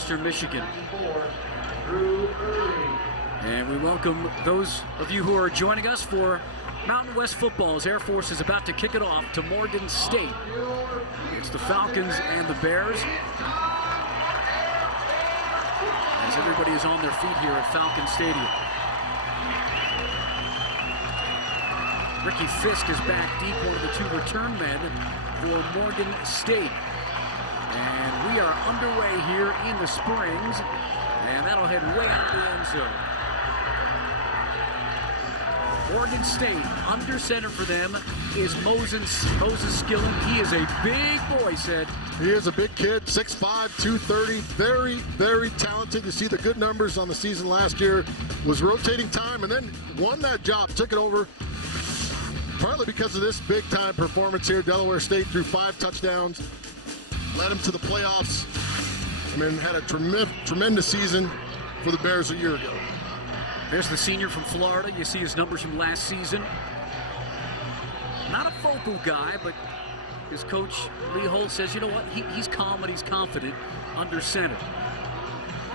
Western Michigan. And we welcome those of you who are joining us for Mountain West football's Air Force is about to kick it off to Morgan State. It's the Falcons and the Bears. As everybody is on their feet here at Falcon Stadium. Ricky Fisk is back deep, one of the two return men for Morgan State. And we are underway here in the Springs, and that'll head way out of the end zone. Morgan State, under center for them is Moses Skillen. He is a big boy, Sid. He is a big kid, 6'5", 230, very, very talented. You see the good numbers on the season last year. Was rotating time and then won that job, took it over. Partly because of this big-time performance here. Delaware State threw 5 touchdowns, led them to the playoffs. I mean, had a tremendous season for the Bears a year ago. There's the senior from Florida. You see his numbers from last season. Not a vocal guy, but his coach, Lee Holt, says, you know what, he's calm and he's confident under center.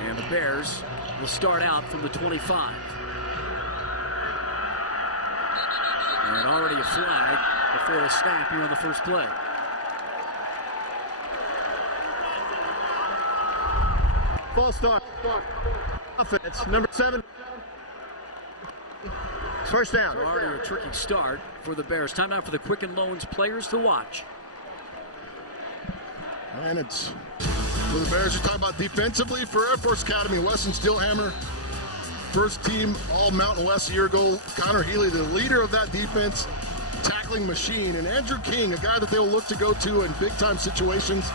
And the Bears will start out from the 25. And already a flag before a snap here on the first play. False start. Offense, number 7. First down. So already a tricky start for the Bears. Time now for the Quicken Loans players to watch. And it's for the Bears. You're talking about defensively for Air Force Academy. Weston Steelhammer, first team All Mountain West a year ago. Connor Healy, the leader of that defense, tackling machine. And Andrew King, a guy that they'll look to go to in big-time situations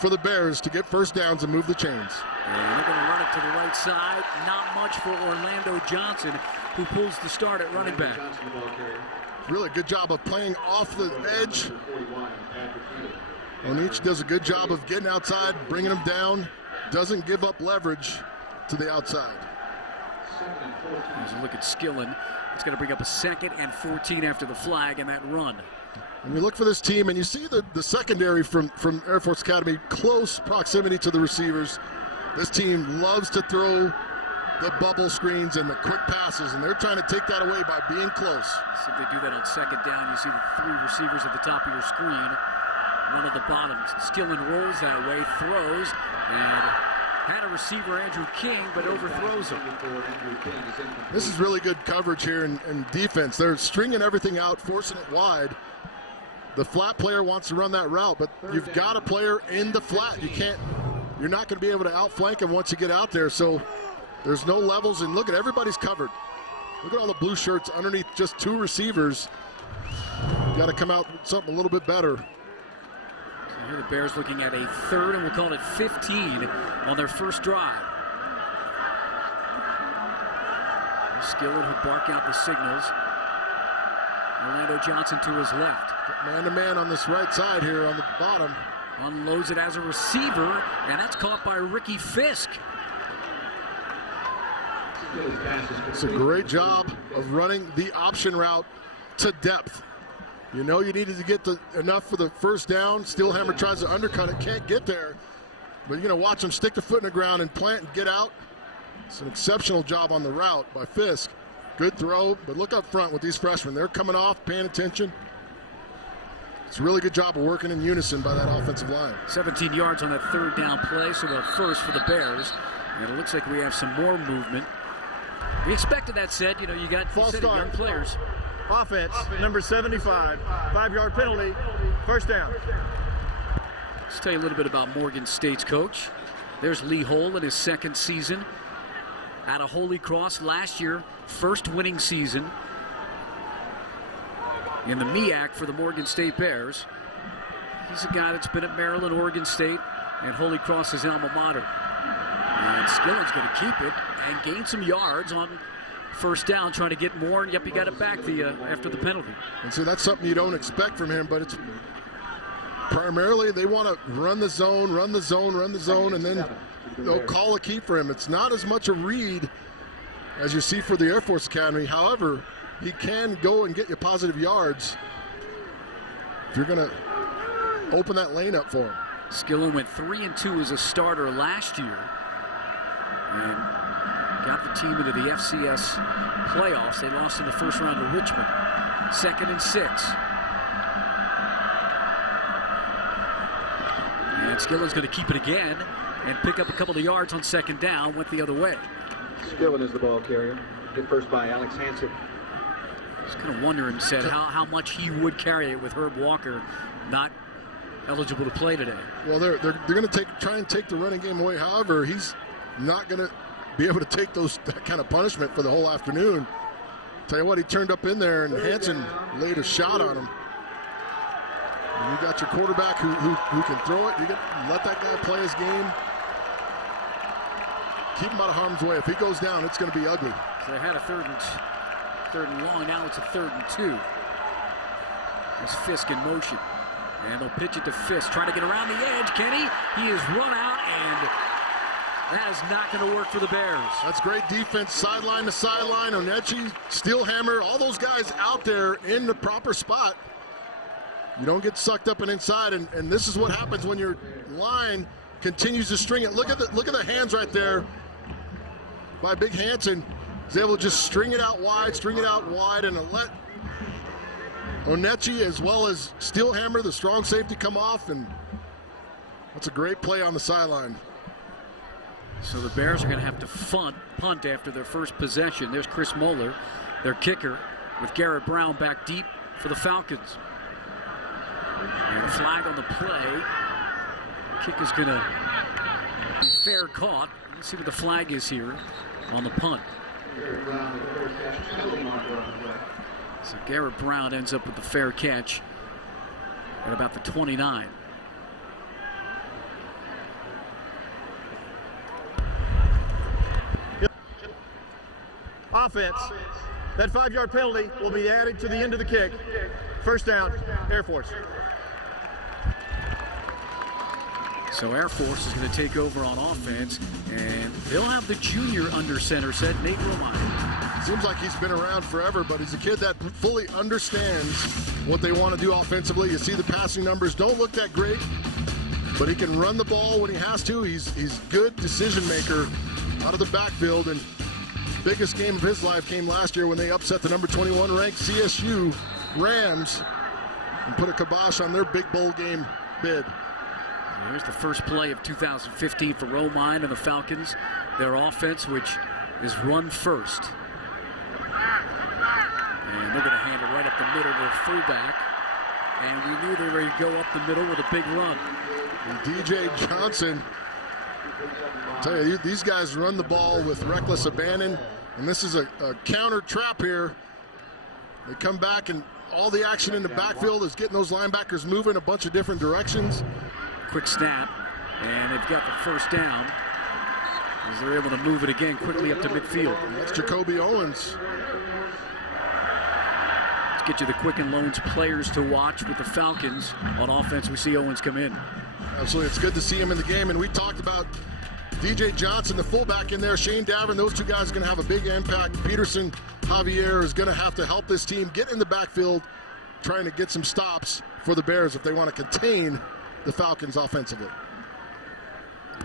for the Bears to get first downs and move the chains. And they're going to run it to the right side. Not much for Orlando Johnson, who pulls the start at running back. Really good job of playing off the edge. Onich does a good job of getting outside, bringing him down. Doesn't give up leverage to the outside. As you look at Skillen, it's going to bring up a 2nd and 14 after the flag and that run. And you look for this team, and you see the secondary from Air Force Academy, close proximity to the receivers. This team loves to throw the bubble screens and the quick passes, and they're trying to take that away by being close. So they do that on 2nd down. You see the 3 receivers at the top of your screen, one at the bottom. Skillen rolls that way, throws, and had a receiver, Andrew King, but overthrows him. This is really good coverage here in defense. They're stringing everything out, forcing it wide. The flat player wants to run that route, but you've got a player in the flat. You're not going to be able to outflank him once you get out there. So there's no levels, and look at everybody's covered. Look at all the blue shirts underneath just 2 receivers. You got to come out with something a little bit better. So here the Bears looking at a 3rd, and we'll call it 15 on their first drive. Skillen who bark out the signals. Orlando Johnson to his left. Man-to-man on this right side here on the bottom. Unloads it as a receiver, and that's caught by Ricky Fisk. It's a great job of running the option route to depth. You know you needed to get enough for the first down. Steelhammer tries to undercut it, can't get there. But you're going to watch him stick the foot in the ground and plant and get out. It's an exceptional job on the route by Fisk. Good throw, but look up front with these freshmen. They're coming off, paying attention. It's a really good job of working in unison by that offensive line. 17 yards on that 3rd down play, so a first for the Bears. And it looks like we have some more movement. We expected that, said. You know, you got young players. Offense, number 75, 5-yard penalty, first down. Let's tell you a little bit about Morgan State's coach. There's Lee Hole in his 2nd season out of Holy Cross last year, first winning season in the MEAC for the Morgan State Bears. He's a guy that's been at Maryland, Oregon State, and Holy Cross is alma mater. And Skillen's going to keep it and gain some yards on first down, trying to get more. Yep, he got it back after the penalty. And so that's something you don't expect from him, but it's primarily they want to run the zone, and then they'll call a key for him. It's not as much a read as you see for the Air Force Academy. However, he can go and get you positive yards if you're going to open that lane up for him. Skillen went 3-2 as a starter last year and got the team into the FCS playoffs. They lost in the first round to Richmond. 2nd and 6. And Skillen's going to keep it again and pick up a couple of yards on 2nd down. Went the other way. Skillen is the ball carrier. Hit first by Alex Hansen. Just kind of wondering, said how much he would carry it with Herb Walker not eligible to play today. Well, they're going to try and take the running game away. However, he's not going to be able to take that kind of punishment for the whole afternoon. Tell you what, he turned up in there, and Hansen laid a shot on him. And you got your quarterback who can throw it. You can let that guy play his game. Keep him out of harm's way. If he goes down, it's going to be ugly. So they had a third and long. Now it's a 3rd and 2. There's Fisk in motion. And they'll pitch it to Fisk. Trying to get around the edge. Kenny, he is run out, and that is not going to work for the Bears. That's great defense, sideline to sideline. Onechi, Steelhammer, all those guys out there in the proper spot. You don't get sucked up and inside, and this is what happens when your line continues to string it. Look at the hands right there by Big Hansen. He's able to just string it out wide, and let Onechi as well as Steelhammer, the strong safety, come off, and that's a great play on the sideline. So the Bears are going to have to punt after their first possession. There's Chris Moeller, their kicker, with Garrett Brown back deep for the Falcons. And a flag on the play. Kick is going to be fair caught. Let's see what the flag is here on the punt. So Garrett Brown ends up with the fair catch at about the 29. Offense. That 5-yard penalty will be added to the end of the kick. First down, Air Force. So Air Force is going to take over on offense, and they'll have the junior under center set, Nate Romine. Seems like he's been around forever, but he's a kid that fully understands what they want to do offensively. You see the passing numbers don't look that great, but he can run the ball when he has to. He's good decision maker out of the backfield, and biggest game of his life came last year when they upset the number 21 ranked CSU Rams and put a kibosh on their big bowl game bid. Here's the first play of 2015 for Romine and the Falcons. Their offense, which is run first. And they're going to hand it right up the middle to the fullback. And we knew they were going to go up the middle with a big run. And DJ Johnson, I tell you, these guys run the ball with reckless abandon. And this is a counter trap here. They come back, and all the action in the backfield is getting those linebackers moving a bunch of different directions. Quick snap, and they've got the first down as they're able to move it again quickly up to midfield. And that's Jacoby Owens. Let's get you the Quicken Loans players to watch with the Falcons. On offense, we see Owens come in. Absolutely, it's good to see him in the game, and we talked about DJ Johnson, the fullback in there, Shane Davern. Those two guys are going to have a big impact. Peterson, Javier is going to have to help this team get in the backfield, trying to get some stops for the Bears if they want to contain the Falcons offensively.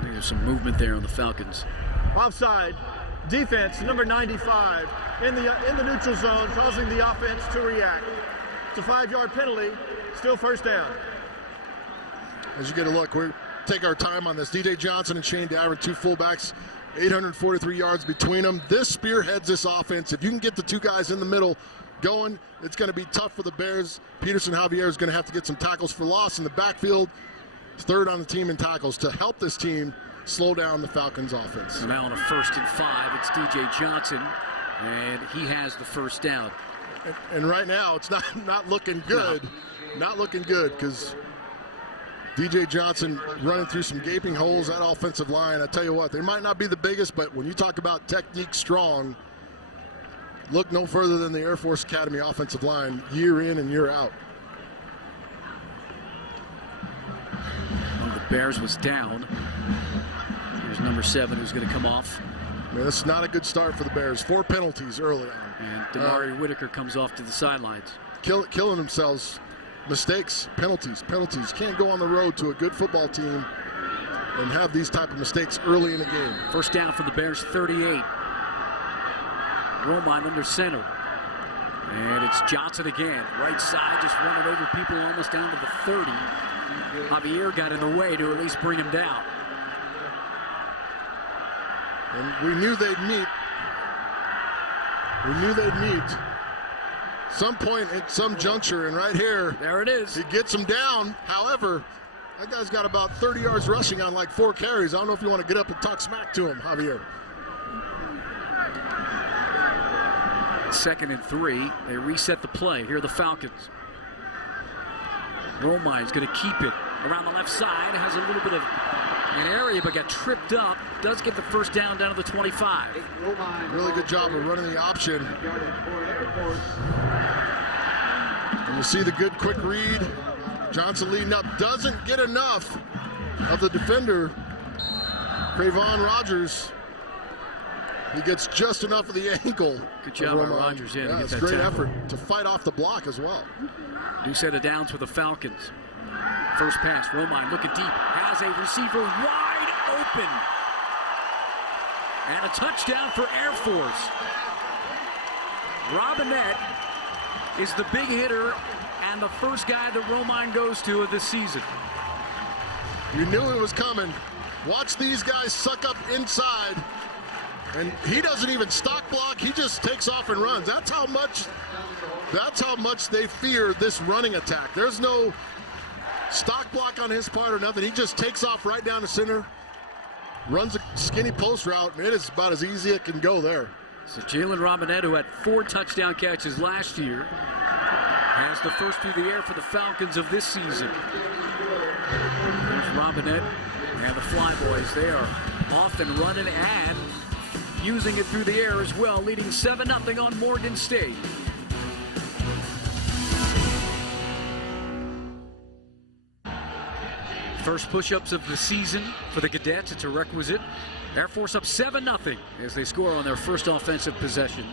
There's some movement there on the Falcons. Offside. Defense, number 95, in the neutral zone, causing the offense to react. It's a 5-yard penalty, still first down. As you get a look, we take our time on this. DJ Johnson and Shane Davern, two fullbacks, 843 yards between them. This spearheads this offense. If you can get the two guys in the middle going, it's going to be tough for the Bears. Peterson Javier is going to have to get some tackles for loss in the backfield. Third on the team in tackles to help this team slow down the Falcons offense. So now on a 1st and 5, it's DJ Johnson, and he has the first down. And right now, it's not looking good. No. Not looking good, because DJ Johnson running through some gaping holes, that offensive line. I tell you what, they might not be the biggest, but when you talk about technique strong, look no further than the Air Force Academy offensive line year in and year out. Bears was down. Here's number 7 who's going to come off. Man, this is not a good start for the Bears. 4 penalties early on. And Damari Whitaker comes off to the sidelines. Killing themselves mistakes, penalties. Can't go on the road to a good football team and have these type of mistakes early in the game. First down for the Bears, 38. Romine under center. And it's Johnson again. Right side, just running over people almost down to the 30. Javier got in the way to at least bring him down. And we knew they'd meet. Some point at some juncture, and right here, There it is. he gets him down. However, that guy's got about 30 yards rushing on like 4 carries. I don't know if you want to get up and talk smack to him, Javier. 2nd and 3. They reset the play. Here are the Falcons. Romine's going to keep it around the left side. Has a little bit of an area, but got tripped up. Does get the first down to the 25. Really good job of running the option. And you see the good quick read. Johnson leading up. Doesn't get enough of the defender, Cravon Rogers. He gets just enough of the ankle. Good job by Rogers. Yeah, it's a great effort to fight off the block as well. New set of downs for the Falcons. First pass, Romine looking deep, has a receiver wide open. And a touchdown for Air Force. Robinette is the big hitter and the first guy that Romine goes to of this season. You knew it was coming. Watch these guys suck up inside. And he doesn't even stock block. He just takes off and runs. That's how much they fear this running attack. There's no stock block on his part or nothing. He just takes off right down the center, runs a skinny post route, and it is about as easy as it can go there. So Jalen Robinette, who had 4 touchdown catches last year, has the first through the air for the Falcons of this season. There's Robinette and the Flyboys. They are off and running and using it through the air as well, leading 7-0 on Morgan State. First push-ups of the season for the Cadets. It's a requisite. Air Force up 7-0 as they score on their first offensive possession.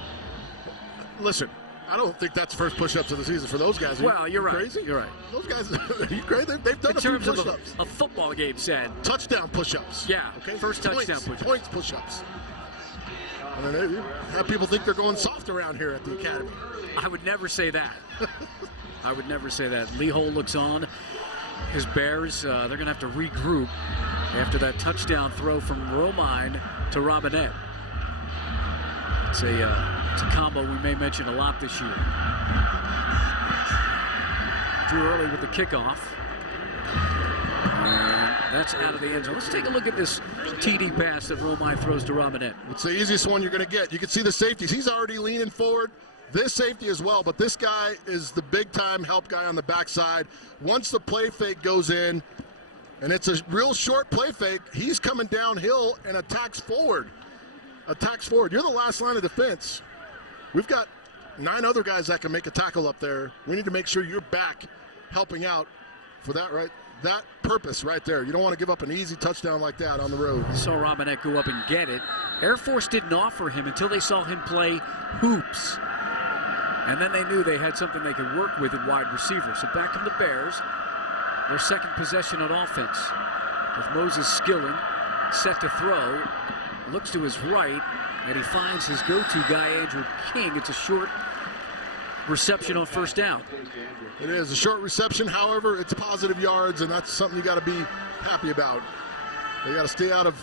Listen, I don't think that's the first push-ups of the season for those guys. Well, you're right. Crazy? You're right. Those guys, are you crazy? They've done In a few terms of push-ups. a football game said. Touchdown push-ups. Yeah, Okay. first touchdown push-ups. Points push-ups. And then they have people think they're going soft around here at the academy. I would never say that. I would never say that. Lee Hole looks on. His Bears, they're going to have to regroup after that touchdown throw from Romine to Robinette. It's a combo we may mention a lot this year. Too early with the kickoff. And that's out of the end zone. Let's take a look at this TD pass that Romine throws to Robinette. It's the easiest one you're going to get. You can see the safeties. He's already leaning forward. This safety as well, but this guy is the big-time help guy on the backside. Once the play fake goes in, and it's a real short play fake, he's coming downhill and attacks forward. You're the last line of defense. We've got 9 other guys that can make a tackle up there. We need to make sure you're back helping out for that purpose right there. You don't want to give up an easy touchdown like that on the road. Saw Robinette go up and get it. Air Force didn't offer him until they saw him play hoops. And then they knew they had something they could work with at wide receiver. So back come the Bears. Their second possession on offense. With Moses Skilling set to throw. Looks to his right, and he finds his go-to guy, Andrew King. It's a short reception on first down. It is a short reception. However, it's positive yards, and that's something you got to be happy about. They got to stay out of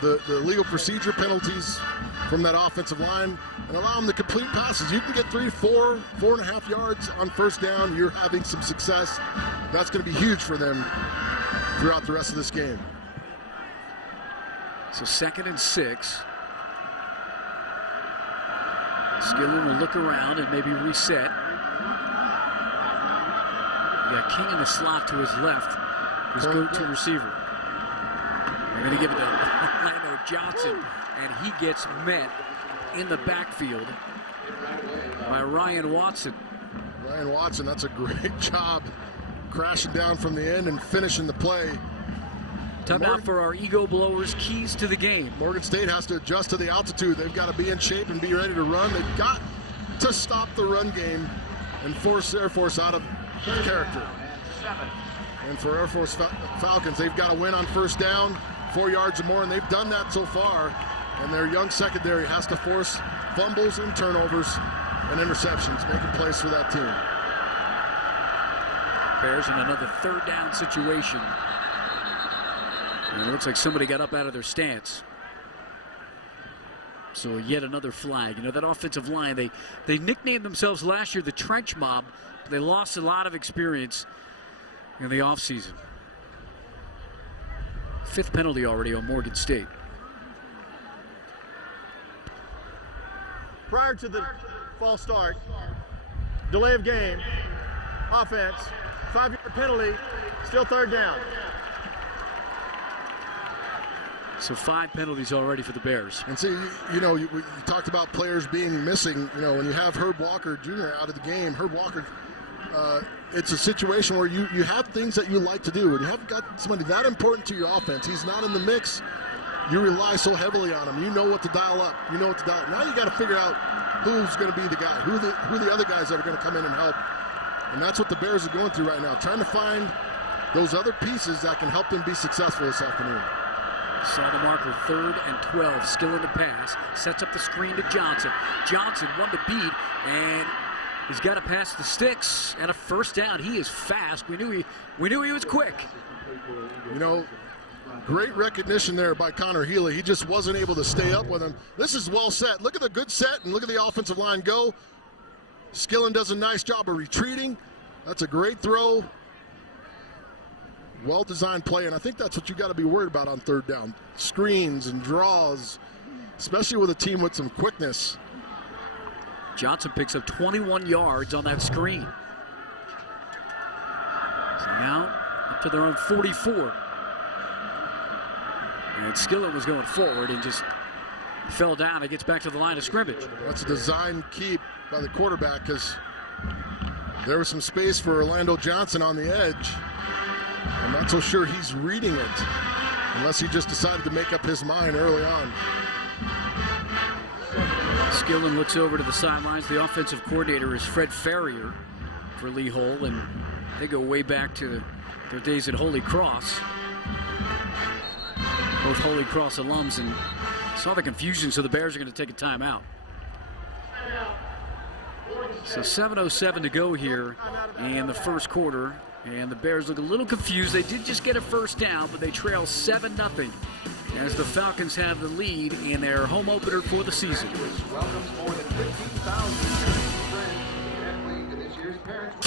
the legal procedure penalties from that offensive line and allow them to complete passes. You can get 3, 4, 4.5 yards on first down. You're having some success. That's going to be huge for them throughout the rest of this game. So 2nd and 6. Skilling will look around and maybe reset. You got King in the slot to his left, his go-to receiver. They're going to give it to Orlando Johnson, and he gets met in the backfield by Ryan Watson. Ryan Watson, that's a great job crashing down from the end and finishing the play. Timeout for our ego blowers, keys to the game. Morgan State has to adjust to the altitude. They've got to be in shape and be ready to run. They've got to stop the run game and force Air Force out of with character. And for Air Force Falcons, they've got to win on first down, 4 yards or more, and they've done that so far. And their young secondary has to force fumbles and turnovers and interceptions, making plays for that team. Bears in another third down situation. And it looks like somebody got up out of their stance. So yet another flag. You know, that offensive line, they nicknamed themselves last year the Trench Mob. But they lost a lot of experience in the offseason. 5th penalty already on Morgan State. Prior to the false start, delay of game, offense, 5-yard penalty, still third down. So 5 penalties already for the Bears. And see, you talked about players being missing. You know, when you have Herb Walker Jr. out of the game, Herb Walker, it's a situation where you have things that you like to do, and you haven't got somebody that important to your offense. He's not in the mix. You rely so heavily on him. You know what to dial up. You know what to dial up. Now you got to figure out who's going to be the guy, who the other guys that are going to come in and help. And that's what the Bears are going through right now, trying to find those other pieces that can help them be successful this afternoon. Saw the marker, 3rd and 12. Skill in the pass. Sets up the screen to Johnson. Johnson, one to beat, and he's got to pass the sticks and a first down. He is fast. We knew he was quick. You know, great recognition there by Connor Healy. He just wasn't able to stay up with him. This is well set. Look at the good set and look at the offensive line go. Skillen does a nice job of retreating. That's a great throw. Well-designed play, and I think that's what you got to be worried about on third down. Screens and draws, especially with a team with some quickness. Johnson picks up 21 yards on that screen. So now up to their own 44. And Skillen was going forward and just fell down. It gets back to the line of scrimmage. That's a design keep by the quarterback because there was some space for Orlando Johnson on the edge. I'm not so sure he's reading it unless he just decided to make up his mind early on. Skillen looks over to the sidelines. The offensive coordinator is Fred Ferrier for Lee Hole, and they go way back to their days at Holy Cross. Both Holy Cross alums, and saw the confusion, so the Bears are going to take a timeout. So 7:07 to go here in the first quarter. And the Bears look a little confused. They did just get a first down, but they trail 7-0 as the Falcons have the lead in their home opener for the season. Welcomes more than 15,000 friends to this year's parents.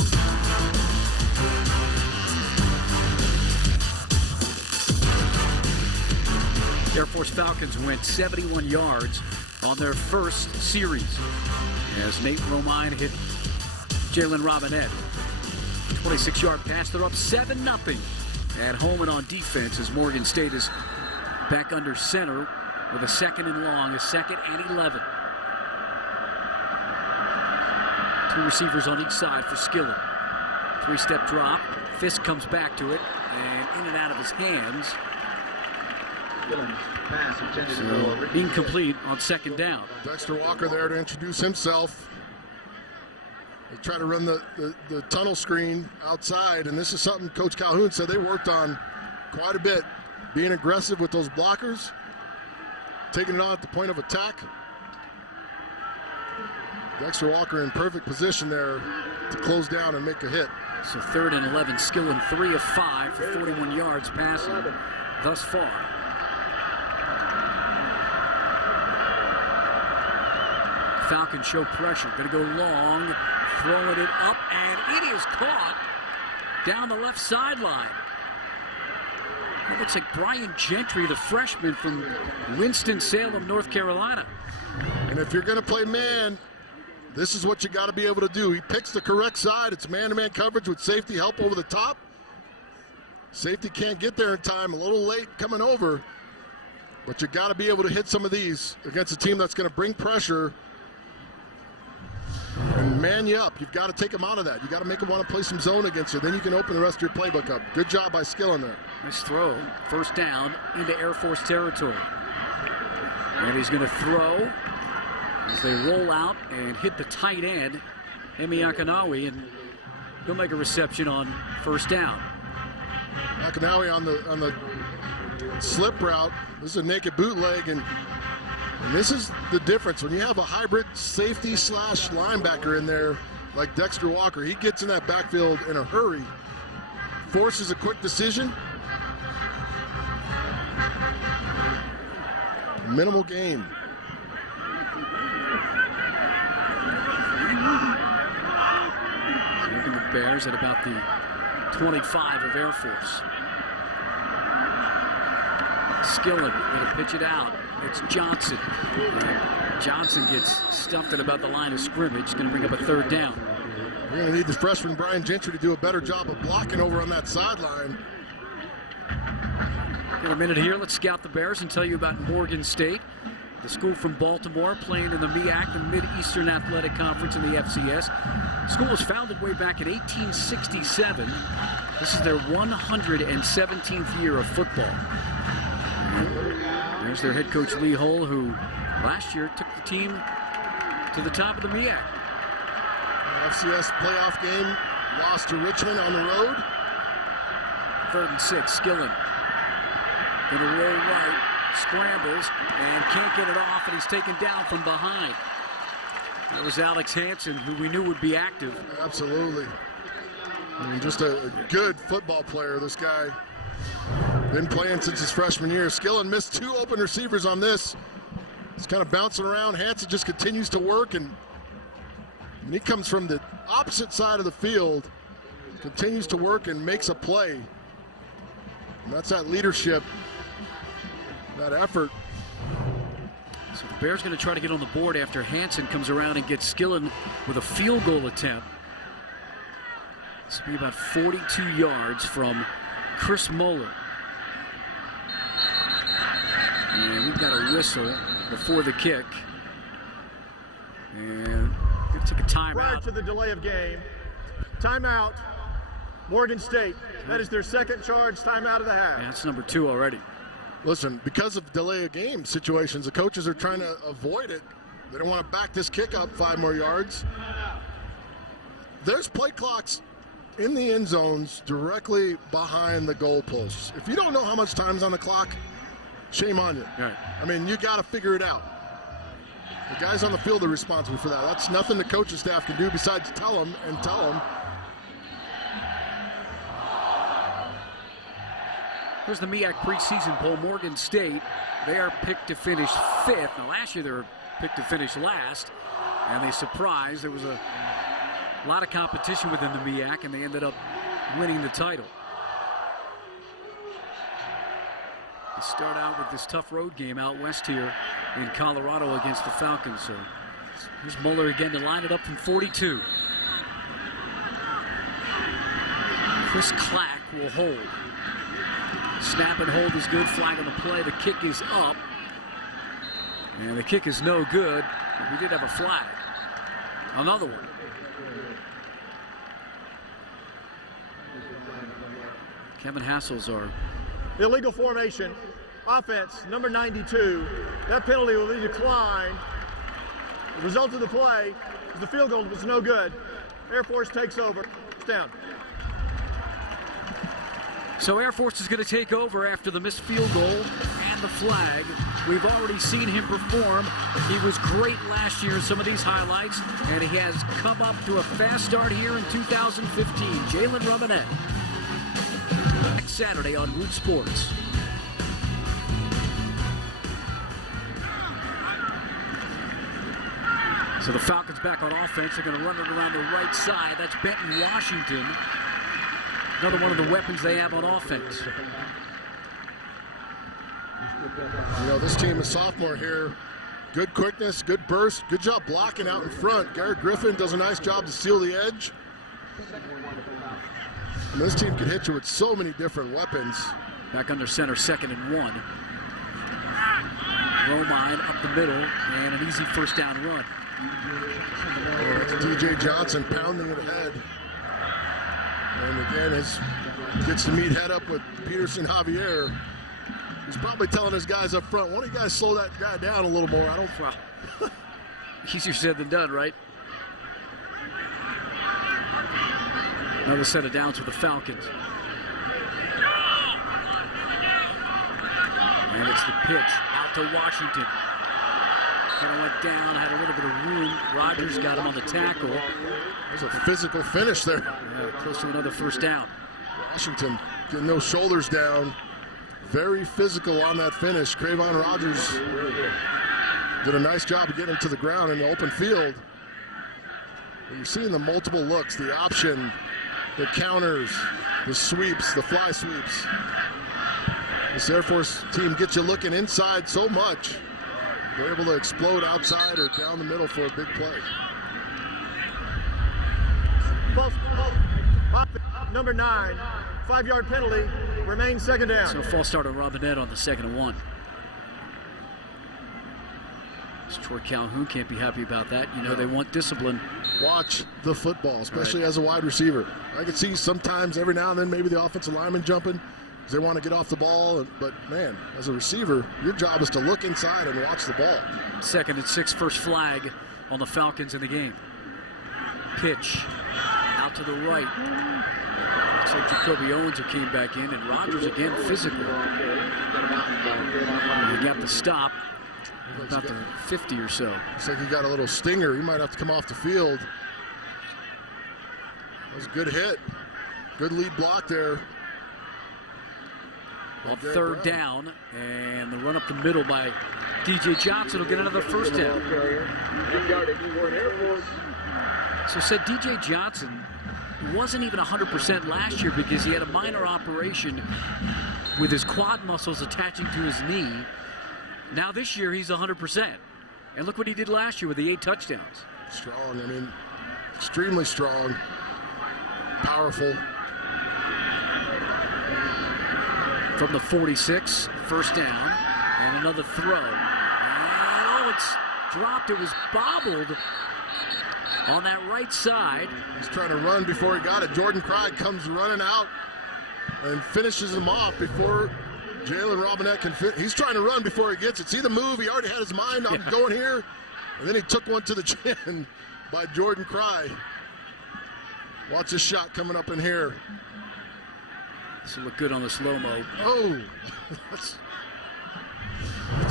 Air Force Falcons went 71 yards on their first series as Nate Romine hit Jalen Robinette. 26-yard pass. They're up 7-0 at home and on defense as Morgan State is back under center with a 2nd and long, a 2nd and 11. 2 receivers on each side for Skillen. 3-step drop. Fisk comes back to it and in and out of his hands. Pass intended to go Incomplete on 2nd down. Dexter Walker there to introduce himself. They try to run the tunnel screen outside, and this is something Coach Calhoun said they worked on quite a bit, being aggressive with those blockers, taking it on at the point of attack. Dexter Walker in perfect position there to close down and make a hit. So 3rd and 11, Skillen 3 of 5 for 41 yards passing thus far. Falcons show pressure, gonna go long, throwing it up, and it is caught down the left sideline. It looks like Brian Gentry, the freshman from Winston-Salem, North Carolina. And if you're gonna play man, this is what you gotta be able to do. He picks the correct side. It's man-to-man coverage with safety help over the top. Safety can't get there in time, a little late coming over, but you gotta be able to hit some of these against a team that's gonna bring pressure and man you up. You've got to take them out of that. You got to make them want to play some zone against you. Then you can open the rest of your playbook up. Good job by Skillen there. Nice throw. First down into Air Force territory. And he's going to throw as they roll out and hit the tight end, Emi Akanawi. And He'll make a reception on first down. McAnally on the slip route. This is a naked bootleg, and this is the difference. When you have a hybrid safety / linebacker in there, like Dexter Walker, he gets in that backfield in a hurry, forces a quick decision. Minimal gain. Looking at the Bears at about the 25 of Air Force. Skillen going to pitch it out. It's Johnson. Johnson gets stuffed at about the line of scrimmage. Going to bring up a third down. We're going to need the freshman Brian Gentry to do a better job of blocking over on that sideline. In a minute here, let's scout the Bears and tell you about Morgan State, the school from Baltimore playing in the MEAC, the Mid-Eastern Athletic Conference in the FCS. The school was founded way back in 1867. This is their 117th year of football. And there's their head coach Lee Hull, who last year took the team to the top of the MEAC. FCS playoff game, lost to Richmond on the road. 3rd and 6, Skillen. Gonna roll right, scrambles, and can't get it off, and he's taken down from behind. That was Alex Hansen, who we knew would be active. Absolutely. I mean, just a good football player, this guy. Been playing since his freshman year. Skillen missed 2 open receivers on this. He's kind of bouncing around. Hansen just continues to work, and he comes from the opposite side of the field, continues to work and makes a play. And that's that leadership, that effort. So the Bears going to try to get on the board after Hansen comes around and gets Skillen with a field goal attempt. This will be about 42 yards from Chris Moeller. And we've got a whistle before the kick. And we're going to take a timeout. Prior to the delay of game, timeout, Morgan State. That is their second charge timeout of the half. Yeah, that's number 2 already. Listen, because of delay of game situations, the coaches are trying to avoid it. They don't want to back this kick up 5 more yards. There's play clocks in the end zones directly behind the goalposts. If you don't know how much time's on the clock, shame on you. Right. I mean, you got to figure it out. The guys on the field are responsible for that. That's nothing the coaching staff can do besides tell them. Here's the MEAC preseason poll. Morgan State, they are picked to finish 5th. Now, last year they were picked to finish last, and they surprised. There was a lot of competition within the MEAC, and they ended up winning the title. They start out with this tough road game out west here in Colorado against the Falcons. So here's Mueller again to line it up from 42. Chris Clack will hold. Snap and hold is good. Flag on the play. The kick is up. And the kick is no good. But we did have a flag. Another one. Kevin Hassel's our Illegal formation. Offense, number 92. That penalty will be declined. The result of the play is the field goal was no good. Air Force takes over. It's down. So Air Force is going to take over after the missed field goal and the flag. We've already seen him perform. He was great last year in some of these highlights, and he has come up to a fast start here in 2015. Jalen Robinette. Next Saturday on Root Sports. So the Falcons back on offense. They're going to run it around the right side. That's Benton Washington. Another one of the weapons they have on offense. You know, this team is sophomore here. Good quickness, good burst, good job blocking out in front. Garrett Griffin does a nice job to seal the edge. And this team can hit you with so many different weapons. Back under center, 2nd and 1. Romine up the middle, and an easy first down run. It's DJ Johnson pounding it ahead. And again, gets to meet head up with Peterson Javier. He's probably telling his guys up front, why don't you guys slow that guy down a little more? Easier said than done, right? Another set of downs for the Falcons. And it's the pitch out to Washington. Kind of went down, had a little bit of room. Rogers got him on the tackle. There's a physical finish there. Yeah, close to another first down. Washington getting those shoulders down. Very physical on that finish. Cravon Rogers did a nice job of getting to the ground in the open field. And you're seeing the multiple looks, the option, the counters, the sweeps, the fly sweeps. This Air Force team gets you looking inside so much. They're able to explode outside or down the middle for a big play. Number 9, 5-yard penalty, remains second down. So false start on Robinette on the 2nd and 1. Troy Calhoun can't be happy about that. You know, they want discipline. Watch the football, especially as a wide receiver. I can see sometimes every now and then maybe the offensive lineman jumping because they want to get off the ball. But, man, as a receiver, your job is to look inside and watch the ball. 2nd and 6, first flag on the Falcons in the game. Pitch out to the right. Looks like Jacoby Owens who came back in, and Rogers again physical. He got the stop. About the 50 or so. Looks like he got a little stinger. He might have to come off the field. That was a good hit. Good lead block there. On 3rd down, and the run up the middle by DJ Johnson will get another first down. So said DJ Johnson wasn't even 100% last year because he had a minor operation with his quad muscles attaching to his knee. Now this year he's 100%. And look what he did last year with the 8 touchdowns. Strong, I mean, extremely strong, powerful. From the 46, first down, and another throw. And it's dropped. It was bobbled on that right side. He's trying to run before he got it. Jordan Craig comes running out and finishes him off before Jalen Robinette can fit. He's trying to run before he gets it. See the move? He already had his mind on going here. And then he took one to the chin by Jordan Craig. Watch this shot coming up in here. This will look good on the slow-mo. Oh, that's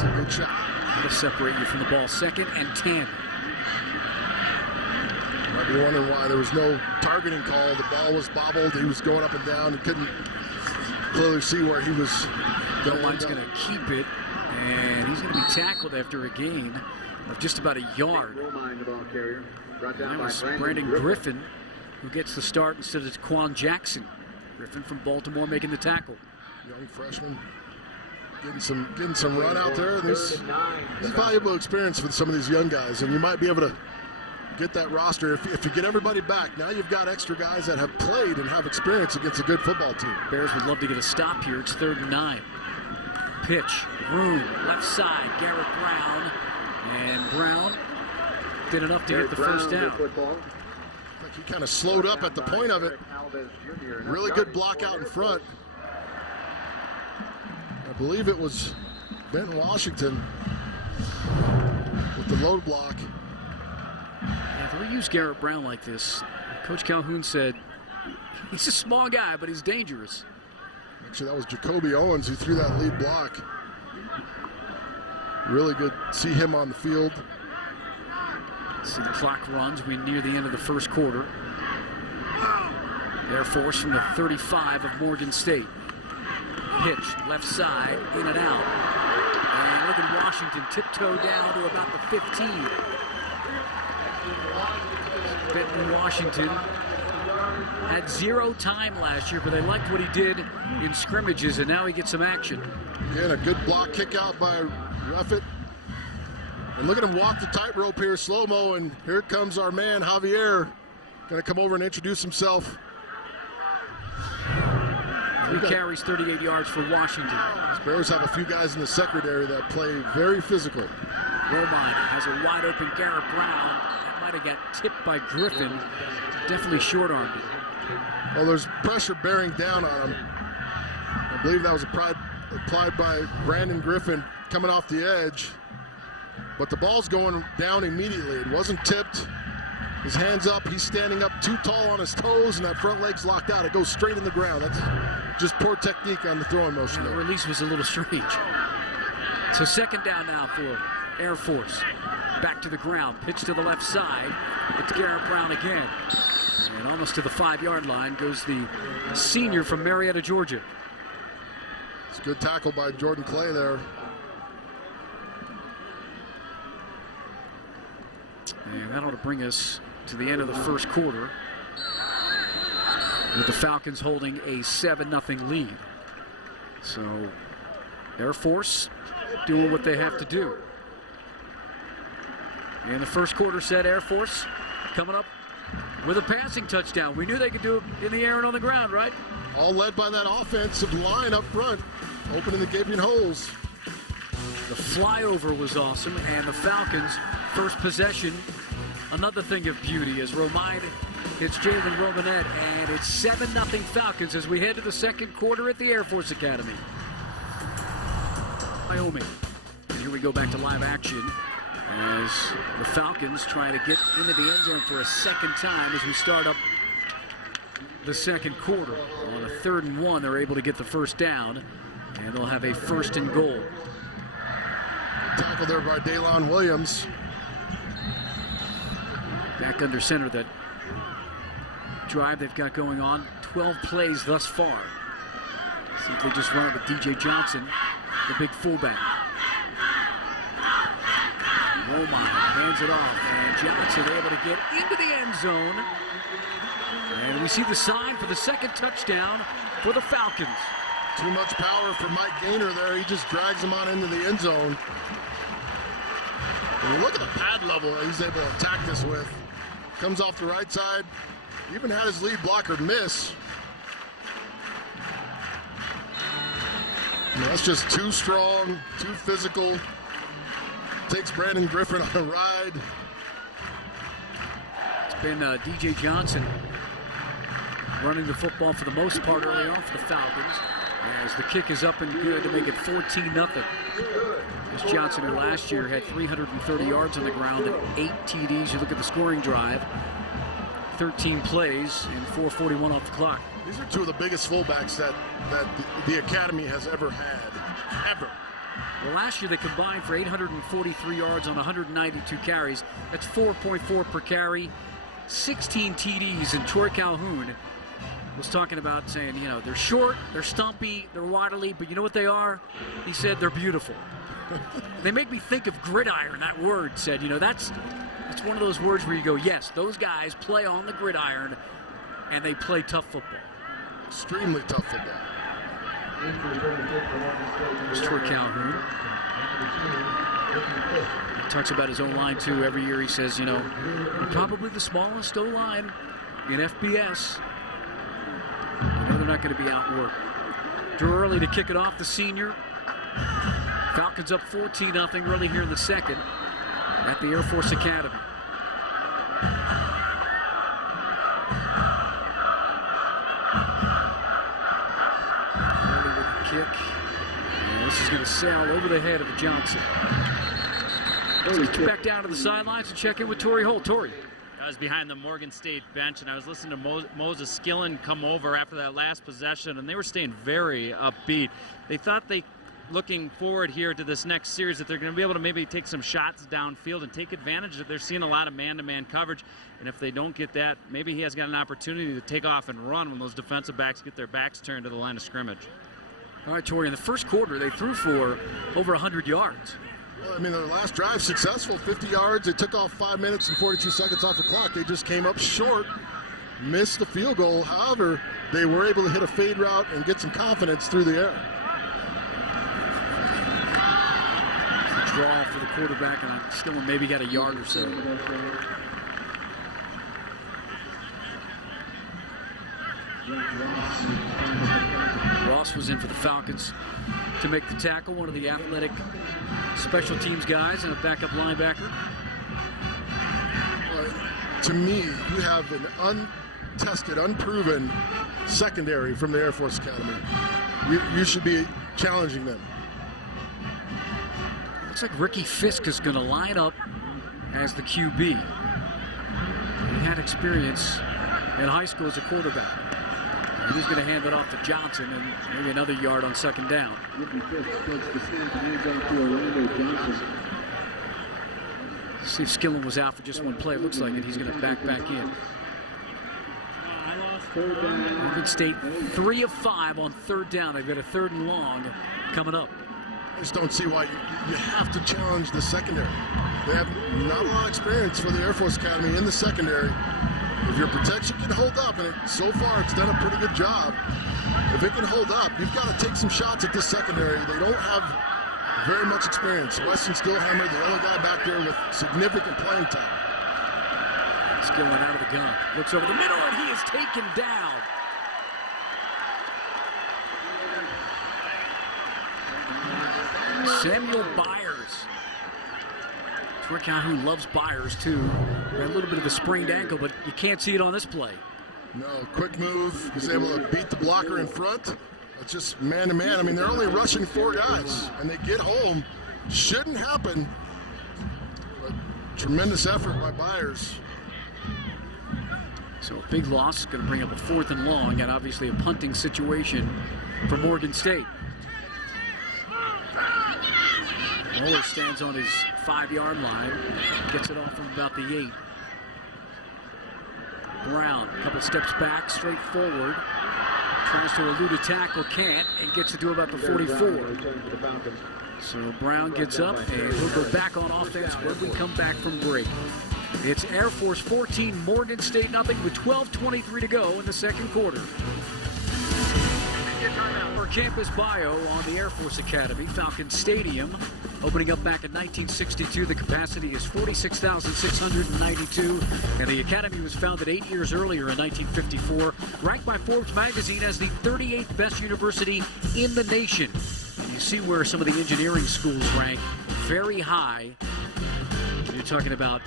a good shot. That'll separate you from the ball. 2nd and 10. Might be wondering why there was no targeting call. The ball was bobbled. He was going up and down. He couldn't clearly see where he was going. One's going to keep it, and he's going to be tackled after a gain of just about a yard. That was Brandon Griffin who gets the start instead of Quan Jackson. Griffin from Baltimore making the tackle. Young freshman getting some run out there. This is valuable experience for some of these young guys, and you might be able to get that roster. If you get everybody back, now you've got extra guys that have played and have experience against a good football team. Bears would love to get a stop here. It's 3rd and 9. Pitch, room, left side, Garrett Brown. And Brown did enough to get the first down. Like he kind of slowed up at the point of it. Really good block out in front. I believe it was Benton Washington with the load block. Yeah, if we use Garrett Brown like this, Coach Calhoun said he's a small guy, but he's dangerous. Actually, that was Jacoby Owens who threw that lead block. Really good to see him on the field. See the clock runs. We near the end of the first quarter. Air Force from the 35 of Morgan State. Pitch, left side, in and out. And look at Washington tiptoe down to about the 15. Benton Washington had 0 time last year, but they liked what he did in scrimmages, and now he gets some action. Again, a good block kick out by Ruffett. And look at him walk the tightrope here, slow-mo, and here comes our man, Javier. Going to come over and introduce himself. 3 carries, 38 yards for Washington. These Bears have a few guys in the secondary that play very physical. Romine has a wide-open Garrett Brown. That might have got tipped by Griffin. Definitely short-armed it. Well, there's pressure bearing down on him. I believe that was applied by Brandon Griffin coming off the edge. But the ball's going down immediately. It wasn't tipped. His hands up, he's standing up too tall on his toes, and that front leg's locked out. It goes straight in the ground. That's just poor technique on the throwing motion The there. release was a little strange. So second down now for Air Force. Back to the ground, pitch to the left side. It's Garrett Brown again. And almost to the 5-yard line goes the senior from Marietta, Georgia. It's a good tackle by Jordan Clay there. And that ought to bring us to the end of the first quarter, with the Falcons holding a 7-0 lead. So Air Force doing what they have to do. In the first quarter set, Air Force coming up with a passing touchdown. We knew they could do it in the air and on the ground, right? All led by that offensive line up front, opening the gaping holes. The flyover was awesome, and the Falcons' first possession, another thing of beauty, as Romine hits Jalen Romanet, and it's 7-0 Falcons as we head to the second quarter at the Air Force Academy. Wyoming. And here we go back to live action as the Falcons try to get into the end zone for a second time as we start up the second quarter. On a 3rd and 1, they're able to get the first down, and they'll have a 1st and goal. Tackle there by Daylon Williams. Back under center, that drive they've got going on, 12 plays thus far. See if they just run it with DJ Johnson, the big fullback. Romine hands it off, and Johnson able to get into the end zone. And we see the sign for the second touchdown for the Falcons. Too much power for Mike Gaynor there. He just drags him on into the end zone. And you look at the pad level that he's able to attack this with. Comes off the right side. Even had his lead blocker miss. And that's just too strong, too physical. Takes Brandon Griffin on a ride. It's been DJ Johnson running the football for the most part early on for the Falcons, as the kick is up and good to make it 14-0. As Johnson, who last year had 330 yards on the ground and 8 TDs. You look at the scoring drive, 13 plays and 4:41 off the clock. These are two of the biggest fullbacks that the Academy has ever had, ever. Well, last year they combined for 843 yards on 192 carries. That's 4.4 per carry, 16 TDs, and Troy Calhoun was talking about saying, you know, they're short, they're stumpy, they're waddly, but you know what they are? He said they're beautiful. They make me think of gridiron, that word said, you know, that's one of those words where you go, yes, those guys play on the gridiron and they play tough football. Extremely tough football. There's Troy Calhoun. He talks about his O-line too. Every year he says, you know, we're probably the smallest O-line in FBS. I know they're not going to be outworked. Too early to kick it off, the senior. Falcons up 14-0 early here in the second at the Air Force Academy. Early with the kick. And this is going to sail over the head of Johnson. Let's get back down to the sidelines and check in with Torrey Holt. Torrey. I was behind the Morgan State bench, and I was listening to Moses Skillen come over after that last possession, and they were staying very upbeat. They thought looking forward here to this next series, that they're going to be able to maybe take some shots downfield and take advantage that they're seeing a lot of man-to-man coverage. And if they don't get that, maybe he has got an opportunity to take off and run when those defensive backs get their backs turned to the line of scrimmage. All right, Torrey, in the first quarter, they threw for over 100 yards. Well, I mean, their last drive successful, 50 yards. They took off 5 minutes and 42 seconds off the clock. They just came up short, missed the field goal. However, they were able to hit a fade route and get some confidence through the air. Draw for the quarterback, and still maybe got a yard or so. Ross was in for the Falcons to make the tackle, one of the athletic special teams guys and a backup linebacker. To me, you have an untested, unproven secondary from the Air Force Academy. You should be challenging them. Looks like Ricky Fisk is going to line up as the QB. had experience in high school as a quarterback. And he's going to hand it off to Johnson, and maybe another yard on second down. See if Skillen was out for just one play. It looks like it. He's going to back in. Morgan State 3 of 5 on third down. They've got a 3rd and long coming up. I just don't see why you have to challenge the secondary. They have not a lot of experience for the Air Force Academy in the secondary. If your protection can hold up, and so far it's done a pretty good job, if it can hold up, you've got to take some shots at this secondary. They don't have very much experience. Weston Stillhammer, the only guy back there with significant playing time. Skillen out of the gun. Looks over the middle, and he is taken down. Samuel Byers. It's Rick out who loves Byers, too. Got a little bit of a sprained ankle, but you can't see it on this play. No, quick move. He's able to beat the blocker in front. It's just man-to-man. I mean, they're only rushing 4 guys, and they get home. Shouldn't happen. But tremendous effort by Byers. So a big loss, going to bring up a 4th and long, and obviously a punting situation for Morgan State. Moeller stands on his 5-yard line, gets it off from about the 8. Brown, a couple steps back, straight forward, tries to elude a tackle, can't, and gets it to about the 44. So Brown gets up, and we'll go back on offense when we come back from break. It's Air Force 14, Morgan State nothing, with 12:23 to go in the second quarter. For campus bio on the Air Force Academy, Falcon Stadium, opening up back in 1962. The capacity is 46,692, and the Academy was founded 8 years earlier in 1954, ranked by Forbes magazine as the 38th best university in the nation. And you see where some of the engineering schools rank very high. You're talking about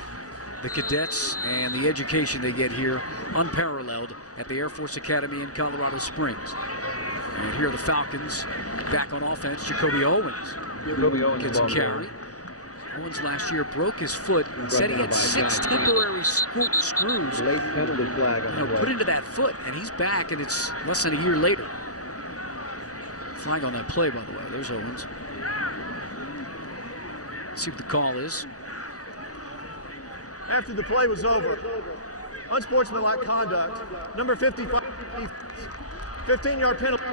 the cadets and the education they get here, unparalleled at the Air Force Academy in Colorado Springs. And here are the Falcons back on offense. Jacoby Owens gets a carry. Owens last year broke his foot and said he had 6 temporary screws put into that foot, and he's back, and it's less than a year later. Flag on that play, by the way. There's Owens. Let's see what the call is. After the play was over, unsportsmanlike conduct, number 55, 15-yard penalty,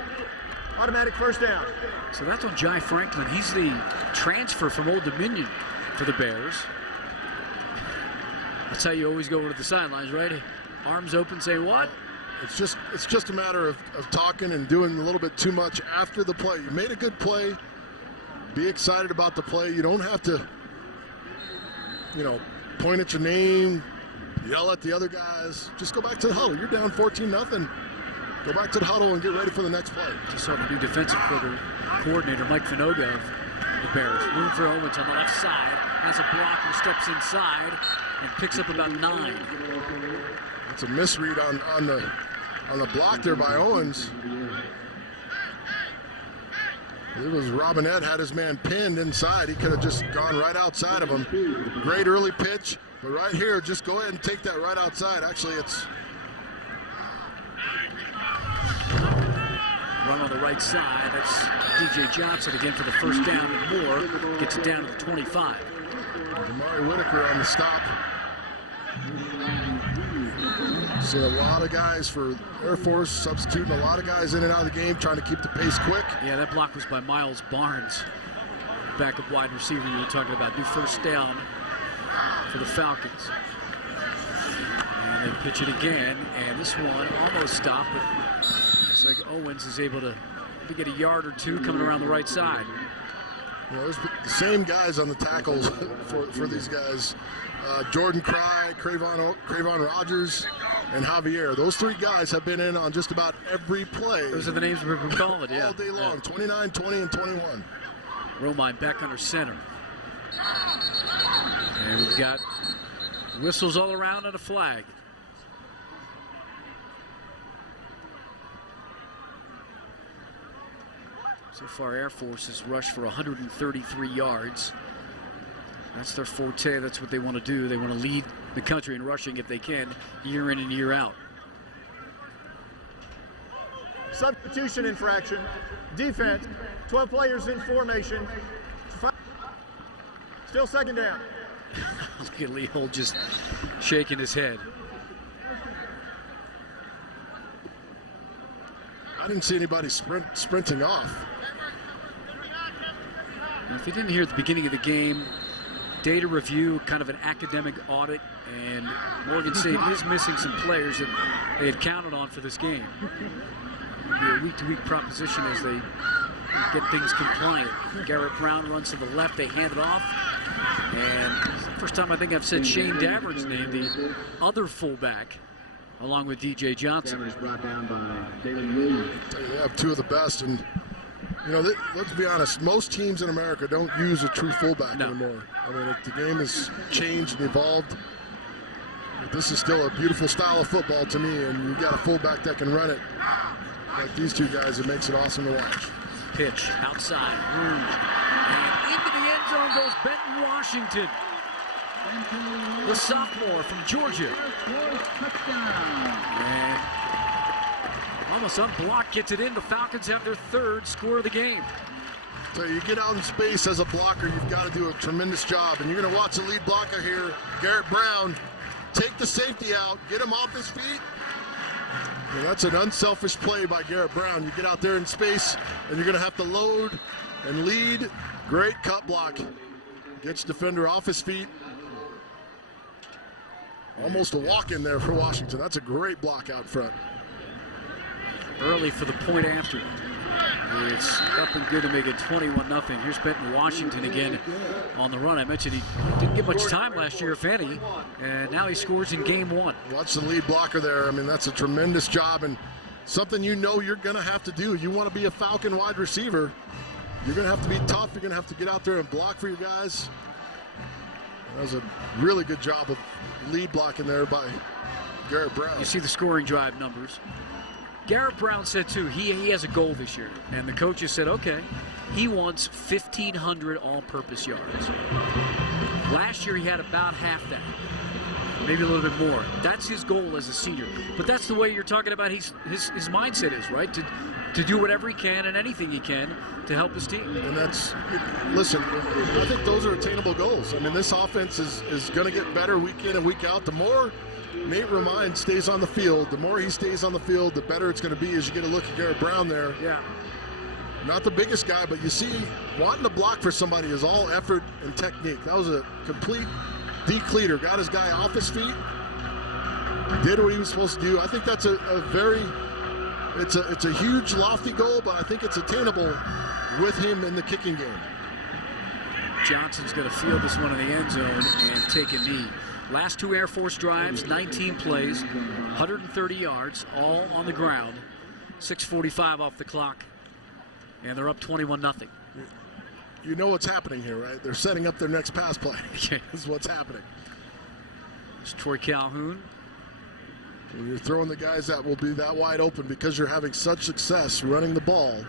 automatic first down. So that's on Jai Franklin. He's the transfer from Old Dominion for the Bears. That's how you always go over to the sidelines, right? Arms open, say what? It's just a matter of talking and doing a little bit too much after the play. You made a good play. Be excited about the play. You don't have to, point at your name, yell at the other guys. Just go back to the huddle. You're down 14-0. Go back to the huddle and get ready for the next play. Just saw the new defensive coordinator, Mike Finoga of the Bears. Room for Owens on the left side. Has a blocker, steps inside, and picks up about 9. That's a misread on the block there by Owens. It was Robinette had his man pinned inside. He could have just gone right outside of him. Great early pitch, but right here, just go ahead and take that right outside. Actually, it's run on the right side. That's DJ Johnson again for the first down, and Moore gets it down to the 25. Damari Whitaker on the stop. See a lot of guys for Air Force substituting, a lot of guys in and out of the game, trying to keep the pace quick. Yeah, that block was by Miles Barnes, backup wide receiver you were talking about. New first down for the Falcons. And they pitch it again, and this one almost stopped, but looks like Owens is able to get a yard or two coming around the right side. There's the same guys on the tackles for these guys. Jordan Cry, Cravon Rogers, and Javier. Those 3 guys have been in on just about every play. Those are the names we've been calling, yeah. All day long, 29, 20, and 21. Romine back under center. And we've got whistles all around and a flag. So far, Air Force has rushed for 133 yards. That's their forte. That's what they want to do. They want to lead the country in rushing if they can, year in and year out. Substitution infraction. Defense. 12 players in formation. Still second down. Look at Lee Holt just shaking his head. I didn't see anybody sprinting off. Now, if you didn't hear at the beginning of the game, data review, kind of an academic audit, and Morgan State is missing some players that they had counted on for this game. It'll be a week-to-week proposition as they get things compliant. Garrett Brown runs to the left, they hand it off, and it's the first time I think I've said Shane Davern's name, the other fullback, along with DJ Johnson. Davern is brought down by Dalen Williams. They have two of the best, and you know, let's be honest, most teams in America don't use a true fullback anymore. I mean, the game has changed and evolved. But this is still a beautiful style of football to me, and you got a fullback that can run it like these two guys. It makes it awesome to watch. Pitch outside, Rouge, and into the end zone goes Benton Washington, the sophomore from Georgia. And almost unblocked, gets it in. The Falcons have their third score of the game. So you get out in space as a blocker, you've got to do a tremendous job. And you're going to watch the lead blocker here, Garrett Brown, take the safety out, get him off his feet. And that's an unselfish play by Garrett Brown. You get out there in space, and you're going to have to load and lead. Great cut block. Gets defender off his feet. Almost a walk in there for Washington. That's a great block out front. Early for the point after. It's up and good to make it 21-0. Here's Benton Washington again on the run. I mentioned he didn't get much time last year, if any, and now he scores in game one. Watch the lead blocker there. I mean, that's a tremendous job and something you know you're going to have to do. You want to be a Falcon wide receiver, you're going to have to be tough. You're going to have to get out there and block for your guys. That was a really good job of lead blocking there by Garrett Brown. You see the scoring drive numbers. Garrett Brown said, too, he has a goal this year. And the coaches said, okay, he wants 1,500 all-purpose yards. Last year, he had about half that, maybe a little bit more. That's his goal as a senior. But that's the way you're talking about his mindset is, right? To do whatever he can and anything he can to help his team. And that's, listen, I think those are attainable goals. I mean, this offense is going to get better week in and week out. The more Nate Romine stays on the field, the more he stays on the field, the better it's going to be as you get a look at Garrett Brown there. Yeah. Not the biggest guy, but you see, wanting to block for somebody is all effort and technique. That was a complete decleater. Got his guy off his feet, did what he was supposed to do. I think that's a very, it's a huge, lofty goal, but I think it's attainable with him in the kicking game. Johnson's going to field this one in the end zone and take a knee. Last two Air Force drives, 19 plays, 130 yards, all on the ground. 6:45 off the clock, and they're up 21-0. You know what's happening here, right? They're setting up their next pass play. This is what's happening. It's Troy Calhoun. When you're throwing the guys that will be that wide open because you're having such success running the ball,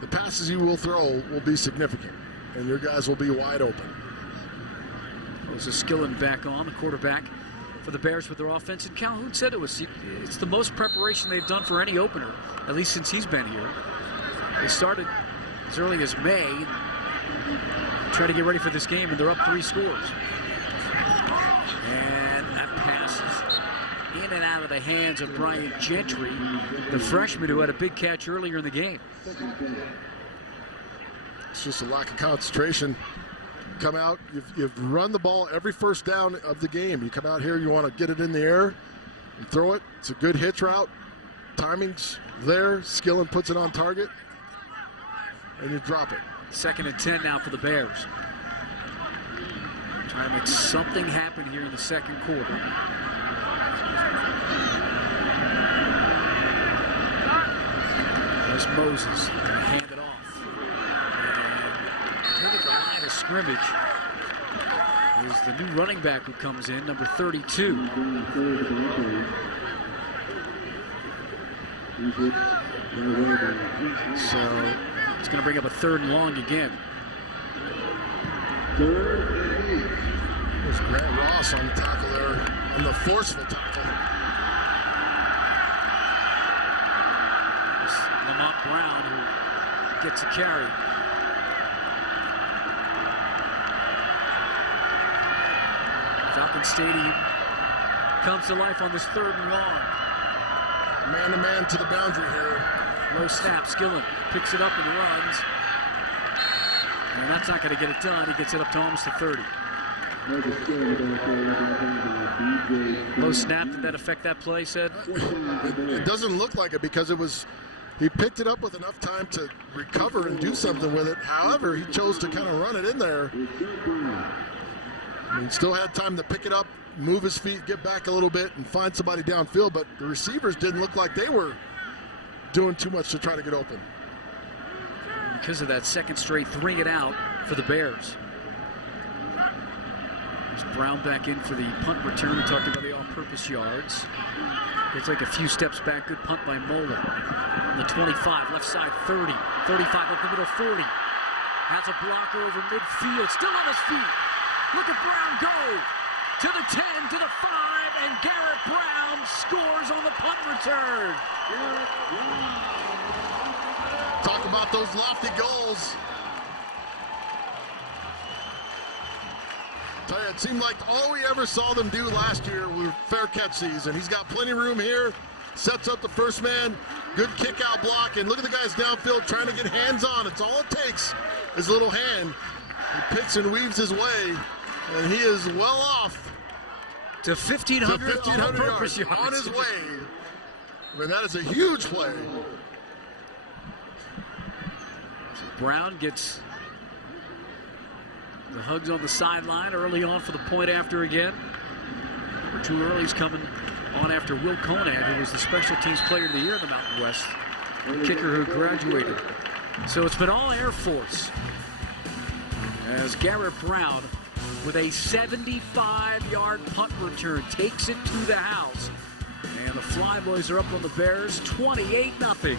the passes you will throw will be significant, and your guys will be wide open. So Skillen back on, the quarterback for the Bears with their offense. And Calhoun said it's the most preparation they've done for any opener, at least since he's been here. They started as early as May, trying to get ready for this game, and they're up 3 scores. And that pass is in and out of the hands of Brian Gentry, the freshman who had a big catch earlier in the game. It's just a lack of concentration. Come out, you've run the ball every first down of the game. You come out here, you want to get it in the air and throw it. It's a good hitch route. Timing's there. Skillen puts it on target, and you drop it. 2nd and 10 now for the Bears. Trying to make something happen here in the second quarter. There's Moses, gonna hand it off. And at the line of scrimmage is the new running back who comes in, number 32. So it's going to bring up a 3rd and long again. Nice on the tackle there, on the forceful tackle. It's Lamont Brown who gets a carry. Falcon Stadium comes to life on this 3rd and long. Man-to-man to the boundary here. Low snap, Skillen picks it up and runs. And that's not going to get it done. He gets it up to almost the 30. Low snap, did that affect that play, Sid? It doesn't look like it because he picked it up with enough time to recover and do something with it. However, he chose to kind of run it in there. I mean, still had time to pick it up, move his feet, get back a little bit, and find somebody downfield, but the receivers didn't look like they were doing too much to try to get open. Because of that second straight 3 and out for the Bears. There's Brown back in for the punt return. We talked about the all-purpose yards. It's like a few steps back. Good punt by Moeller. On the 25, left side 30. 35 up the middle 40. Has a blocker over midfield. Still on his feet. Look at Brown go. To the 10, to the 5, and Garrett Brown scores on the punt return. Talk about those lofty goals. Tell you, it seemed like all we ever saw them do last year were fair catch season. He's got plenty of room here, sets up the first man, good kick out block, and look at the guys downfield trying to get hands on. It's all it takes, his little hand. He picks and weaves his way, and he is well off to 1,500 yards on his way. I mean, that is a huge play. Brown gets the hugs on the sideline early on for the point after again. Number 2 early's coming on after Will Conant, who was the special teams player of the year in the Mountain West, kicker who graduated. So it's been all Air Force as Garrett Brown with a 75-yard punt return takes it to the house. And the Flyboys are up on the Bears 28-0.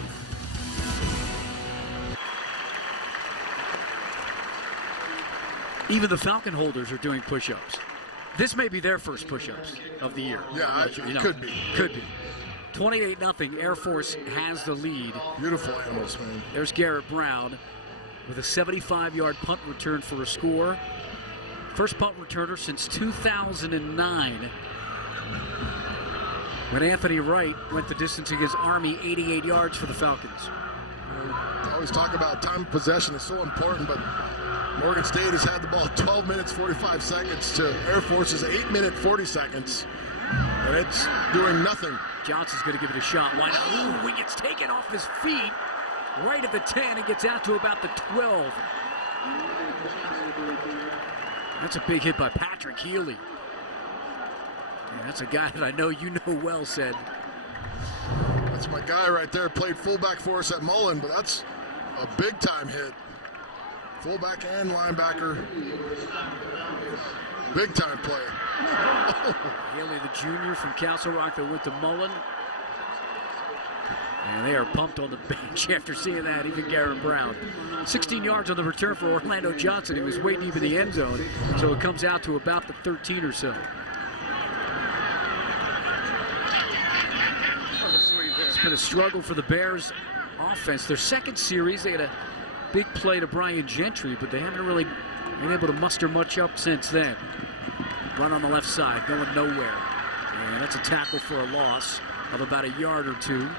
Even the Falcon holders are doing push-ups. This may be their first push-ups of the year. Yeah, could be. Could be. 28-0. Air Force has the lead. Beautiful animals, man. There's Garrett Brown with a 75-yard punt return for a score. First punt returner since 2009. When Anthony Wright went the distance against Army, 88 yards for the Falcons. I always talk about time of possession is so important, but Morgan State has had the ball 12 minutes, 45 seconds to Air Force's 8 minute, 40 seconds. And it's doing nothing. Johnson's going to give it a shot. Why not? Ooh, he gets taken off his feet right at the 10 and gets out to about the 12. That's a big hit by Patrick Healy. And that's a guy that I know you know well, Sid. That's my guy right there. Played fullback for us at Mullen, but that's a big-time hit. Fullback and linebacker. Big-time play. Haley, the junior from Castle Rock that went to Mullen. And they are pumped on the bench after seeing that, even Garrett Brown. 16 yards on the return for Orlando Johnson. He was way deep in the end zone, so it comes out to about the 13 or so. It's been a struggle for the Bears offense. Their second series, they had a big play to Brian Gentry, but they haven't really been able to muster much up since then. Run on the left side, going nowhere. And that's a tackle for a loss of about a yard or two.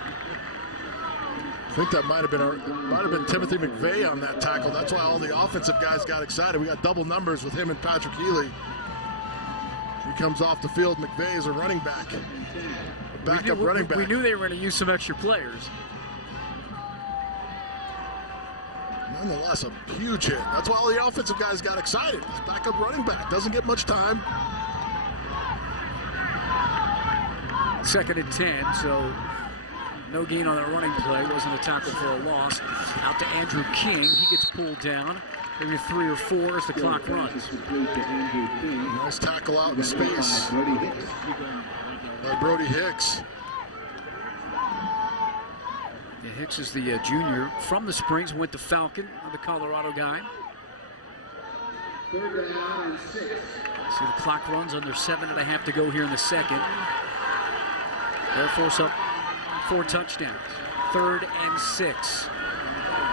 I think that might have been Timothy McVeigh on that tackle. That's why all the offensive guys got excited. We got double numbers with him and Patrick Healy. He comes off the field. McVeigh is a running back. A backup running back. We knew they were going to use some extra players. Nonetheless, a huge hit. That's why all the offensive guys got excited. He's backup running back. Doesn't get much time. 2nd and 10, so no gain on that running play. Wasn't a tackle for a loss. Out to Andrew King. He gets pulled down. Maybe 3 or 4 as the clock runs. Nice tackle out in space by Brody Hicks. Yeah, Hicks is the junior from the Springs. Went to Falcon, the Colorado guy. See the clock runs under 7.5 to go here in the second. Air Force up 4 touchdowns. 3rd and 6.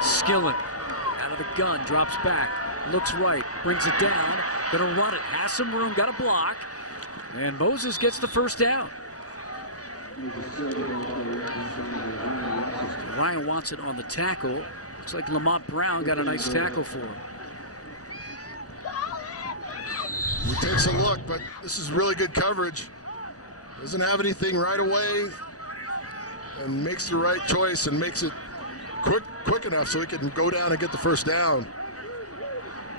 Skillen out of the gun, drops back, looks right, brings it down, gonna run it, has some room, got a block, and Moses gets the first down. Ryan Watson on the tackle. Looks like Lamont Brown got a nice tackle for him. He takes a look, but this is really good coverage. Doesn't have anything right away and makes the right choice and makes it quick enough so he can go down and get the first down.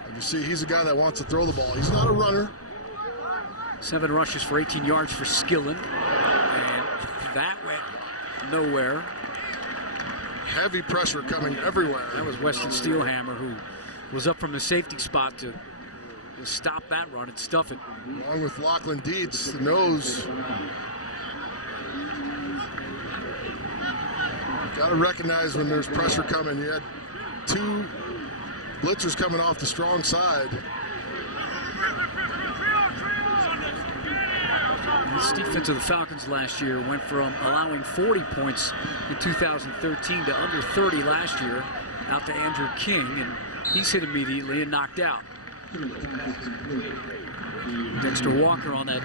And you see he's a guy that wants to throw the ball. He's not a runner. 7 rushes for 18 yards for Skillen. And that went nowhere. Heavy pressure coming everywhere. That was Weston Steelhammer who was up from the safety spot to stop that run and stuff it. Along with Lachlan Dietz, the nose. Got to recognize when there's pressure coming. You had 2 blitzers coming off the strong side. This defense of the Falcons last year went from allowing 40 points in 2013 to under 30 last year, out to Andrew King, and he's hit immediately and knocked out. Dexter Walker on that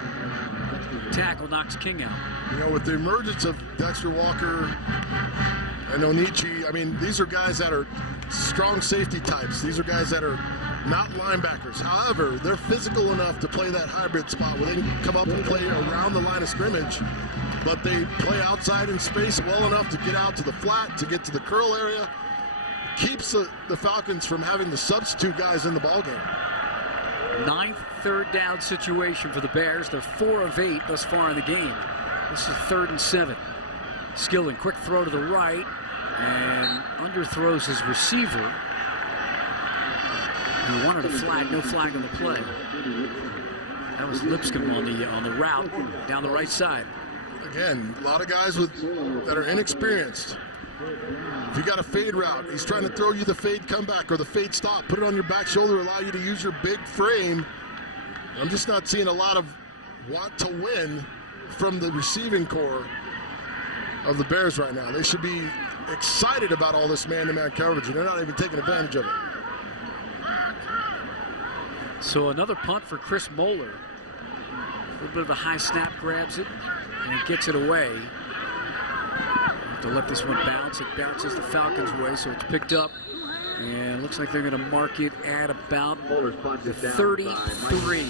tackle knocks King out. You know, with the emergence of Dexter Walker and Onichi, I mean, these are guys that are strong safety types. These are guys that are not linebackers. However, they're physical enough to play that hybrid spot where they can come up and play around the line of scrimmage, but they play outside in space well enough to get out to the flat, to get to the curl area. Keeps the Falcons from having the substitute guys in the ballgame. 9th third down situation for the Bears. They're 4 of 8 thus far in the game. This is 3rd and 7. Skillen, quick throw to the right, and underthrows his receiver. He wanted a flag, no flag on the play. That was Lipscomb on the route down the right side. Again, a lot of guys that are inexperienced. If you got a fade route, he's trying to throw you the fade comeback or the fade stop. Put it on your back shoulder, allow you to use your big frame. I'm just not seeing a lot of want to win from the receiving core of the Bears right now. They should be excited about all this man-to-man coverage, and they're not even taking advantage of it. So another punt for Chris Moeller. A little bit of a high snap, grabs it, and gets it away. Have to let this one bounce. It bounces the Falcons' way, so it's picked up. And it looks like they're going to mark it at about the 33.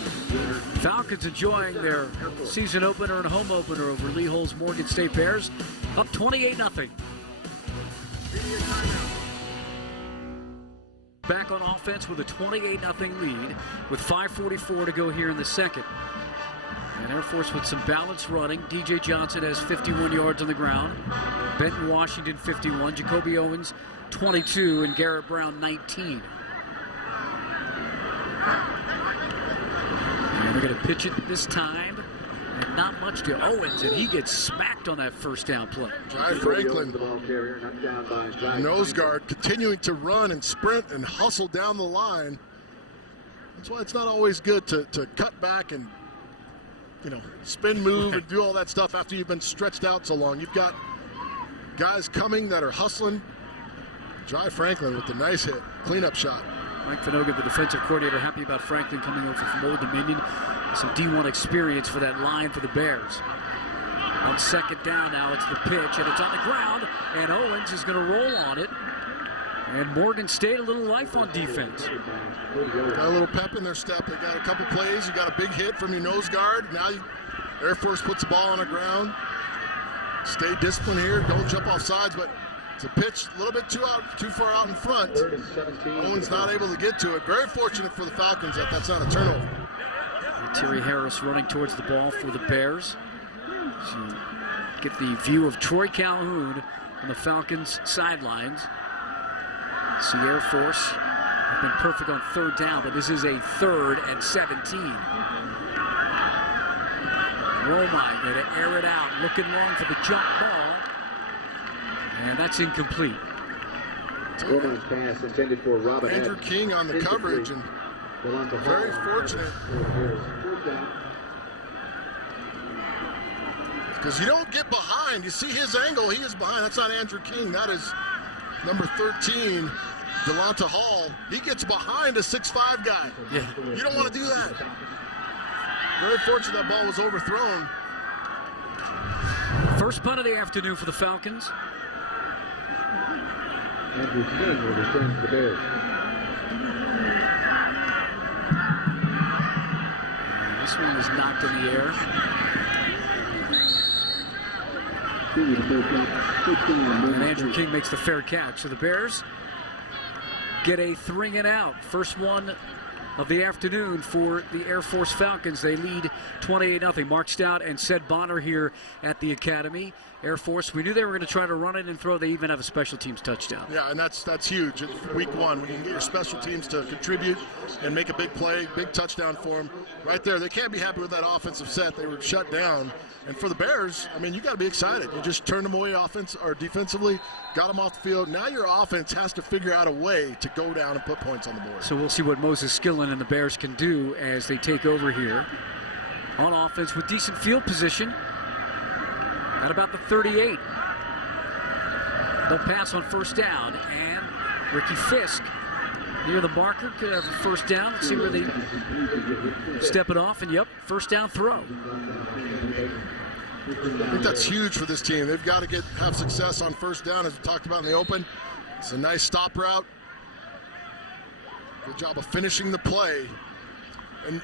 Falcons enjoying their season opener and home opener over Lee Hull's Morgan State Bears. Up 28-0. Back on offense with a 28-0 lead with 5:44 to go here in the second. And Air Force with some balanced running. DJ Johnson has 51 yards on the ground. Benton Washington 51. Jacoby Owens 22 and Garrett Brown 19. And they're going to pitch it this time. And not much to Owens, and he gets smacked on that first down play. Jai Franklin, nose guard, continuing to run and sprint and hustle down the line. That's why it's not always good to cut back and, you know, spin move and do all that stuff after you've been stretched out so long. You've got guys coming that are hustling. Jai Franklin with the nice hit, cleanup shot. Mike Finoga, the defensive coordinator, happy about Franklin coming over from Old Dominion. Some D1 experience for that line for the Bears. On second down now, it's the pitch, and it's on the ground, and Owens is going to roll on it. And Morgan State, a little life on defense. Got a little pep in their step. They got a couple plays. You got a big hit from your nose guard. Now Air Force puts the ball on the ground. Stay disciplined here. Don't jump off sides, but it's a pitch a little bit too far out in front. Owens not able to get to it. Very fortunate for the Falcons that that's not a turnover. Terry Harris running towards the ball for the Bears. So get the view of Troy Calhoun on the Falcons sidelines. See Air Force have been perfect on third down, but this is a 3rd and 17. Romine going to air it out, looking long for the jump ball, and that's incomplete. Romine's pass intended for Robin Andrew King on the coverage, and Very fortunate. Because you don't get behind. You see his angle. He is behind. That's not Andrew King. That is number 13, Delonta Hall. He gets behind a 6'5" guy. Yeah. You don't want to do that. Very fortunate that ball was overthrown. First punt of the afternoon for the Falcons. Andrew King will return to the Bears. And this one is knocked in the air. And Andrew King makes the fair catch. So the Bears get a 3 and out. First one of the afternoon for the Air Force Falcons. They lead 28-0. Mark Stout and Sed Bonner here at the Academy. Air Force, we knew they were going to try to run it and throw. They even have a special teams touchdown. Yeah, and that's huge. Week one, we can get your special teams to contribute and make a big play, big touchdown for them. Right there, they can't be happy with that offensive set. They were shut down. And for the Bears, I mean, you got to be excited. You just turned them away defensively, got them off the field. Now your offense has to figure out a way to go down and put points on the board. So we'll see what Moses Skillen and the Bears can do as they take over here on offense with decent field position at about the 38. They'll pass on first down, and Ricky Fisk near the marker could have a first down. Let's see where they step it off, and yep, first down throw. I think that's huge for this team. They've got to have success on first down, as we talked about in the open. It's a nice stop route. Good job of finishing the play. And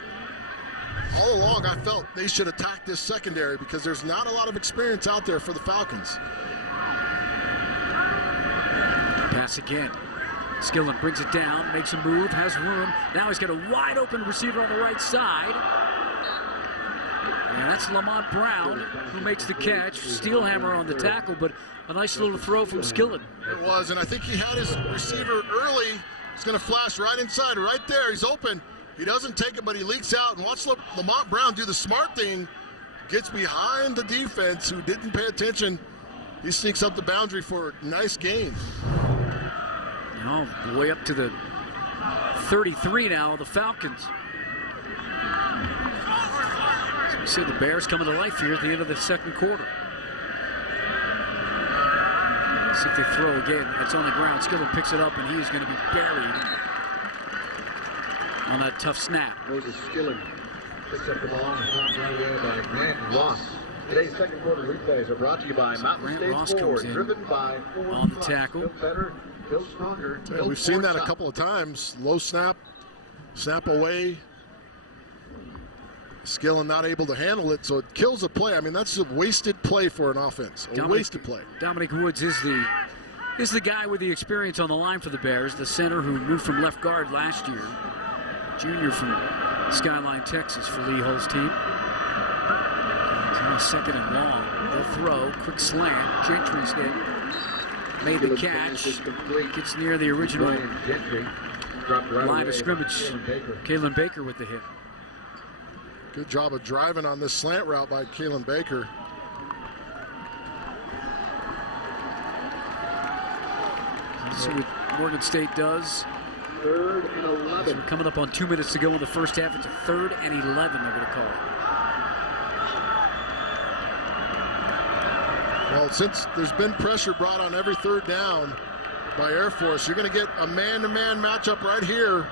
all along, I felt they should attack this secondary because there's not a lot of experience out there for the Falcons. Pass again. Skillen brings it down, makes a move, has room. Now he's got a wide open receiver on the right side. And that's Lamont Brown who makes the catch. Steelhammer on the tackle, but a nice little throw from Skillen. It was, and I think he had his receiver early. He's going to flash right inside, right there. He's open. He doesn't take it, but he leaks out. And watch Lamont Brown do the smart thing. Gets behind the defense who didn't pay attention. He sneaks up the boundary for a nice gain. Now, way up to the 33 now, the Falcons. So we see the Bears coming to life here at the end of the second quarter. See if they throw again. That's on the ground. Skillen picks it up, and he is going to be buried on that tough snap. Moses Skillen picks up the ball on the top right away by Grant Ross. Today's second quarter replays are brought to you by Mountain Grant State Ross Ford, comes in driven by Ford on the Trucks. tackle. Built better, built stronger. Yeah, built we've seen Ford that a tough. couple of times. Low snap, snap away. Skillen not able to handle it, so it kills a play. I mean, that's a wasted play for an offense. Wasted play. Dominic Woods is the guy with the experience on the line for the Bears, the center who moved from left guard last year. Junior from Skyline, Texas for Lee Hull's team. It's now second and long. They'll throw, quick slant. Gentry's hit. Made the catch. Gets near the original line of scrimmage. Kalen Baker with the hit. Good job of driving on this slant route by Kalen Baker. Let's see what Morgan State does. 3rd and 11. We're coming up on 2 minutes to go in the first half. It's a 3rd and 11 they're going to call it. Well, since there's been pressure brought on every third down by Air Force, you're going to get a man-to-man matchup right here.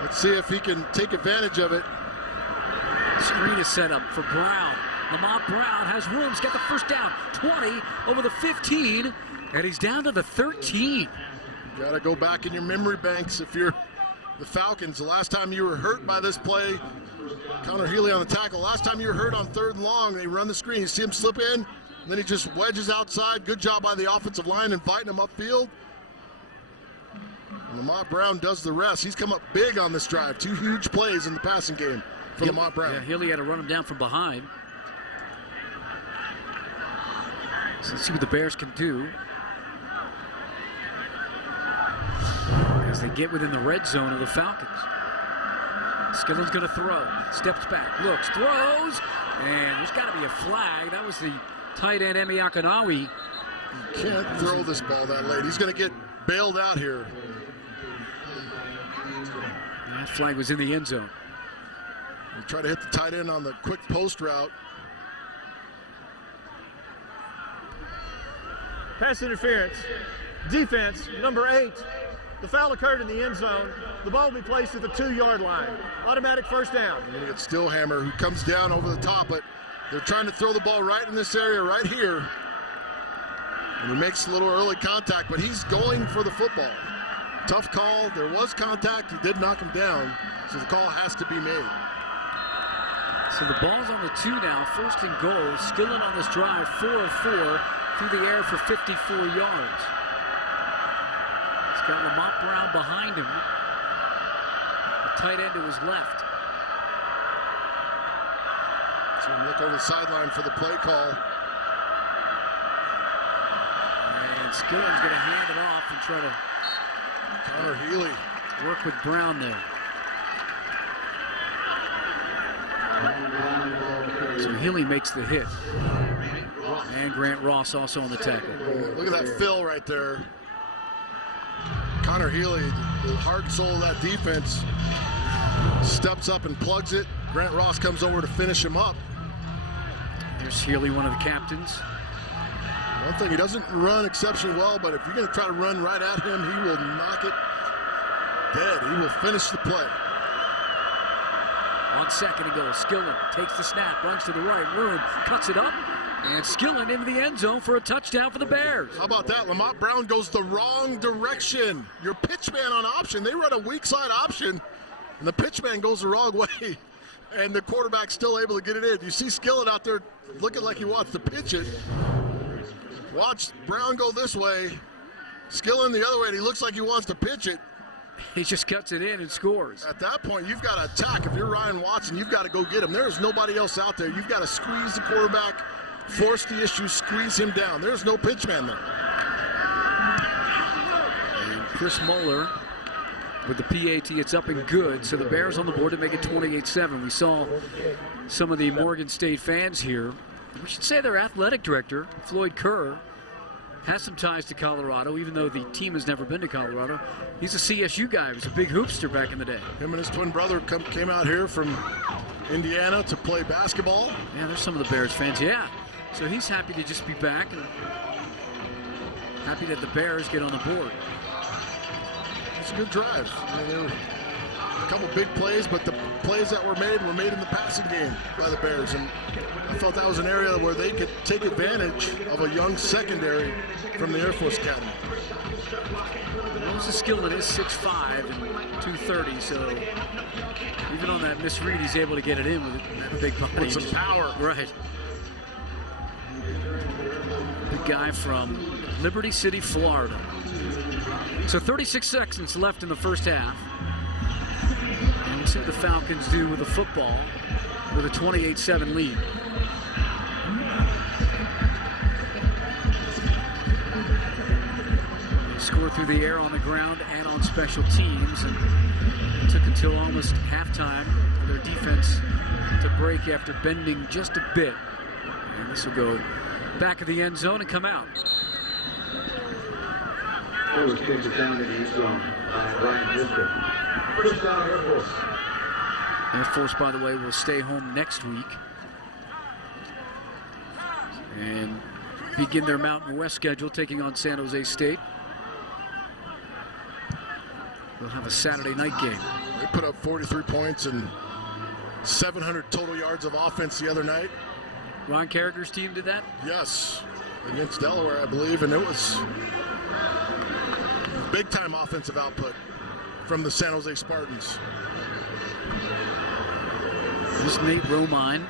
Let's see if he can take advantage of it. Screen is set up for Brown. Lamont Brown has room. He's got the first down. 20 over the 15, and he's down to the 13. You got to go back in your memory banks if you're the Falcons. The last time you were hurt by this play, Connor Healy on the tackle. Last time you were hurt on 3rd and long, they run the screen. You see him slip in, and then he just wedges outside. Good job by the offensive line inviting him upfield. And Lamont Brown does the rest. He's come up big on this drive. 2 huge plays in the passing game for Lamont Brown. Yeah, Healy had to run him down from behind. So let's see what the Bears can do as they get within the red zone of the Falcons. Skillen's going to throw. Steps back, looks, throws, and there's got to be a flag. That was the tight end, Emi Akanawi. Can't throw this ball that late. He's going to get bailed out here. That flag was in the end zone. He tried to hit the tight end on the quick post route. Pass interference. Defense, number 8. The foul occurred in the end zone. The ball will be placed at the 2-yard line. Automatic first down. And you get Stillhammer, who comes down over the top, but they're trying to throw the ball right in this area right here. And he makes a little early contact, but he's going for the football. Tough call. There was contact. He did knock him down, so the call has to be made. So the ball's on the 2 now, first and goal. Skillen on this drive, 4 of 4 through the air for 54 yards. He's got Lamont Brown behind him. The tight end to his left. So we look over the sideline for the play call. And Skillen's going to hand it off and try to Connor Healy work with Brown there. So Healy makes the hit. And Grant Ross also on the tackle. Look at that fill right there. Connor Healy, the heart and soul of that defense, steps up and plugs it. Grant Ross comes over to finish him up. There's Healy, one of the captains. One thing, he doesn't run exceptionally well, but if you're going to try to run right at him, he will knock it dead. He will finish the play. 1 second to go. Skillen takes the snap, runs to the right, room, cuts it up, and Skillen into the end zone for a touchdown for the Bears. How about that? Lamont Brown goes the wrong direction. Your pitch man on option, they run a weak side option, and the pitch man goes the wrong way, and the quarterback's still able to get it in. You see Skillen out there looking like he wants to pitch it. Watch Brown go this way, Skillen the other way, and he looks like he wants to pitch it. He just cuts it in and scores. At that point, you've got to attack. If you're Ryan Watson, you've got to go get him. There is nobody else out there. You've got to squeeze the quarterback, force the issue, squeeze him down. There's no pitch man there. And Chris Muller with the PAT, it's up and good. So the Bears on the board to make it 28-7. We saw some of the Morgan State fans here. We should say their athletic director, Floyd Kerr, has some ties to Colorado, even though the team has never been to Colorado. He's a CSU guy. He was a big hoopster back in the day. Him and his twin brother came out here from Indiana to play basketball. Yeah, there's some of the Bears fans. Yeah. So he's happy to just be back and happy that the Bears get on the board. It's a good drive. I mean, there were a couple big plays, but the plays that were made in the passing game by the Bears. And I felt that was an area where they could take advantage of a young secondary from the Air Force Academy. Moses Skillen is 6'5" and 230, so even on that misread, he's able to get it in with that big body. With some power. Right. Big guy from Liberty City, Florida. So 36 seconds left in the first half. And we'll see what the Falcons do with the football with a 28-7 lead. They score through the air, on the ground, and on special teams. And it took until almost halftime for their defense to break after bending just a bit. And this will go back of the end zone and come out. Force takes it down to the end zone by Ryan Driscoll. First down, Air Force. Air Force, by the way, will stay home next week and begin their Mountain West schedule, taking on San Jose State. They'll have a Saturday night game. They put up 43 points and 700 total yards of offense the other night. Ron Carragher's team did that? Yes, against Delaware, I believe, and it was big-time offensive output from the San Jose Spartans. This is Nate Romine,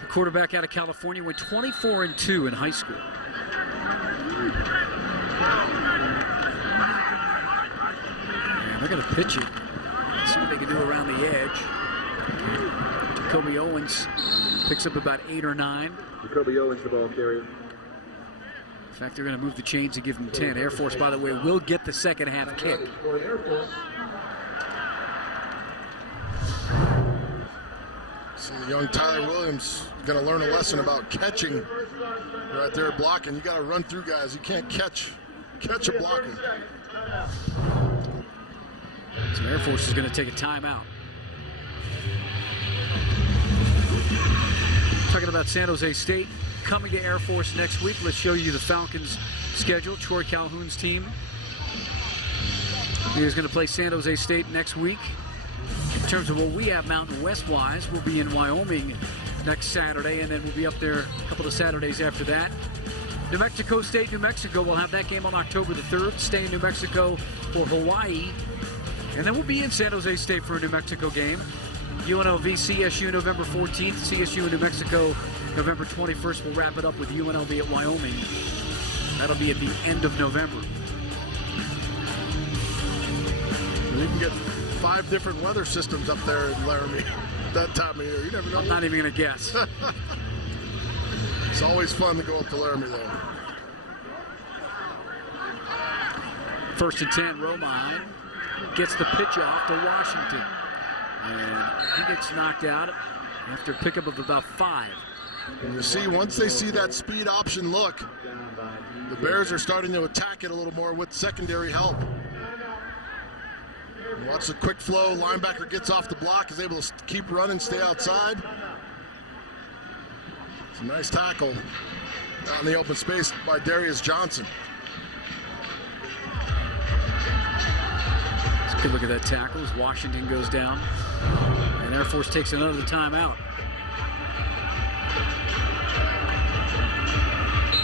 the quarterback out of California, went 24-2 in high school. And they're going to pitch it. Let's see what they can do around the edge. Jacoby Owens picks up about 8 or 9. Jacoby Owens, the ball carrier. In fact, they're going to move the chains and give them 10. Air Force, by the way, will get the second half kick. For the Air Force. See the young Tyler Williams going to learn a lesson about catching right there, blocking. You got to run through guys. You can't catch a blocker. So Air Force is going to take a timeout. Talking about San Jose State coming to Air Force next week. Let's show you the Falcons' schedule. Troy Calhoun's team is going to play San Jose State next week. In terms of what we have Mountain West-wise, we'll be in Wyoming next Saturday, and then we'll be up there a couple of Saturdays after that. New Mexico State, New Mexico, we'll have that game on October the 3rd. Stay in New Mexico for Hawaii. And then we'll be in San Jose State for a New Mexico game. UNLV, CSU, November 14th. CSU in New Mexico, November 21st. We'll wrap it up with UNLV at Wyoming. That'll be at the end of November. You can get 5 different weather systems up there in Laramie that time of year. You never know. I'm not even going to guess. It's always fun to go up to Laramie, though. 1st and 10, Romine gets the pitch off to Washington. And he gets knocked out after a pickup of about 5. And you see, once they see that speed option look, the Bears are starting to attack it a little more with secondary help. And watch the quick flow. Linebacker gets off the block, is able to keep running, stay outside. It's a nice tackle out in the open space by Darius Johnson. Good look at that tackle as Washington goes down. And Air Force takes another timeout.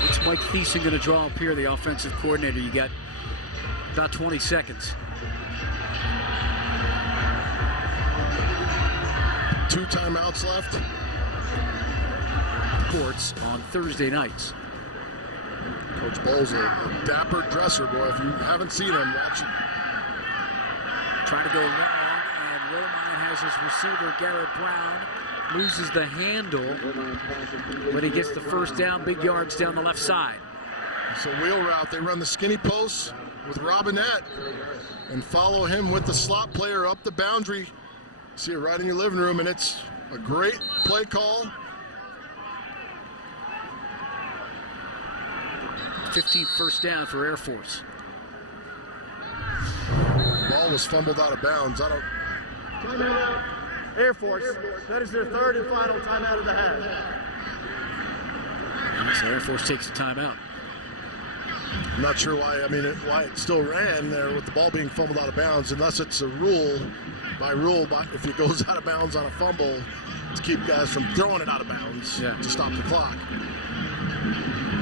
What's Mike Thiessen going to draw up here, the offensive coordinator? You got about 20 seconds. 2 timeouts left. Courts on Thursday nights. Coach Bowles, a dapper dresser, boy. If you haven't seen him, watch him. Trying to go long, and Romine has his receiver, Garrett Brown, loses the handle, but he gets the first down, big yards down the left side. It's a wheel route. They run the skinny post with Robinette and follow him with the slot player up the boundary. See it right in your living room, and it's a great play call. 15th first down for Air Force. Ball was fumbled out of bounds. Timeout. Air Force. That is their 3rd and final timeout of the half. So Air Force takes a timeout. I'm not sure why. Why it still ran there with the ball being fumbled out of bounds, unless it's a rule. If it goes out of bounds on a fumble, to keep guys from throwing it out of bounds to stop the clock.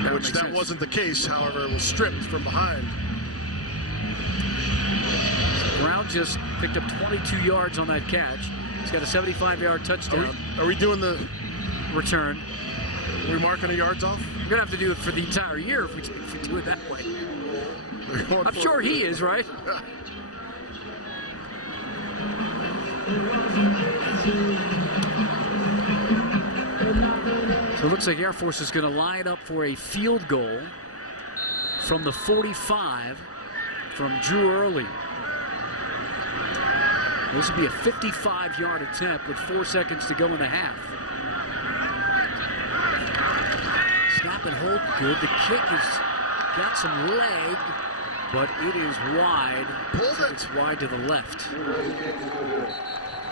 That wasn't the case. However, it was stripped from behind. Brown just picked up 22 yards on that catch. He's got a 75-yard touchdown. Are we doing the return? Are we marking the yards off? We're going to have to do it for the entire year if we do it that way. I'm sure he is, right? So it looks like Air Force is going to line up for a field goal from the 45 from Drew Early. This would be a 55-yard attempt with 4 seconds to go in the half. Snap and hold good. The kick has got some leg, but it is wide. Pulled it. It's wide to the left.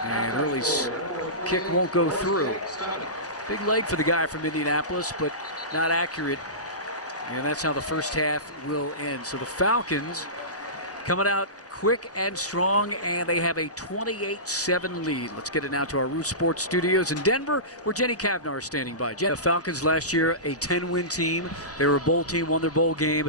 And Early's kick won't go through. Big leg for the guy from Indianapolis, but not accurate. And that's how the first half will end. So the Falcons coming out quick and strong, and they have a 28-7 lead. Let's get it now to our Root Sports studios in Denver, where Jenny Kavnar is standing by. The Falcons last year, a 10-win team. They were a bowl team, won their bowl game.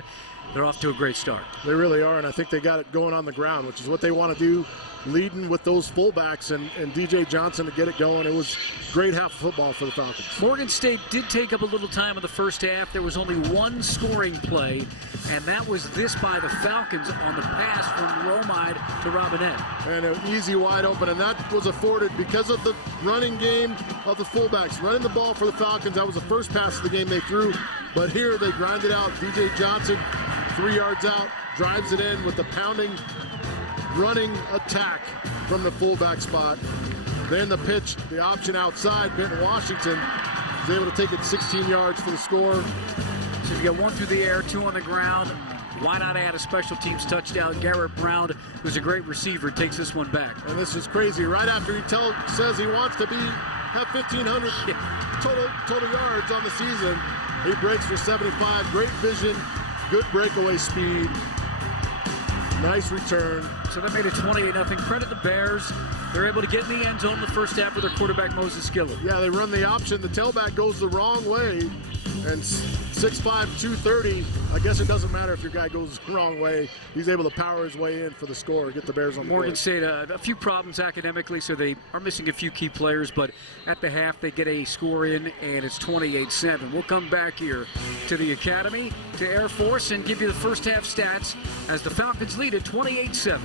They're off to a great start. They really are, and I think they got it going on the ground, which is what they want to do, leading with those fullbacks and DJ Johnson to get it going. It was great half of football for the Falcons. Morgan State did take up a little time in the first half. There was only one scoring play, and that was this by the Falcons on the pass from Romide to Robinette. And an easy wide open, and that was afforded because of the running game of the fullbacks. Running the ball for the Falcons, that was the first pass of the game they threw, but here they grinded out. DJ Johnson, 3 yards out, drives it in with the pounding running attack from the fullback spot. Then the pitch, the option outside, Benton Washington is able to take it 16 yards for the score. So you got 1 through the air, 2 on the ground. Why not add a special teams touchdown? Garrett Brown, who's a great receiver, takes this one back. And this is crazy. Right after he says he wants to have 1,500 total yards on the season, he breaks for 75. Great vision, good breakaway speed, nice return. So that made it 28-0. Credit the Bears. They're able to get in the end zone in the first half with their quarterback, Moses Skillen. Yeah, they run the option. The tailback goes the wrong way. And 6'5", 230, I guess it doesn't matter if your guy goes the wrong way. He's able to power his way in for the score, get the Bears on the board. Morgan State, a few problems academically, so they are missing a few key players, but at the half they get a score in, and it's 28-7. We'll come back here to the Academy, to Air Force, and give you the first half stats as the Falcons lead at 28-7.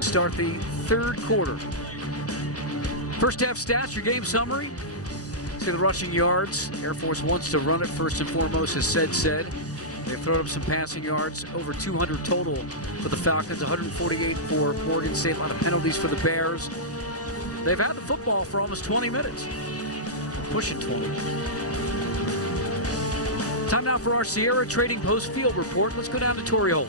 Start the third quarter. First half stats, your game summary. See the rushing yards. Air Force wants to run it first and foremost, as said. They've thrown up some passing yards, over 200 total for the Falcons, 148 for Morgan State. A lot of penalties for the Bears. They've had the football for almost 20 minutes. Pushing 20. Time now for our Sierra Trading Post Field Report. Let's go down to Torrey Holt.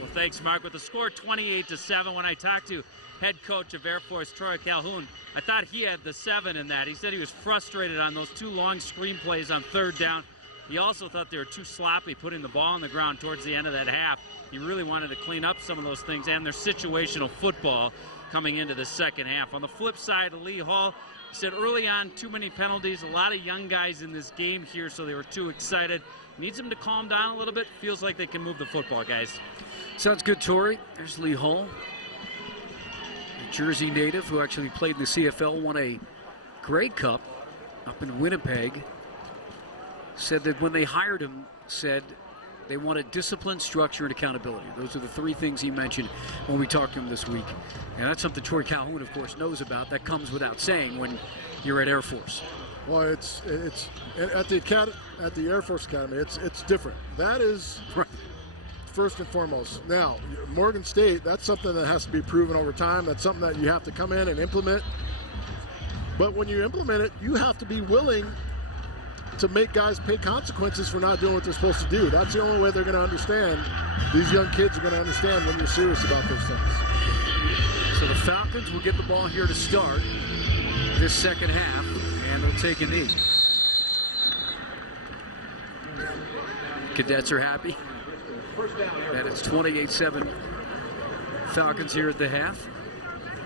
Well, thanks, Mark. With the score 28-7, when I talked to head coach of Air Force, Troy Calhoun, I thought he had the 7 in that. He said he was frustrated on those 2 long screen plays on third down. He also thought they were too sloppy putting the ball on the ground towards the end of that half. He really wanted to clean up some of those things and their situational football coming into the second half. On the flip side, Lee Hall, he said early on, too many penalties, a lot of young guys in this game here, so they were too excited. Needs them to calm down a little bit. Feels like they can move the football, guys. Sounds good, Torrey. There's Lee Hall, a Jersey native who actually played in the CFL, won a Grey Cup up in Winnipeg. Said that when they hired him, said they wanted discipline, structure, and accountability. Those are the 3 things he mentioned when we talked to him this week. And that's something Troy Calhoun, of course, knows about. That comes without saying when you're at Air Force. Well, it's at the Air Force Academy. It's different. That is right. First and foremost. Now, Morgan State, that's something that has to be proven over time. That's something that you have to come in and implement. But when you implement it, you have to be willing to make guys pay consequences for not doing what they're supposed to do. That's the only way they're going to understand. These young kids are going to understand when you're serious about those things. So the Falcons will get the ball here to start this second half, and they'll take a knee. Cadets are happy. And it's 28-7 Falcons here at the half.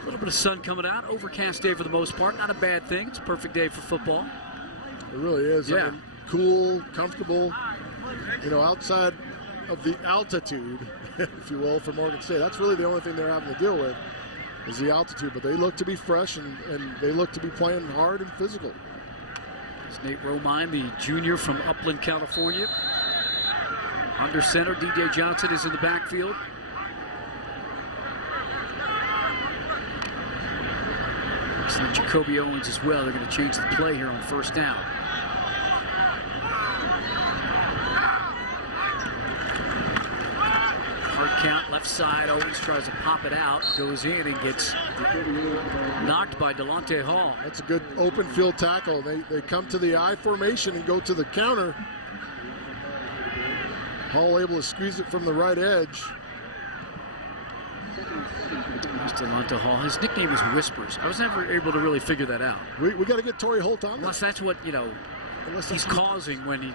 A little bit of sun coming out. Overcast day for the most part. Not a bad thing. It's a perfect day for football. It really is. Yeah. I mean, cool, comfortable, outside of the altitude, if you will, for Morgan State. That's really the only thing they're having to deal with is the altitude. But they look to be fresh, and they look to be playing hard and physical. It's Nate Romine, the junior from Upland, California. Under center, D.J. Johnson is in the backfield. And Jacoby Owens as well. They're going to change the play here on first down. Hard count, left side. Owens tries to pop it out. Goes in and gets knocked by Delonte Hall. That's a good open field tackle. They come to the I formation and go to the counter. Hall able to squeeze it from the right edge. There's Delonte Hall. His nickname is Whispers. I was never able to really figure that out. We got to get Torrey Holt on. Unless that's what, he's causing when he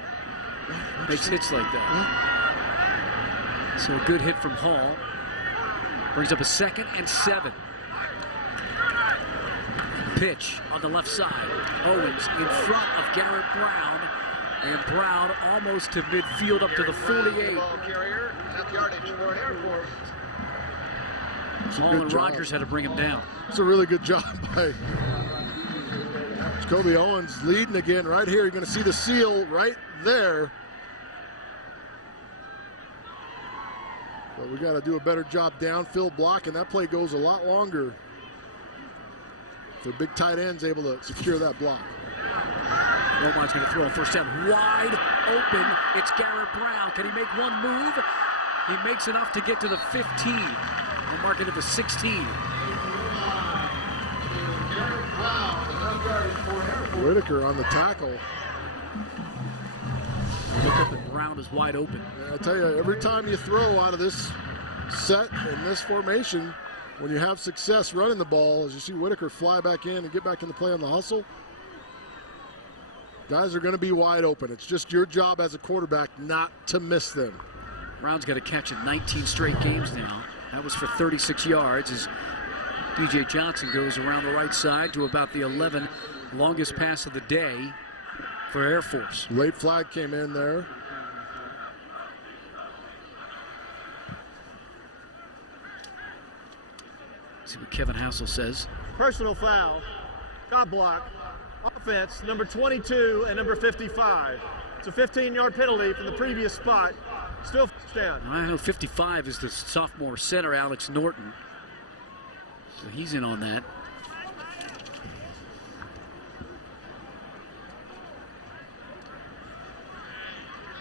makes hits like that. So a good hit from Hall. Brings up a 2nd and 7. Pitch on the left side. Owens in front of Garrett Brown. And Brown almost to midfield up to the 48. Hall and Rogers had to bring him down. It's a really good job by Jacoby Owens, leading again right here. You're going to see the seal right there. But we got to do a better job downfield blocking. That play goes a lot longer. The big tight end's able to secure that block. Romine's going to throw on first down. Wide open. It's Garrett Brown. Can he make one move? He makes enough to get to the 15. I'll mark it at the 16. Whitaker on the tackle. Look up and Brown is wide open. I tell you, every time you throw out of this set in this formation, when you have success running the ball, as you see Whitaker fly back in and get back into play on the hustle, guys are going to be wide open. It's just your job as a quarterback not to miss them. Brown's got a catch in 19 straight games now. That was for 36 yards as DJ Johnson goes around the right side to about the 11 longest pass of the day for Air Force. Late flag came in there. See what Kevin Hassel says. Personal foul, cop block, offense, number 22 and number 55. It's a 15-yard penalty from the previous spot. Still down. I know 55 is the sophomore center, Alex Norton. So he's in on that.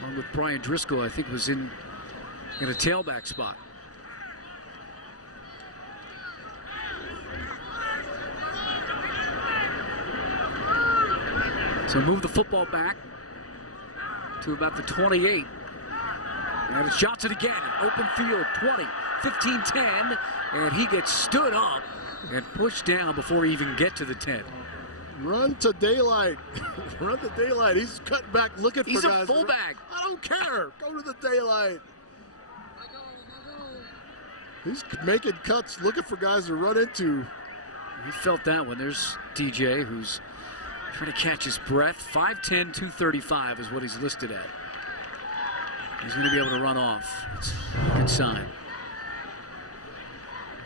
Along with Brian Driscoll, I think was in a tailback spot. So move the football back to about the 28. And it's Johnson again, open field, 20, 15, 10, and he gets stood up and pushed down before he even get to the 10. Run to daylight. Run to daylight. He's cutting back looking for guys. He's a fullback. I don't care. Go to the daylight. He's making cuts, looking for guys to run into. He felt that one. There's DJ, who's trying to catch his breath. 5'10", 235 is what he's listed at. He's going to be able to run off. It's a good sign.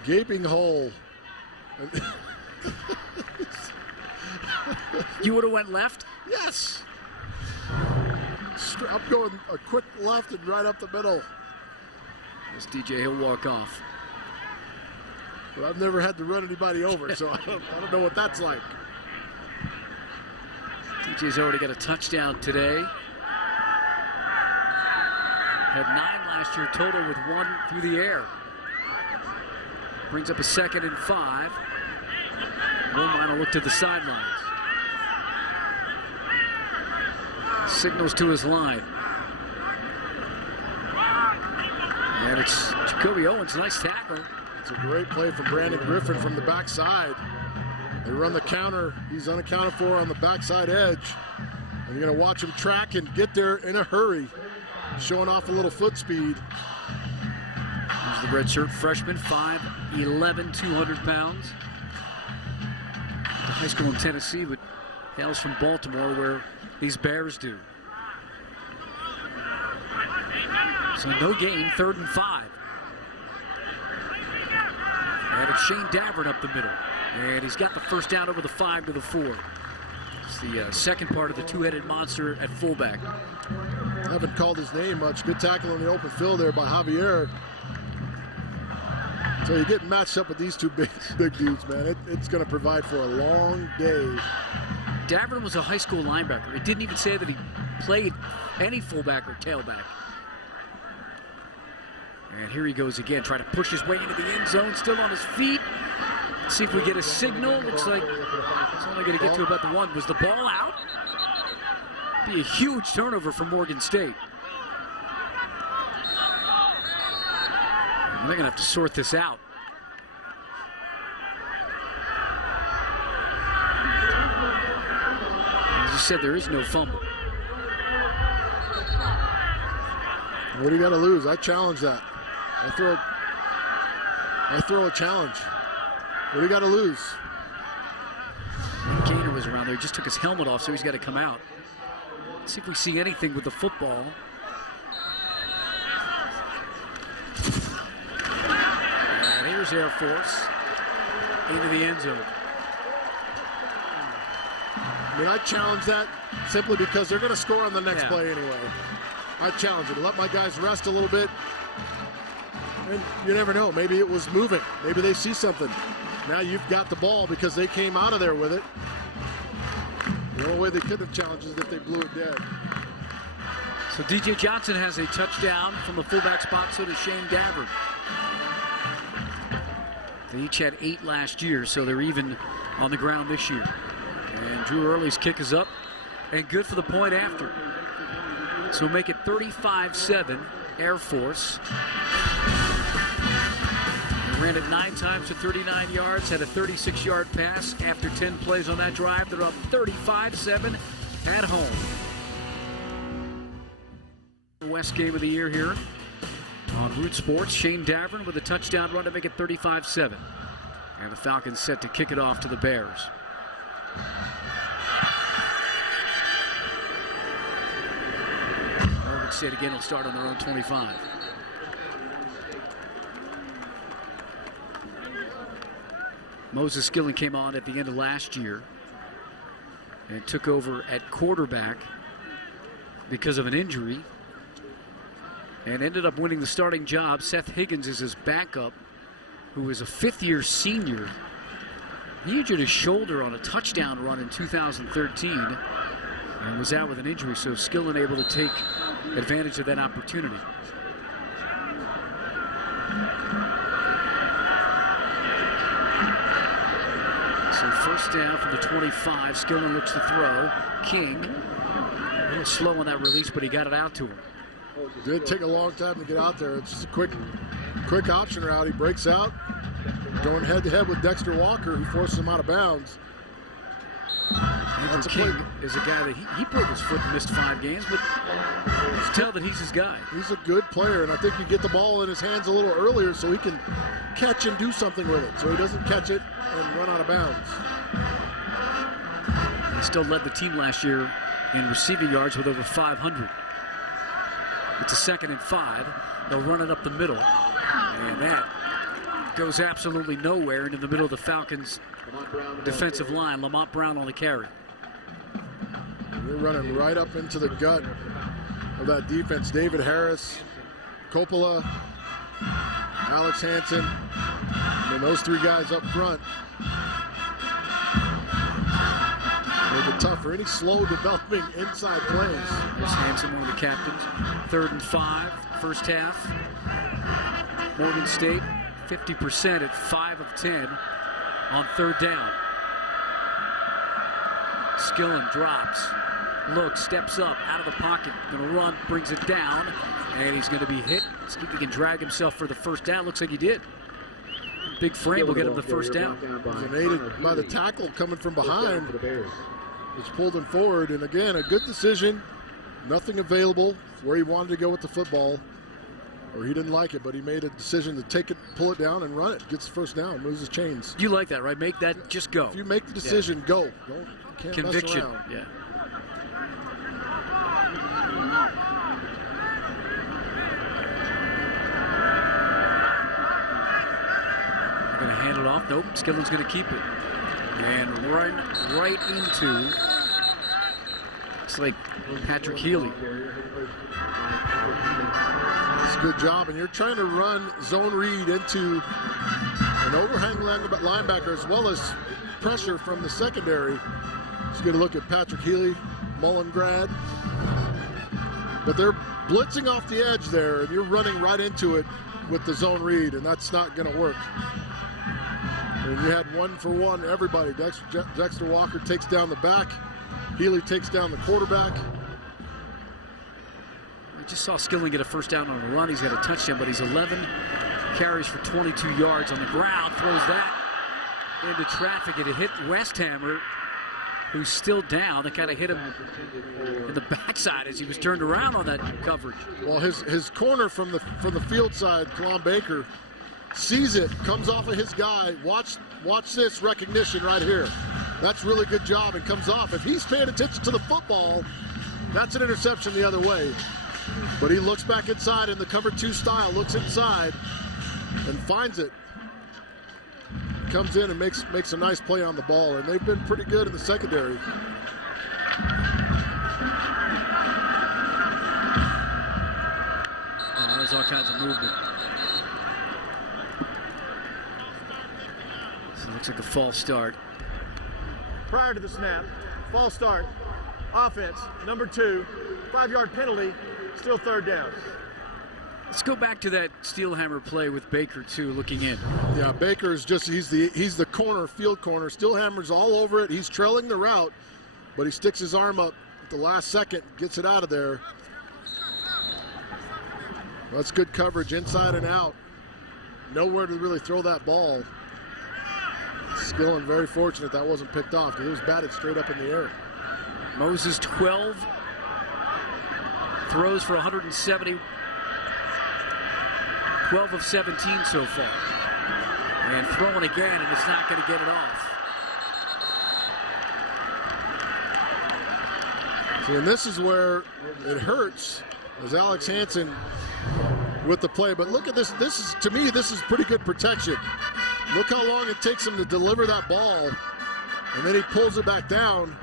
Gaping hole. You would have went left? Yes. I'm going a quick left and right up the middle. This DJ, he'll walk off. But I've never had to run anybody over, so I don't know what that's like. DJ's already got a touchdown today. Had 9 last year total with 1 through the air. Brings up a 2nd and 5. Romine will look to the sidelines. Signals to his line. And it's Jacoby Owens, nice tackle. It's a great play from Brandon Griffin from the backside. They run the counter. He's unaccounted for on the backside edge. And you're going to watch him track and get there in a hurry, showing off a little foot speed. There's the redshirt freshman, 5'11", 200 pounds. The high school in Tennessee, but hails from Baltimore, where these Bears do. So no gain, 3rd and 5. And it's Shane Davern up the middle. And he's got the first down over the 5 to the 4. It's the second part of the two-headed monster at fullback. I haven't called his name much. Good tackle in the open field there by Javier. So you're getting matched up with these two big dudes, man. It's going to provide for a long day. Davern was a high school linebacker. It didn't even say that he played any fullback or tailback. And here he goes again, trying to push his way into the end zone, still on his feet. Let's see if we get a signal. Looks like it's only going to get to about the 1. Was the ball out? Be a huge turnover for Morgan State. And they're going to have to sort this out. As you said, there is no fumble. What do you got to lose? I challenge that. I throw a challenge. What do you got to lose? Gainer was around there. He just took his helmet off, so he's got to come out. Let's see if we see anything with the football. And here's Air Force into the end zone. I mean, I challenge that simply because they're going to score on the next play anyway. I challenge it. Let my guys rest a little bit. And you never know. Maybe it was moving. Maybe they see something. Now you've got the ball because they came out of there with it. The only way they could have challenged is if they blew it dead. So DJ Johnson has a touchdown from the fullback spot, so does Shane Davern. They each had 8 last year, so they're even on the ground this year. And Drew Early's kick is up and good for the point after. So make it 35-7, Air Force. Ran it 9 times for 39 yards, had a 36-yard pass after 10 plays on that drive. They're up 35-7 at home. West game of the year here on Root Sports. Shane Davern with a touchdown run to make it 35-7. And the Falcons set to kick it off to the Bears. Morgan State again will start on their own 25. Moses Skillen came on at the end of last year and took over at quarterback because of an injury and ended up winning the starting job. Seth Higgins is his backup, who is a fifth-year senior. He injured his shoulder on a touchdown run in 2013 and was out with an injury, so Skillen able to take advantage of that opportunity. So first down from the 25. Skillen looks to throw. King, a little slow on that release, but he got it out to him. It did take a long time to get out there. It's just a quick option route. He breaks out, going head-to-head with Dexter Walker, who forces him out of bounds. Andrew King is a guy that he broke his foot and missed 5 games, but you can tell that he's his guy. He's a good player, and I think you get the ball in his hands a little earlier so he can catch and do something with it, so he doesn't catch it and run out of bounds. He still led the team last year in receiving yards with over 500. It's a 2nd and 5. They'll run it up the middle, and that goes absolutely nowhere into the middle of the Falcons' defensive line. Lamont Brown on the carry. You're running right up into the gut of that defense. David Harris, Coppola, Alex Hansen, and then those 3 guys up front. Make it tough for any slow developing inside plays. Alex Hansen, one of the captains. 3rd and 5, first half. Morgan State, 50% at 5 of 10 on 3rd down. Skillen drops, looks, steps up, out of the pocket, gonna run, brings it down, and he's gonna be hit. See if he can drag himself for the first down. Looks like he did. Big frame will get him the first down. He's aided by the tackle coming from behind. It's pulled him forward, and again, a good decision. Nothing available where he wanted to go with the football, or he didn't like it, but he made a decision to take it, pull it down, and run it. Gets the first down, moves his chains. You like that, right? Make that just go. If you make the decision, go. You can't Conviction. mess around. Yeah. They're going to hand it off. Nope. Skillen's going to keep it. And run right into, it's like Patrick Healy. It's a good job, and you're trying to run zone read into an overhang linebacker as well as pressure from the secondary. Let's get a look at Patrick Healy, Mullen grad. But they're blitzing off the edge there, and you're running right into it with the zone read, and that's not going to work. And you had 1-for-1 everybody. Dexter Walker takes down the back. Healy takes down the quarterback. I just saw Skillen get a first down on a run. He's got a touchdown, but he's 11 carries for 22 yards on the ground. Throws that into traffic, and it hit Westhammer, who's still down. They kind of hit him in the backside as he was turned around on that coverage. Well, his corner from the field side, Kalon Baker, sees it, comes off of his guy. Watch this recognition right here. That's really good job, and comes off. If he's paying attention to the football, that's an interception the other way. But he looks back inside in the cover 2 style, looks inside and finds it. Comes in and makes a nice play on the ball, and they've been pretty good in the secondary. There's all kinds of movement. So it looks like a false start. Prior to the snap, false start, offense, number 2, 5-yard penalty, still 3rd down. Let's go back to that Steelhammer play with Baker too, looking in. Yeah, Baker's he's the corner, field corner. Steelhammer's all over it. He's trailing the route, but he sticks his arm up at the last second, gets it out of there. That's good coverage inside and out. Nowhere to really throw that ball. Skillen very fortunate that wasn't picked off because it was batted straight up in the air. Moses 12 throws for 170. 12 of 17 so far. And throwing again, and it's not going to get it off. See, and this is where it hurts, as Alex Hansen with the play. But look at this. This is, to me, this is pretty good protection. Look how long it takes him to deliver that ball. And then he pulls it back down.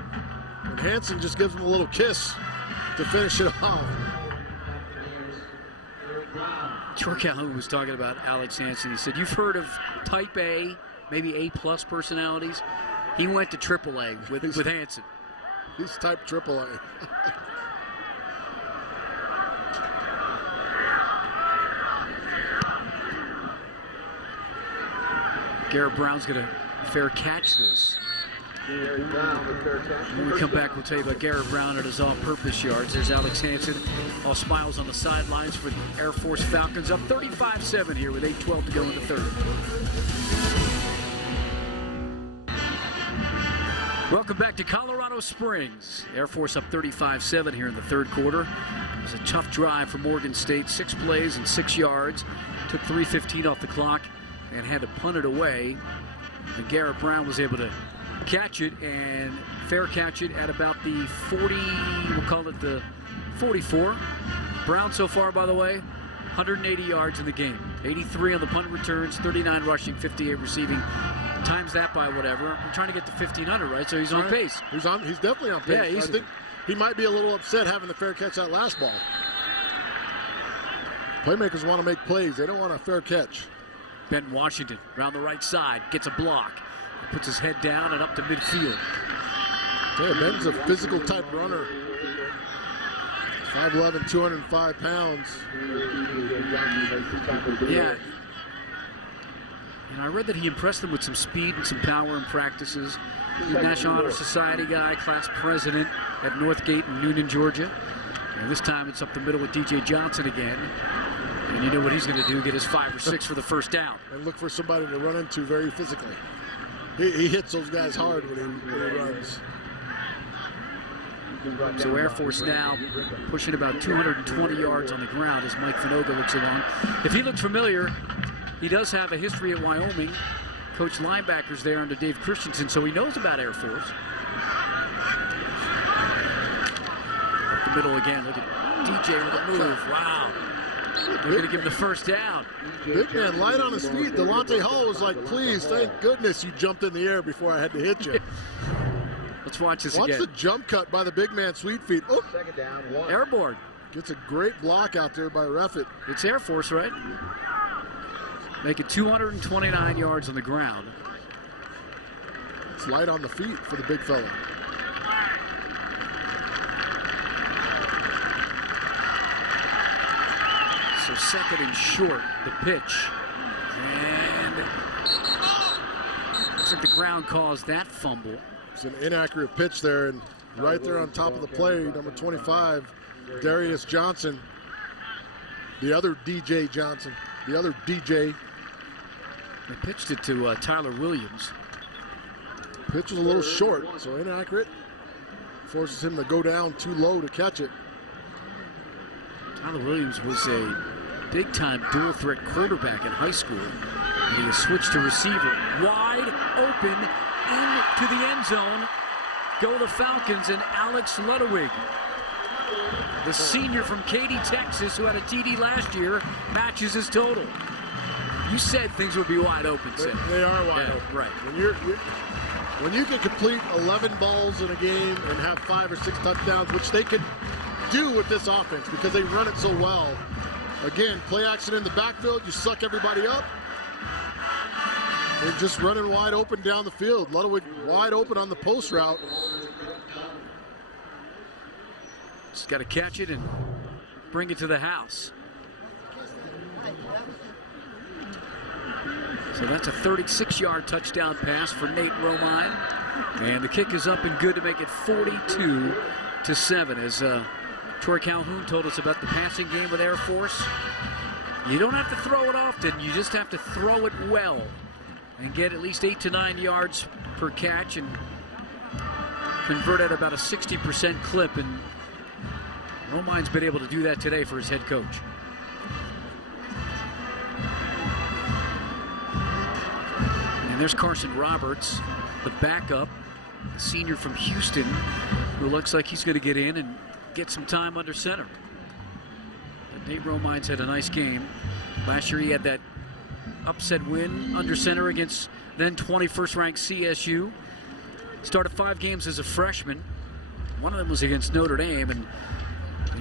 And Hansen just gives him a little kiss to finish it off. Troy Calhoun was talking about Alex Hansen. He said, you've heard of type A, maybe A+ personalities? He went to AAA with Hansen. He's type AAA. Garrett Brown's going to fair catch this. When we come back, we'll tell you about Garrett Brown and his all-purpose yards. There's Alex Hansen, all smiles on the sidelines for the Air Force Falcons. Up 35-7 here with 8:12 to go in the third. Welcome back to Colorado Springs. Air Force up 35-7 here in the third quarter. It was a tough drive for Morgan State. 6 plays and 6 yards. Took 3:15 off the clock and had to punt it away. And Garrett Brown was able to catch it and fair catch it at about the 40, we'll call it the 44. Brown so far, by the way, 180 yards in the game. 83 on the punt returns, 39 rushing, 58 receiving. Times that by whatever. We're trying to get to 1,500, right? So he's on pace. He's definitely on pace. Yeah, I think he might be a little upset having the fair catch that last ball. Playmakers want to make plays. They don't want a fair catch. Ben Washington around the right side, gets a block. Puts his head down and up to midfield. Yeah, Ben's a physical type runner. 5'11", 205 pounds. Yeah. And I read that he impressed them with some speed and some power in practices. He's a National Honor Society guy, class president at Northgate in Noonan, Georgia. And this time it's up the middle with DJ Johnson again. And you know what he's going to do, get his 5 or 6 for the first down. And look for somebody to run into very physically. He hits those guys hard when he runs. So Air Force now pushing about 220 yards on the ground as Mike Finoga looks along. If he looks familiar, he does have a history at Wyoming. Coached linebackers there under Dave Christensen, so he knows about Air Force. Up the middle again. Look at DJ with a move. Wow. They're going to give him the first down. Big man, light on his feet. Delonte Hall was like, please, thank goodness you jumped in the air before I had to hit you. Let's watch this Watch again. the jump cut by the big man, Sweet Feet. Oh. Second down, 1. Airborne. Gets a great block out there by Reffett. It's Air Force, right? Make it 229 yards on the ground. It's light on the feet for the big fella. So second and short, the pitch. And looks like the ground caused that fumble. It's an inaccurate pitch there, and right there on top of the play, number 25, Darius Johnson. The other DJ Johnson. The other DJ. They pitched it to Tyler Williams. Pitch was a little short, so inaccurate. Forces him to go down too low to catch it. Tyler Williams was a big-time dual-threat quarterback in high school. And he has switched to receiver. Wide open into the end zone. Go the Falcons and Alex Ludwig. The senior from Katy, Texas, who had a TD last year, matches his total. You said things would be wide open, Sid. They are wide open. Right. When you can complete 11 balls in a game and have 5 or 6 touchdowns, which they could do with this offense because they run it so well. Again, play action in the backfield, you suck everybody up. They're just running wide open down the field. Ludwig wide open on the post route. Just got to catch it and bring it to the house. So that's a 36-yard touchdown pass for Nate Romine. And the kick is up and good to make it 42-7 as Troy Calhoun told us about the passing game with Air Force. You don't have to throw it often. You just have to throw it well and get at least 8 to 9 yards per catch and convert at about a 60% clip. And Romine's been able to do that today for his head coach. And there's Carson Roberts, the backup, the senior from Houston, who looks like he's going to get in and get some time under center. But Nate Romine's had a nice game. Last year he had that upset win under center against then 21st ranked CSU. Started 5 games as a freshman. One of them was against Notre Dame, and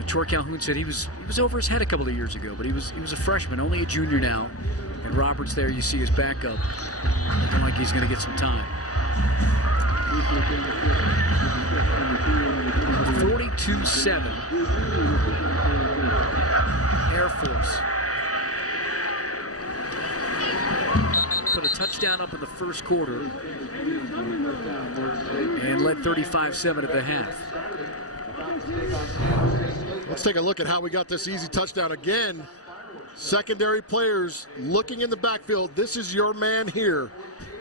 Troy Calhoun said he was over his head a couple of years ago, but he was a freshman, only a junior now. And Roberts there, you see his backup, looking like he's going to get some time. 42-7. Air Force. Put a touchdown up in the first quarter and led 35-7 at the half. Let's take a look at how we got this easy touchdown again. Secondary players looking in the backfield. This is your man here.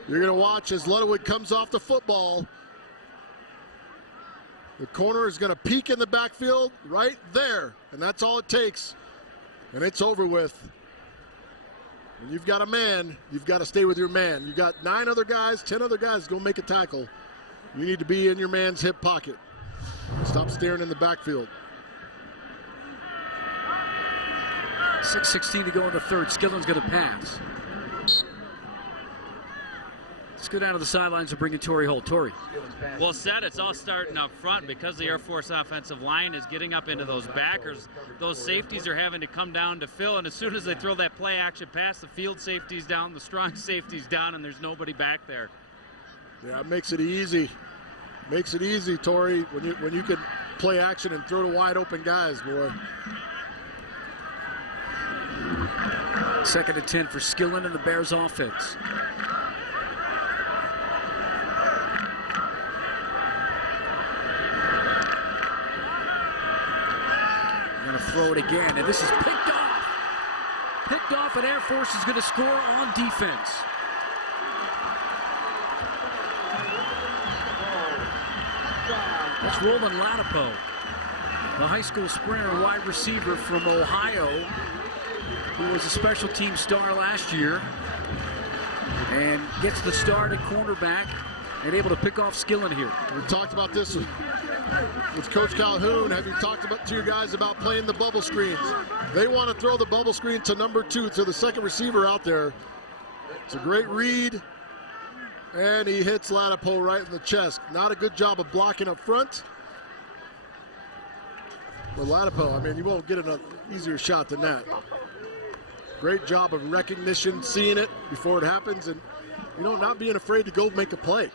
You're going to watch as Ludwig comes off the football. The corner is going to peek in the backfield right there, and that's all it takes. And it's over with. When you've got a man, you've got to stay with your man. You've got 9 other guys, 10 other guys go make a tackle. You need to be in your man's hip pocket. Stop staring in the backfield. 6:16 to go in the third. Skillen's going to pass. Let's go down to the sidelines and bring in Torrey Holt. Torrey. Well said. It's all starting up front because the Air Force offensive line is getting up into those backers. Those safeties are having to come down to fill, and as soon as they throw that play action pass, the field safety's down, the strong safety's down, and there's nobody back there. Yeah, it makes it easy. Makes it easy, Torrey, when you can play action and throw to wide open guys, boy. 2nd and 10 for Skillen and the Bears offense. Going to throw it again, and this is picked off. Picked off, and Air Force is going to score on defense. That's Roland Latipo, the high school sprinter and wide receiver from Ohio, who was a special team star last year, and gets the start at cornerback and able to pick off Skillen here. We talked about this with Coach Calhoun. Have you talked to your guys about playing the bubble screens? They want to throw the bubble screen to number 2, to the second receiver out there. It's a great read, and he hits Latipo right in the chest. Not a good job of blocking up front. But Latipo, I mean, you won't get an easier shot than that. Great job of recognition, seeing it before it happens, and, you know, not being afraid to go make a play.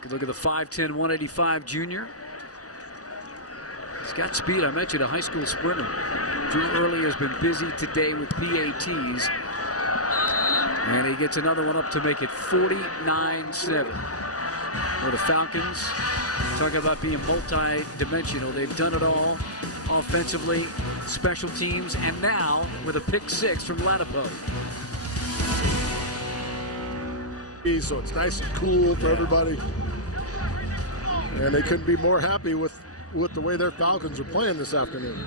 Good look at the 5'10", 185 junior. He's got speed. I mentioned a high school sprinter. Drew Early has been busy today with PATs. And he gets another one up to make it 49-7. Well, the Falcons, talking about being multi-dimensional. They've done it all offensively, special teams, and now with a pick 6 from Latipo. So it's nice and cool for everybody. And they couldn't be more happy with the way their Falcons are playing this afternoon.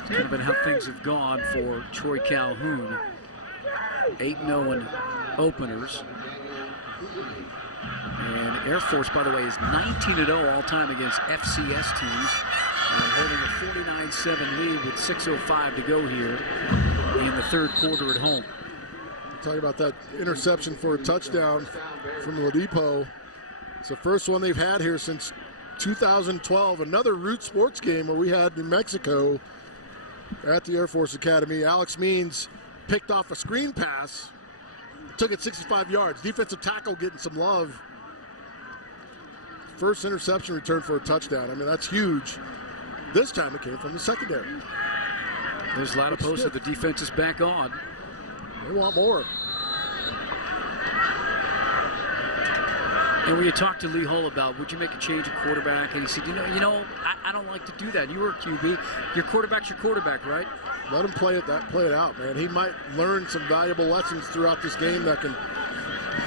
It's kind of been how things have gone for Troy Calhoun. 8-0 in openers. And Air Force, by the way, is 19-0 all-time against FCS teams. And holding a 49-7 lead with 6:05 to go here in the third quarter at home. Talking about that interception for a touchdown from Latipo. It's the first one they've had here since 2012. Another Root Sports game where we had New Mexico at the Air Force Academy. Alex Means picked off a screen pass, took it 65 yards. Defensive tackle getting some love. First interception return for a touchdown. I mean, that's huge. This time it came from the secondary. There's Latipo, so the defense is back on. They want more. And when you talk to Lee Hull about, would you make a change at quarterback? And he said, you know, I don't like to do that. You were a QB. Your quarterback's your quarterback, right? Let him play it out, man. He might learn some valuable lessons throughout this game that can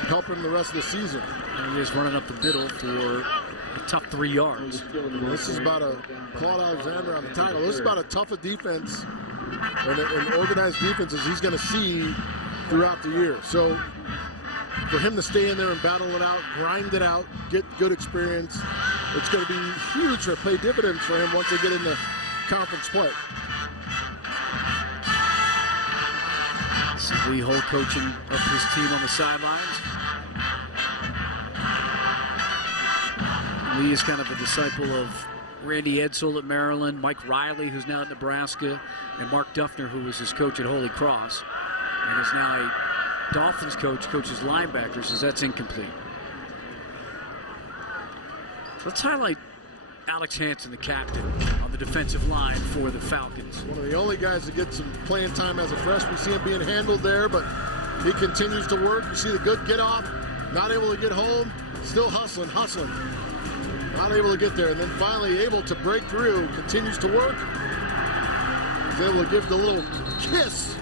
help him the rest of the season. And he is running up the middle for a tough 3 yards. This is about a Claude Alexander on the tackle. This is about a tough a defense and organized defense as he's going to see throughout the year. So for him to stay in there and battle it out, grind it out, get good experience, it's going to be huge to pay dividends for him once they get into conference play. This is Lee Hull coaching up his team on the sidelines. Lee is kind of a disciple of Randy Edsall at Maryland, Mike Riley, who's now at Nebraska, and Mark Duffner, who was his coach at Holy Cross, and is now a Dolphins coach, coaches linebackers, as that's incomplete. Let's highlight Alex Hansen, the captain, on the defensive line for the Falcons. One of the only guys to get some playing time as a freshman. We see him being handled there, but he continues to work. You see the good get off, not able to get home, still hustling. Not able to get there, and then finally able to break through, continues to work. He's able to give the little kiss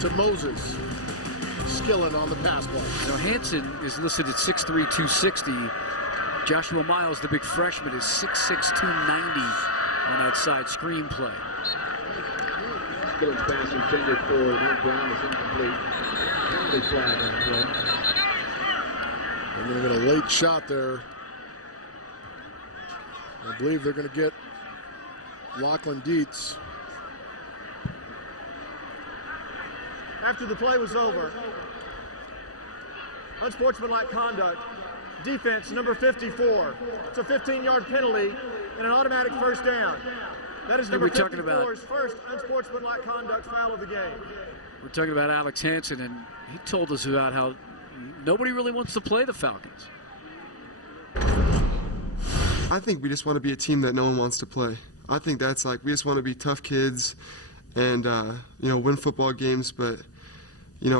to Moses. Skilling on the pass play. Now Hansen is listed at 6'3", 260. Joshua Miles, the big freshman, is 6'6", 290 on that side screen play. Skilling's pass intended for Mark Brown is incomplete. Penalty flag on the play. And they're going to get a late shot there. I believe they're going to get Lachlan Dietz. After the play was over, unsportsmanlike conduct, defense number 54. It's a 15-yard penalty and an automatic first down. That is number 54's first unsportsmanlike conduct foul of the game. We're talking about Alex Hansen, and he told us about how nobody really wants to play the Falcons. I think we just want to be a team that no one wants to play. I think that's like, we just want to be tough kids and, win football games. But,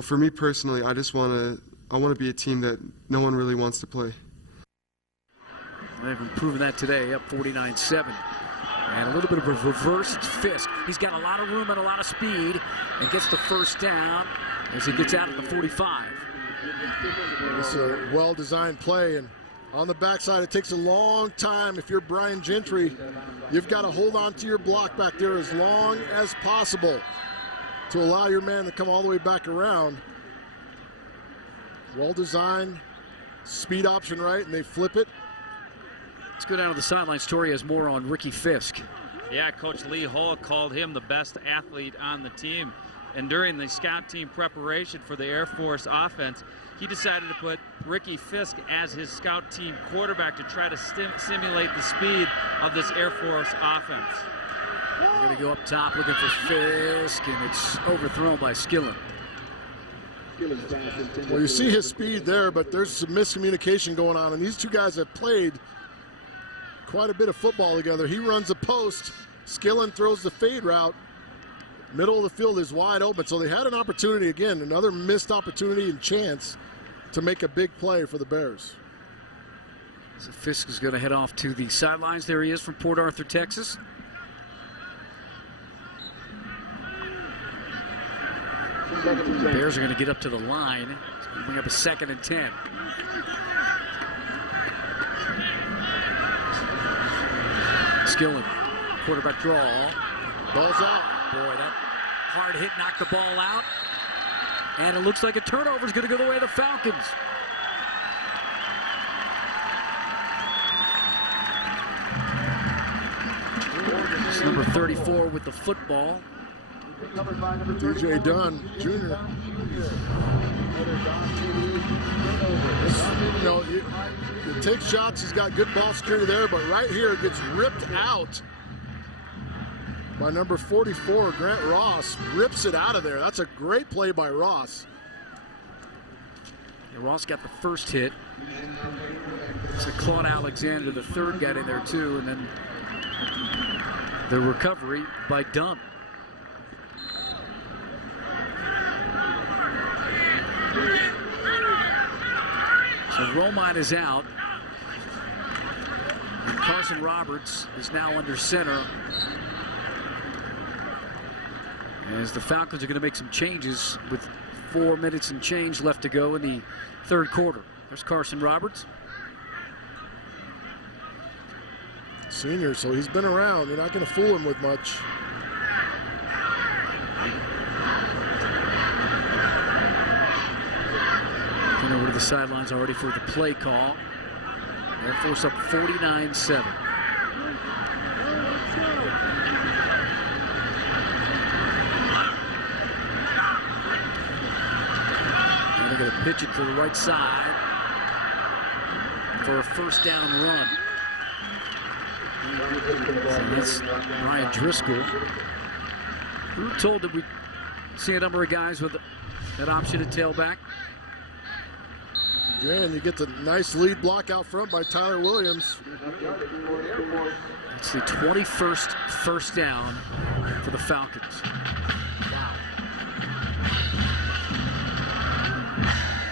for me personally, I want to be a team that no one really wants to play. They've been proving that today, up 49-7. And a little bit of a reversed Fisk. He's got a lot of room and a lot of speed and gets the first down as he gets out at the 45. It's a well-designed play, and on the backside, it takes a long time. If you're Brian Gentry, you've got to hold on to your block back there as long as possible to allow your man to come all the way back around. Well-designed, speed option right, and they flip it. Let's go down to the sideline. Story has more on Ricky Fisk. Yeah, Coach Lee Hull called him the best athlete on the team. And during the scout team preparation for the Air Force offense, he decided to put Ricky Fisk as his scout team quarterback to try to simulate the speed of this Air Force offense. They're going to go up top looking for Fisk, and it's overthrown by Skillen. Well, you see his speed there, but there's some miscommunication going on, and these two guys have played quite a bit of football together. He runs a post, Skillen throws the fade route. Middle of the field is wide open, so they had an opportunity again, another missed opportunity and chance to make a big play for the Bears. So Fisk is going to head off to the sidelines. There he is from Port Arthur, Texas. The Bears are going to get up to the line. It's going to bring up a 2nd and 10. Skillen, quarterback draw. Ball's out. Boy, that hard hit knocked the ball out. And it looks like a turnover is going to go the way of the Falcons. It's number 34 with the football. DJ Dunn, Jr. He takes shots. He's got good ball security there, but right here it gets ripped out by number 44, Grant Ross. Rips it out of there. That's a great play by Ross. And Ross got the first hit. So Claude Alexander, the third, got in there too, and then the recovery by Dunn. So Romine is out. And Carson Roberts is now under center. As the Falcons are going to make some changes with 4 minutes and change left to go in the third quarter. There's Carson Roberts. Senior, so he's been around. You're not going to fool him with much. Going over to the sidelines already for the play call. Air Force up 49-7. And they're going to pitch it to the right side for a first down run. So that's Ryan Driscoll. We were told that we see a number of guys with that option at tailback. Yeah, and you get the nice lead block out front by Tyler Williams. It's the 21st first down for the Falcons. Wow.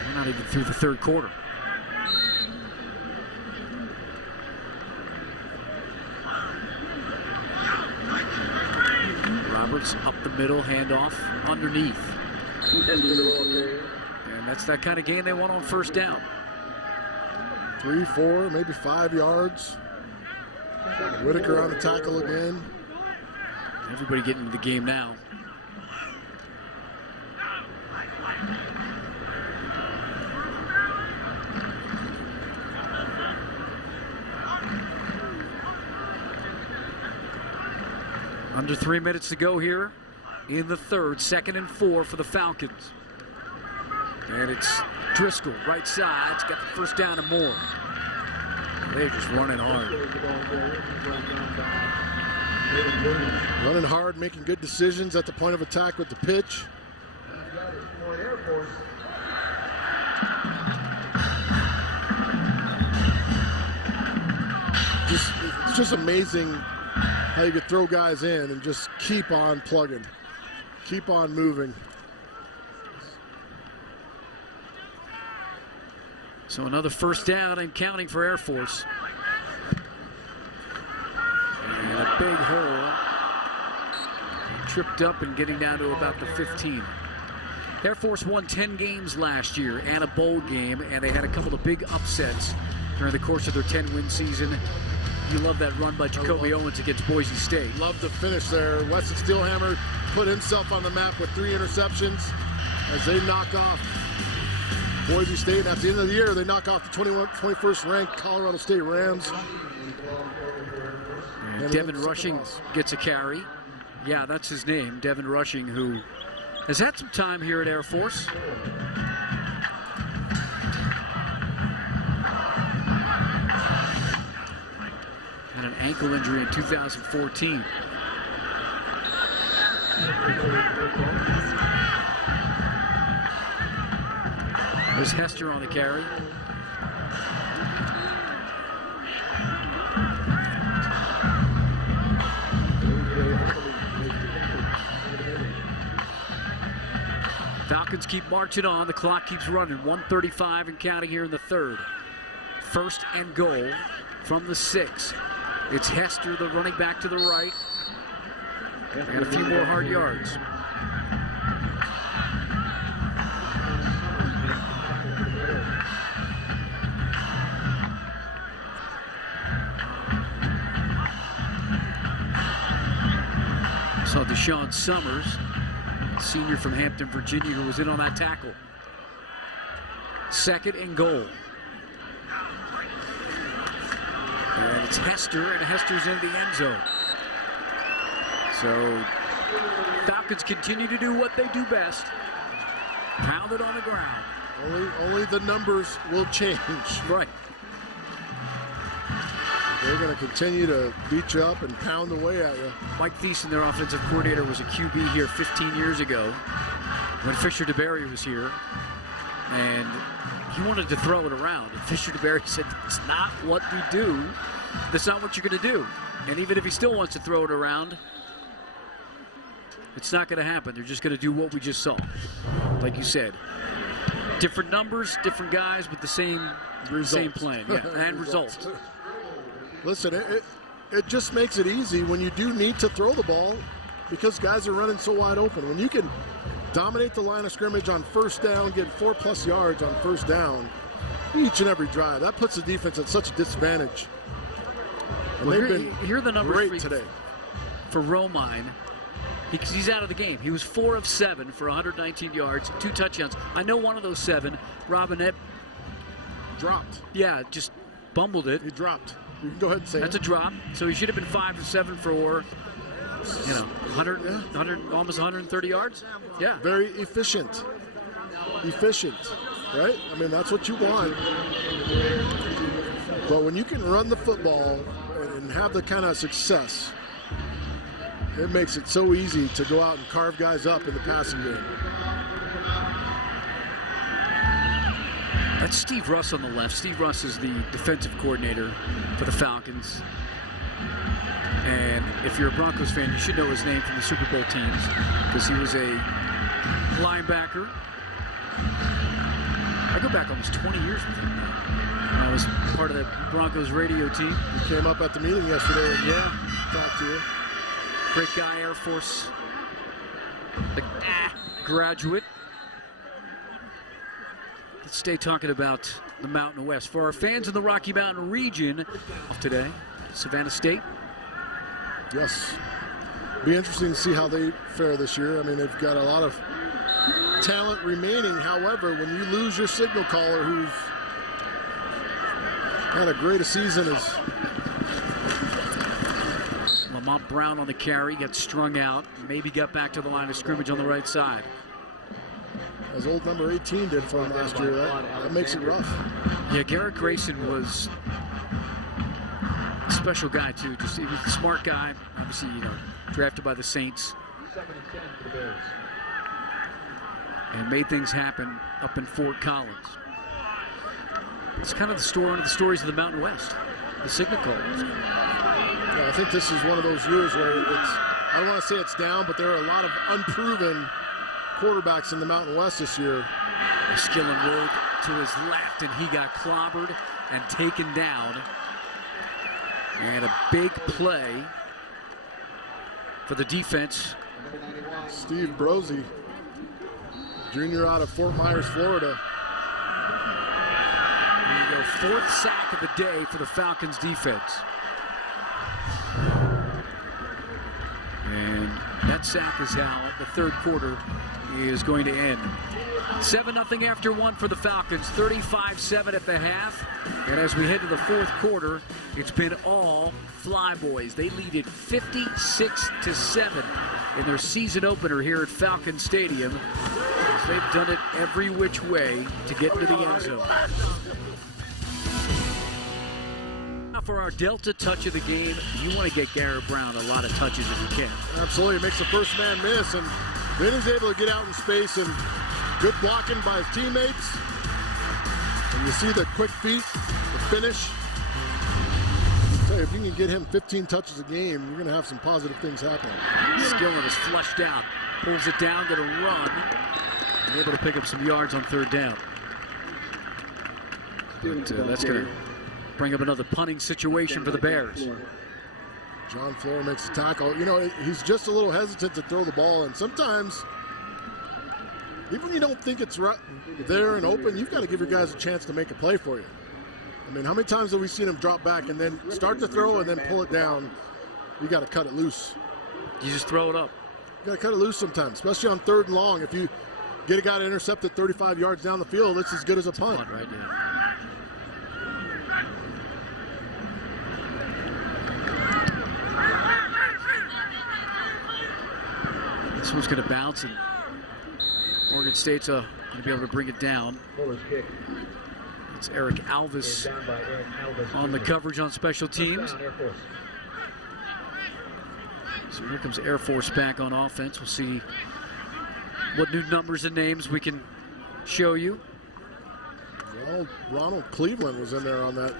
We're not even through the third quarter. Roberts up the middle, handoff underneath. And that's that kind of game they want on first down. 3, 4, maybe 5 yards. Whitaker on the tackle again. Everybody getting into the game now. Under 3 minutes to go here in the third. 2nd and 4 for the Falcons. And it's Driscoll, right side. It's got the first down and more. They're just running hard. Running hard, making good decisions at the point of attack with the pitch. It's just amazing how you could throw guys in and just keep on plugging, keep on moving. So another first down and counting for Air Force. And a big hole. Tripped up and getting down to about the 15. Air Force won 10 games last year and a bowl game, and they had a couple of big upsets during the course of their 10-win season. You love that run by Jacoby Owens against Boise State. Love the finish there. Weston Steelhammer put himself on the map with 3 interceptions as they knock off Boise State. And at the end of the year, they knock off the 21st ranked Colorado State Rams. And Devin Rushing gets a carry. Yeah, that's his name, Devin Rushing, who has had some time here at Air Force. Had an ankle injury in 2014. There's Hester on the carry. Falcons keep marching on. The clock keeps running. 1:35 and counting here in the third. First and goal from the 6. It's Hester, the running back to the right. And a few more hard yards. So Deshaun Summers, senior from Hampton, Virginia, who was in on that tackle. 2nd and goal. And it's Hester, and Hester's in the end zone. So Falcons continue to do what they do best. Pound it on the ground. Only the numbers will change. Right. They're going to continue to beat you up and pound away at you. Mike Thiessen, their offensive coordinator, was a QB here 15 years ago when Fisher DeBerry was here. And he wanted to throw it around. And Fisher DeBerry said, it's not what we do. That's not what you're going to do. And even if he still wants to throw it around, it's not going to happen. They're just going to do what we just saw. Like you said, different numbers, different guys, but the same Same plan, yeah, and results. Listen, it just makes it easy when you do need to throw the ball because guys are running so wide open. When you can dominate the line of scrimmage on first down, get 4+ yards on first down each and every drive, that puts the defense at such a disadvantage. And Well, they've been here are the numbers great today. for Romine. He's out of the game. He was 4 of 7 for 119 yards, 2 touchdowns. I know one of those 7, Robinette, Dropped. yeah, just bumbled it. He dropped. You can go ahead and say That's a drop. So he should have been 5 of 7 for, 100, almost 130 yards. Yeah. very efficient. Efficient, right? I mean, that's what you want. But when you can run the football and have the kind of success, it makes it so easy to go out and carve guys up in the passing game. That's Steve Russ on the left. Steve Russ is the defensive coordinator for the Falcons. And if you're a Broncos fan, you should know his name from the Super Bowl teams because he was a linebacker. I go back almost 20 years with him now. When I was part of the Broncos radio team. He came up at the meeting yesterday and talked to you. Great guy, Air Force graduate. Let's stay talking about the Mountain West. For our fans in the Rocky Mountain region today, Savannah State. Yes. Be interesting to see how they fare this year. I mean, they've got a lot of talent remaining. However, when you lose your signal caller who's had a great a season as Lamont Brown on the carry, got strung out, maybe got back to the line of scrimmage on the right side. as old number 18 did for him last year. That makes it rough. Yeah, Garrett Grayson was a special guy too. Just he was a smart guy. Obviously, drafted by the Saints. And made things happen up in Fort Collins. It's kind of one of the stories of the Mountain West, the signal callers. Yeah, I think this is one of those years where I don't want to say it's down, but there are a lot of unproven quarterbacks in the Mountain West this year. Skillen rolled to his left, and he got clobbered and taken down. And a big play for the defense. Steve Brosey, junior out of Fort Myers, Florida. There you go, fourth sack of the day for the Falcons defense. And that sack is how the third quarter is going to end. 7-0 after 1 for the Falcons, 35-7 at the half. And as we head to the fourth quarter, it's been all Flyboys. They lead it 56-7 in their season opener here at Falcon Stadium. As they've done it every which way to get into the end zone. Now for our Delta touch of the game, you want to get Garrett Brown a lot of touches if you can. Absolutely, makes the first man miss, and then he's able to get out in space, and good blocking by his teammates. And you see the quick feet, the finish. I'll tell you, if you can get him 15 touches a game, you're going to have some positive things happening. Skillen is flushed out, pulls it down, going to run, and able to pick up some yards on third down. But that's going to bring up another punting situation for the Bears. John Floor makes the tackle. He's just a little hesitant to throw the ball, and sometimes, even when you don't think it's right there and open, you've got to give your guys a chance to make a play for you. I mean, how many times have we seen him drop back and then start to throw and then pull it down? You got to cut it loose. You just throw it up. You got to cut it loose sometimes, especially on third and long. If you get a guy to intercept it 35 yards down the field, it's as good as a punt. Punt right there. This one's going to bounce, and Oregon State's going to be able to bring it down. It's Eric Alvis on the coverage on special teams. So here comes Air Force back on offense. We'll see what new numbers and names we can show you. Well, Ronald Cleveland was in there on that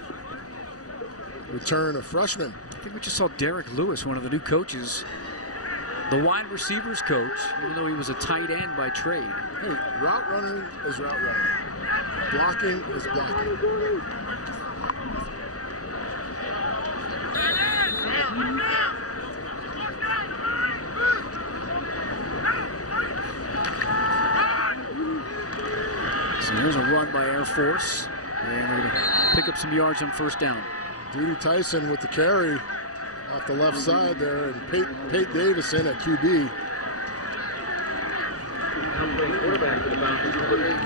return, a freshman. I think we just saw Derek Lewis, one of the new coaches, the wide receivers coach, even though he was a tight end by trade. Hey, route runner is route runner. Blocking is blocking. So here's a run by Air Force. And they're going to pick up some yards on first down. Duty Tyson with the carry off the left side there, and Pate Davison at QB.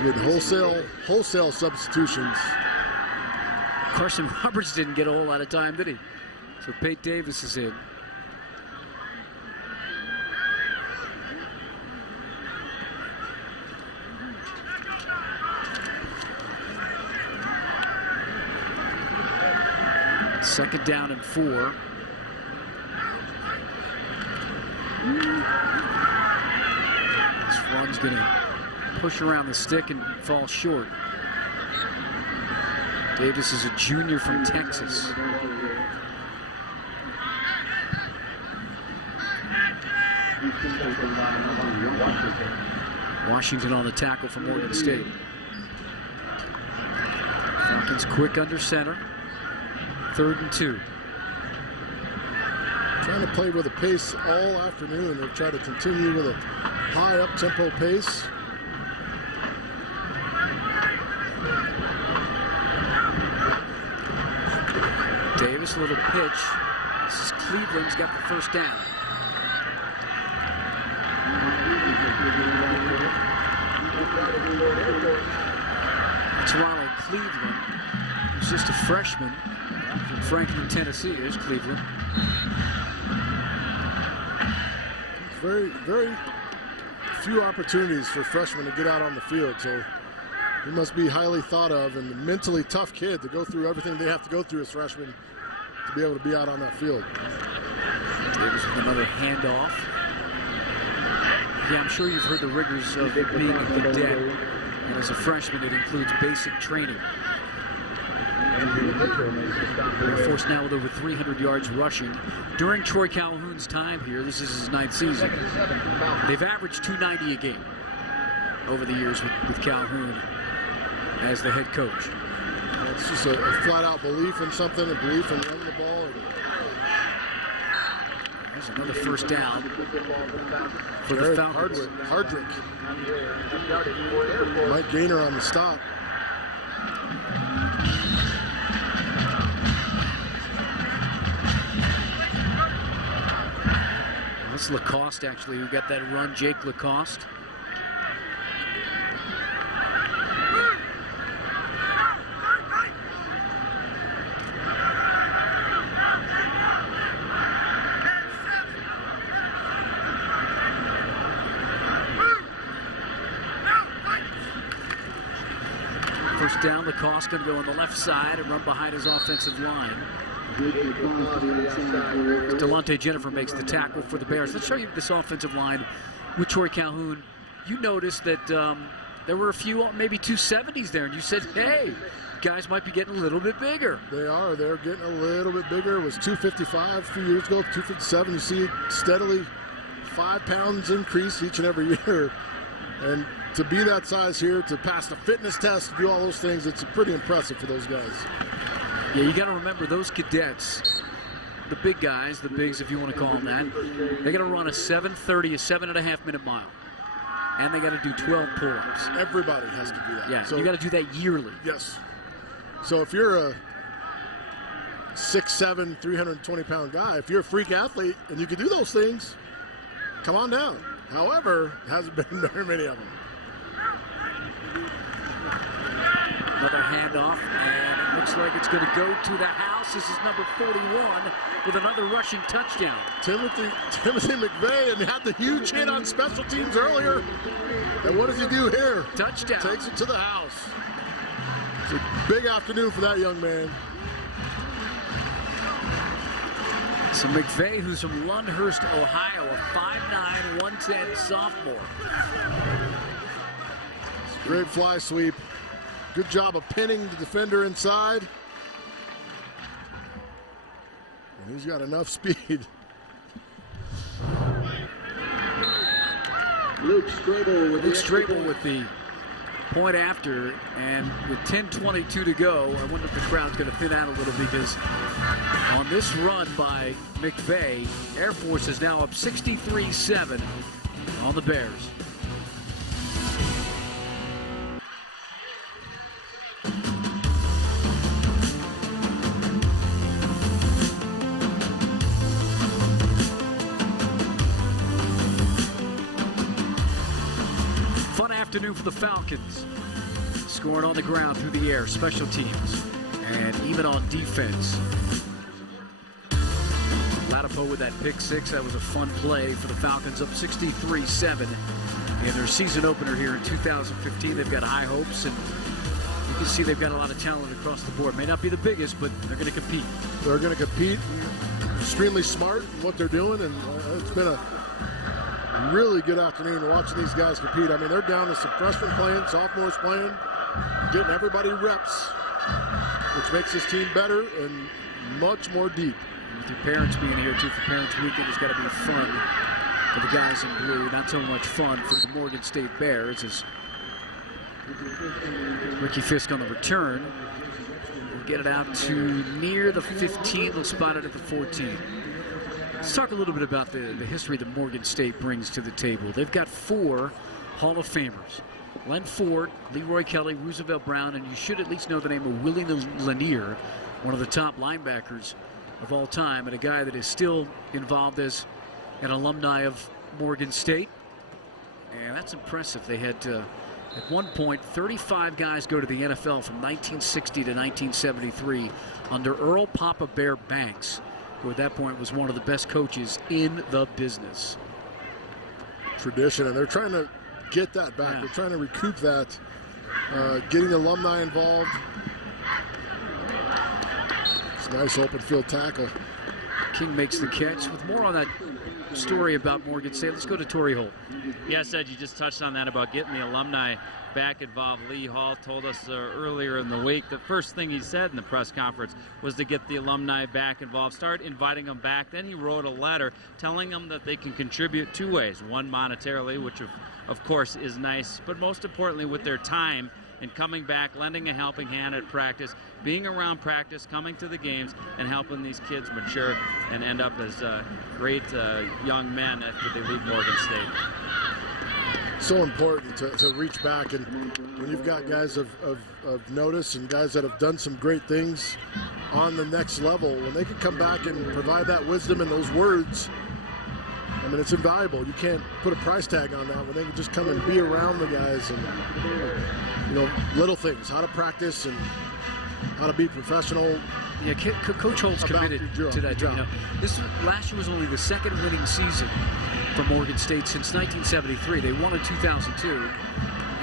Good wholesale substitutions. Carson Roberts didn't get a whole lot of time, did he? So Pate Davis is in. Second down and 4. This run's going to push around the stick and fall short. Davis is a junior from Texas. Washington on the tackle from Oregon State. Falcons quick under center. 3rd and 2. Trying to play with a pace all afternoon. They've tried to continue with a high up-tempo pace. Davis, a little pitch. This is Cleveland's got the first down. It's Ronald Cleveland, who's just a freshman from Franklin, Tennessee. There's Cleveland. Very few opportunities for freshmen to get out on the field, so he must be highly thought of and a mentally tough kid to go through everything they have to go through as freshmen to be able to be out on that field. Davis with another handoff. Yeah, I'm sure you've heard the rigors of being a cadet, and as a freshman it includes basic training. Air Force now with over 300 yards rushing. During Troy Calhoun's time here, this is his 9th season, they've averaged 290 a game over the years with Calhoun as the head coach. It's just a flat-out belief in something, a belief in running the ball. There's another first down for the Falcons. Hardrick. Mike Gaynor on the stop. That's Lacoste, actually, who got that run, Jake Lacoste. First down, Lacoste going to go on the left side and run behind his offensive line. Delonte Jennifer makes the tackle for the Bears. Let's show you this offensive line with Troy Calhoun. You noticed that there were a few, maybe 270s there, and you said, hey, guys might be getting a little bit bigger. They are. They're getting a little bit bigger. It was 255 a few years ago, 257. You see it steadily 5 pounds increase each and every year. And to be that size here, to pass the fitness test, do all those things, it's pretty impressive for those guys. Yeah, you got to remember those cadets, the big guys, the bigs if you want to call them that, they got to run a 7:30, a 7.5-minute mile. And they got to do 12 pull-ups. Everybody has to do that. Yeah, so, you got to do that yearly. Yes. So if you're a 6'7", 320-pound guy, if you're a freak athlete and you can do those things, come on down. However, hasn't been very many of them. Another handoff, and it looks like it's going to go to the house. This is number 41 with another rushing touchdown. Timothy McVeigh, and had the huge hit on special teams earlier. And what does he do here? Touchdown. Takes it to the house. It's a big afternoon for that young man. So McVeigh, who's from Lundhurst, Ohio, a 5'9", 110 sophomore. Great fly sweep. Good job of pinning the defender inside. And he's got enough speed. Luke Strable with the point after, and with 10:22 to go, I wonder if the crowd's going to thin out a little, because on this run by McVay, Air Force is now up 63-7 on the Bears. Afternoon for the Falcons, scoring on the ground, through the air, special teams, and even on defense. Latipo with that pick six. That was a fun play for the Falcons, up 63-7 in their season opener here in 2015. They've got high hopes, and you can see they've got a lot of talent across the board. May not be the biggest, but they're going to compete. They're going to compete. Extremely smart in what they're doing, and it's been a really good afternoon watching these guys compete. I mean, they're down to some freshmen playing, sophomores playing, getting everybody reps, which makes this team better and much more deep. With your parents being here too for Parents Weekend, it's got to be fun for the guys in blue. Not so much fun for the Morgan State Bears, as Ricky Fisk on the return will get it out to near the 15. They'll spot it at the 14. Let's talk a little bit about the history that Morgan State brings to the table. They've got 4 Hall of Famers: Len Ford, Leroy Kelly, Roosevelt Brown, and you should at least know the name of Willie Lanier, one of the top linebackers of all time, and a guy that is still involved as an alumni of Morgan State. And that's impressive. They had, at one point, 35 guys go to the NFL from 1960 to 1973 under Earl Papa Bear Banks, who at that point was one of the best coaches in the business. Tradition, and they're trying to get that back. They're trying to recoup that, getting alumni involved. It's a nice open field tackle. King makes the catch. With more on that story about Morgan State, let's go to Torrey Holt. Yes, Ed, you just touched on that about getting the alumni back involved. Lee Hall told us earlier in the week the first thing he said in the press conference was to get the alumni back involved, start inviting them back. Then he wrote a letter telling them that they can contribute 2 ways: one, monetarily, which of course is nice, but most importantly with their time and coming back, lending a helping hand at practice, being around practice, coming to the games, and helping these kids mature and end up as great young men after they leave Morgan State. So important to reach back, and when you've got guys of notice and guys that have done some great things on the next level, when they can come back and provide that wisdom and those words, I mean, it's invaluable. You can't put a price tag on that when they can just come and be around the guys and, you know, little things, how to practice and how to be professional. Yeah, Coach Holt's committed to that. You know, last year was only the second winning season for Morgan State since 1973. They won in 2002,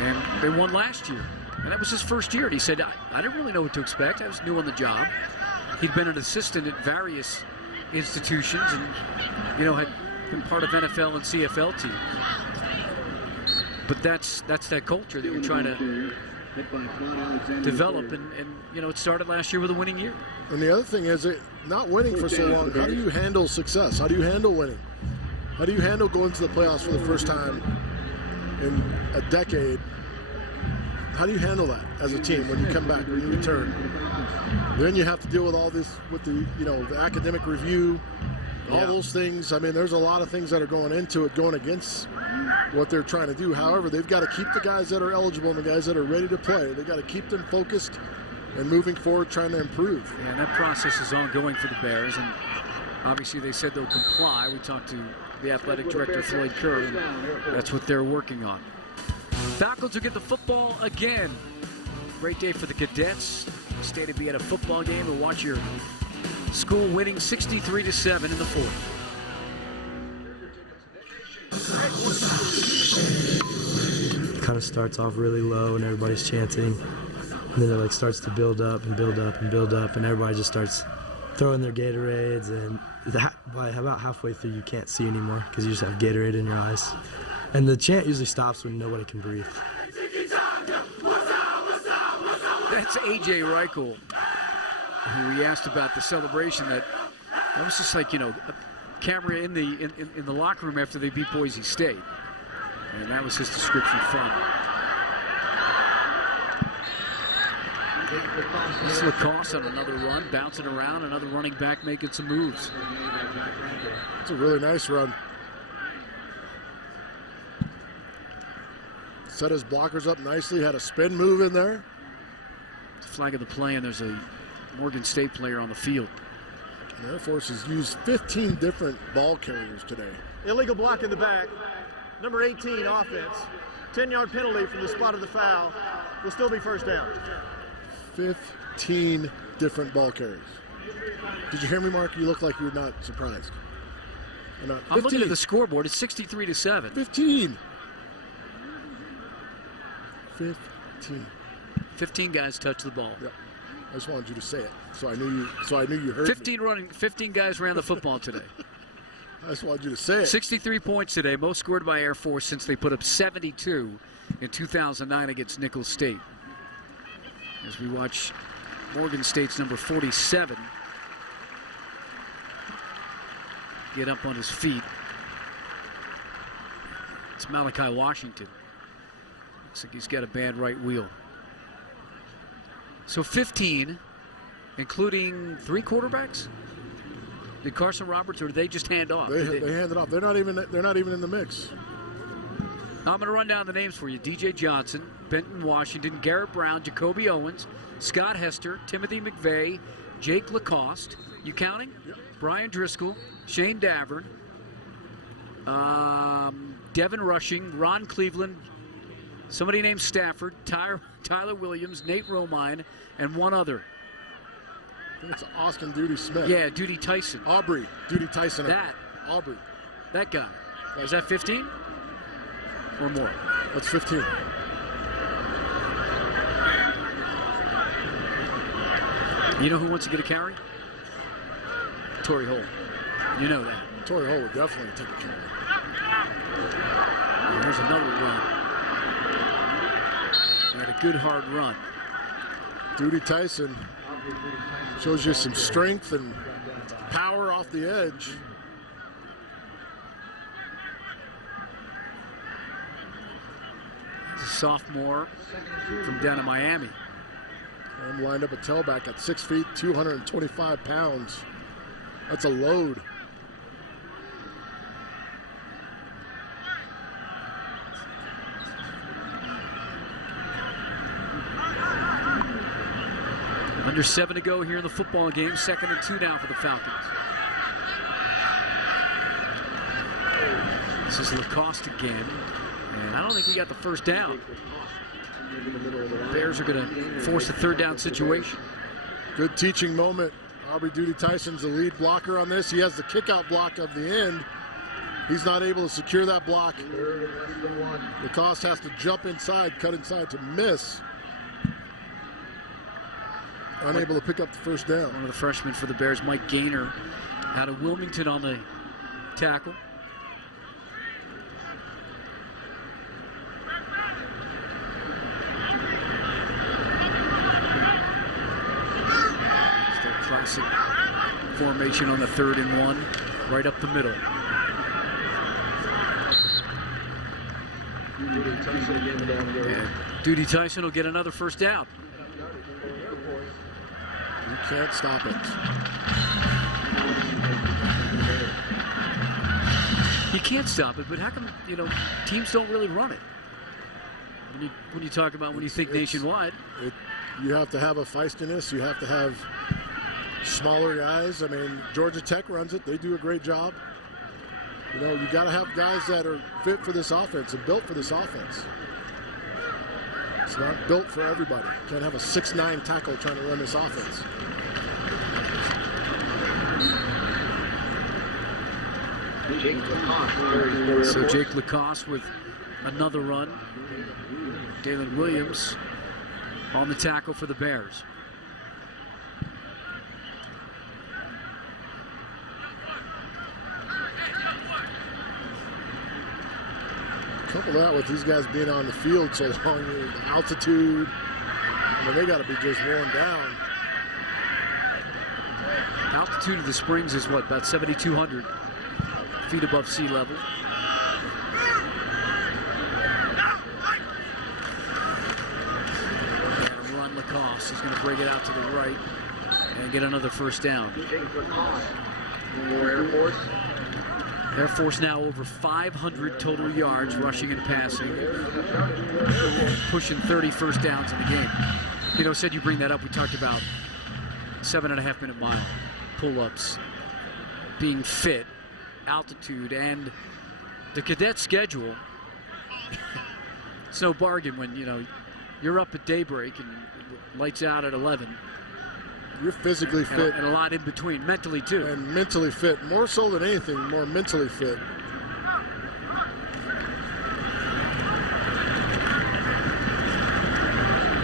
and they won last year. And that was his first year. And he said, I didn't really know what to expect. I was new on the job. He'd been an assistant at various institutions and, you know, had been part of NFL and CFL teams. But that's that culture that you're trying to develop, and you know, it started last year with a winning year. And the other thing is, not winning for so long, how do you handle success? How do you handle winning? How do you handle going to the playoffs for the first time in a decade? How do you handle that as a team when you come back, when you return? Then you have to deal with all this, with the, you know, the academic review, all those things. I mean, there's a lot of things that are going into it, going against what they're trying to do. However, they've got to keep the guys that are eligible and the guys that are ready to play. They've got to keep them focused and moving forward, trying to improve. Yeah, and that process is ongoing for the Bears, and obviously they said they'll comply. We talked to the athletic director, Floyd Kerr, and that's what they're working on. Falcons will get the football again. Great day for the cadets. Stay to be at a football game and watch your school winning 63-7 in the fourth. It kind of starts off really low and everybody's chanting, and then it like starts to build up and build up and build up, and everybody just starts throwing their Gatorades, and by about halfway through you can't see anymore because you just have Gatorade in your eyes. And the chant usually stops when nobody can breathe. That's A.J. Reichel, who we asked about the celebration. That was just like, you know, a camera in the locker room after they beat Boise State, and that was his description. Fun. This is Lacoste on another run, bouncing around, another running back making some moves. It's a really nice run. Set his blockers up nicely, had a spin move in there. Flag of the play, and there's a Morgan State player on the field. The Air Force has used 15 different ball carriers today. Illegal block in the back. Number 18 offense. 10-yard penalty from the spot of the foul. Will still be first down. 15 different ball carriers. Did you hear me, Mark? You look like you're not surprised. You're not. I'm looking at the scoreboard. It's 63-7. 15. 15 guys touched the ball. Yep. I just wanted you to say it, so I knew you heard 15 guys ran the football today. I just wanted you to say it. 63 points today, most scored by Air Force since they put up 72 in 2009 against Nicholls State. As we watch Morgan State's number 47 get up on his feet. It's Malachi Washington. Looks like he's got a bad right wheel. So 15, including 3 quarterbacks? Did Carson Roberts, or did they just hand off? They handed off. They're not even in the mix. I'm going to run down the names for you. DJ Johnson, Benton Washington, Garrett Brown, Jacoby Owens, Scott Hester, Timothy McVeigh, Jake Lacoste. You counting? Yep. Brian Driscoll, Shane Davern, Devin Rushing, Ron Cleveland, somebody named Stafford, Tyler Williams, Nate Romine, and one other. I think it's Austin Duty Smith. Yeah, Duty Tyson. Aubrey Duty Tyson. Aubrey. That guy. Is that 15? Or more? That's 15. You know who wants to get a carry? Torrey Hole. You know that. Torrey Hole would definitely take a carry. And here's another run. And a good hard run. Duty Tyson shows you some strength and power off the edge. He's a sophomore from down in Miami. I'm lined up a tailback at 6 feet, 225 pounds. That's a load. Under 7 to go here in the football game. 2nd and 2 now for the Falcons. This is Lacoste again. And I don't think we got the first down. Bears are going to force a 3rd down situation. Good teaching moment. Aubrey Duty Tyson's the lead blocker on this. He has the kickout block of the end. He's not able to secure that block. Lacoste has to jump inside, cut inside to miss. Unable to pick up the first down. One of the freshmen for the Bears, Mike Gaynor, out of Wilmington on the tackle. It's their classic formation on the 3rd and 1, right up the middle. And Duty Tyson will get another first down. You can't stop it. You can't stop it, but how come, teams don't really run it? When you talk about when you think nationwide. You have to have a feistiness. You have to have smaller guys. I mean, Georgia Tech runs it. They do a great job. You got to have guys that are fit for this offense and built for this offense. It's not built for everybody. Can't have a 6'9" tackle trying to run this offense. So Jake Lacoste with another run. Dalen Williams on the tackle for the Bears. Couple that with these guys being on the field so long, the altitude. They got to be just worn down. Altitude of the Springs is what, about 7,200 feet above sea level. And a run Lacoste. Ross is going to break it out to the right and get another first down. Air Force. Air Force now over 500 total yards rushing and passing, pushing 30 first downs in the game. You know, said you bring that up. We talked about 7.5 minute mile, pull-ups, being fit, altitude, and the cadet schedule. It's no bargain when, you know, you're up at daybreak and lights out at 11. You're physically fit. And a lot in between, mentally too. And mentally fit. More so than anything, more mentally fit.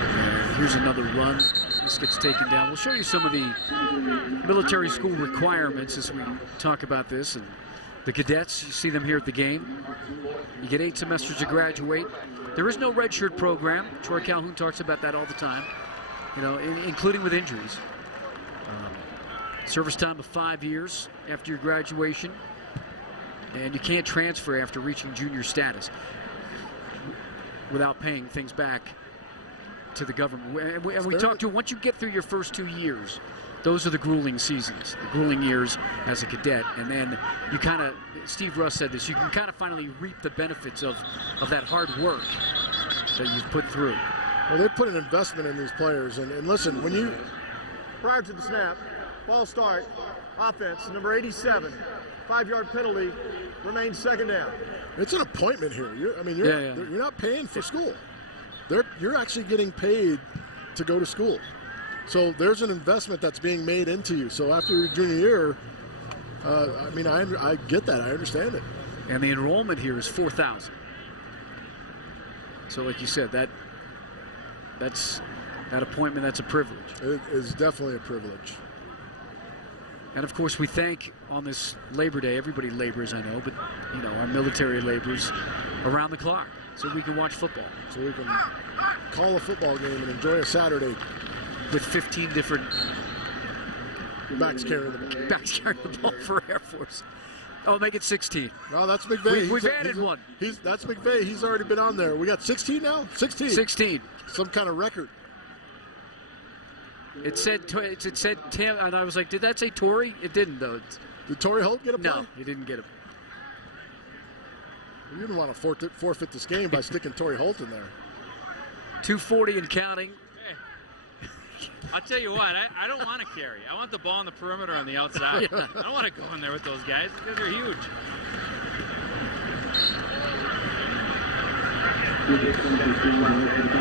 And here's another run. This gets taken down. We'll show you some of the military school requirements as we talk about this. And the cadets, you see them here at the game. You get 8 semesters to graduate. There is no redshirt program. Troy Calhoun talks about that all the time, you know, including with injuries. Service time of 5 years after your graduation, and you can't transfer after reaching junior status without paying things back to the government. And we talked to, once you get through your first 2 years, those are the grueling seasons, the grueling years as a cadet. And then you kind of, Steve Russ said this, you can kind of finally reap the benefits of that hard work that you've put through. Well, they put an investment in these players. And listen, when you... Prior to the snap, ball start, offense, number 87, 5-yard penalty, remains second down. It's an appointment here. You're not paying for school. You're actually getting paid to go to school. So there's an investment that's being made into you. So after your junior year, I get that. I understand it. And the enrollment here is 4,000. So like you said, that appointment, that's a privilege. It is definitely a privilege. And of course, we thank on this Labor Day, everybody labors, I know, but you know, our military labors around the clock so we can watch football. So we can call a football game and enjoy a Saturday. With 15 different backs carrying the ball. Backs carrying the ball for Air Force. Oh, make it 16. No, that's McVay. We've added one. That's McVay. He's already been on there. We got 16 now? 16. 16. Some kind of record. It said Tam, and I was like, did that say Torrey? It didn't, though. Did Torrey Holt get a play? No, he didn't get him. You didn't want to forfeit this game by sticking Torrey Holt in there. 2:40 and counting. Hey, I'll tell you what, I don't want to carry. I want the ball on the perimeter on the outside. I don't want to go in there with those guys because they're huge.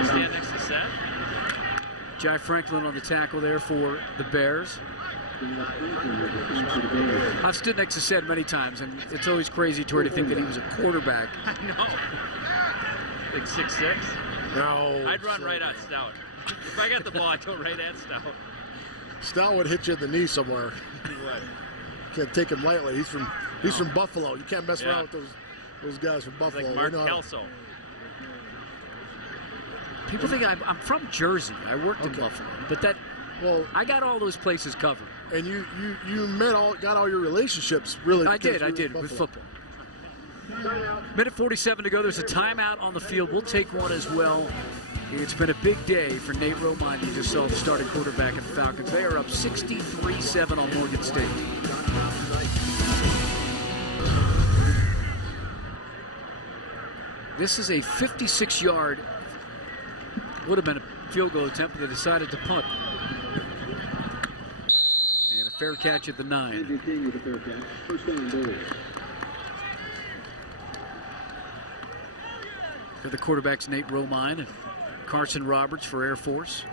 Stand next to Seth. Jai Franklin on the tackle there for the Bears. I've stood next to Seth many times, and it's always crazy to think that he was a quarterback. I know. Like 6'6". No. I'd run right at Stout. If I got the ball, I'd go right at Stout. Stout would hit you in the knee somewhere. He would. Can't take him lightly. He's from Buffalo. You can't mess around with those guys from Buffalo. Like Mark Kelso. People think I'm from Jersey. I worked in Buffalo, but I got all those places covered. And you got all your relationships really. I did with football. Minute 47 to go. There's a timeout on the field. We'll take one as well. It's been a big day for Nate Romine. You just saw the starting quarterback of the Falcons. They are up 63-7 on Morgan State. This is a 56-yard. Would have been a field goal attempt, but they decided to punt. And a fair catch at the 9. For the quarterbacks, Nate Romine and Carson Roberts for Air Force.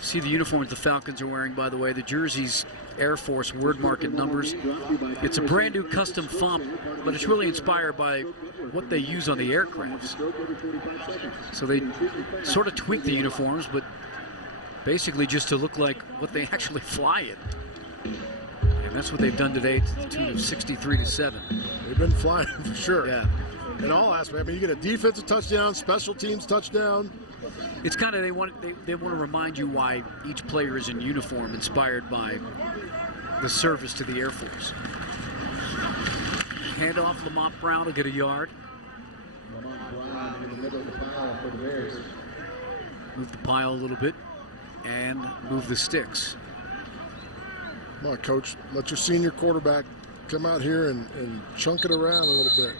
See the uniforms the Falcons are wearing, by the way. The jerseys, Air Force word market numbers. It's a brand new custom font, but it's really inspired by what they use on the aircrafts. So they sort of tweak the uniforms, but basically just to look like what they actually fly in. And that's what they've done today to the tune of 63-7. They've been flying for sure. Yeah. In all aspects. I mean, you get a defensive touchdown, special teams touchdown. It's kind of, they want to remind you why each player is in uniform, inspired by the service to the Air Force. Hand off, Lamont Brown will get a yard. Lamont Brown in the middle of the pile for the Bears. Move the pile a little bit and move the sticks. Come on, Coach. Let your senior quarterback come out here and chunk it around a little bit.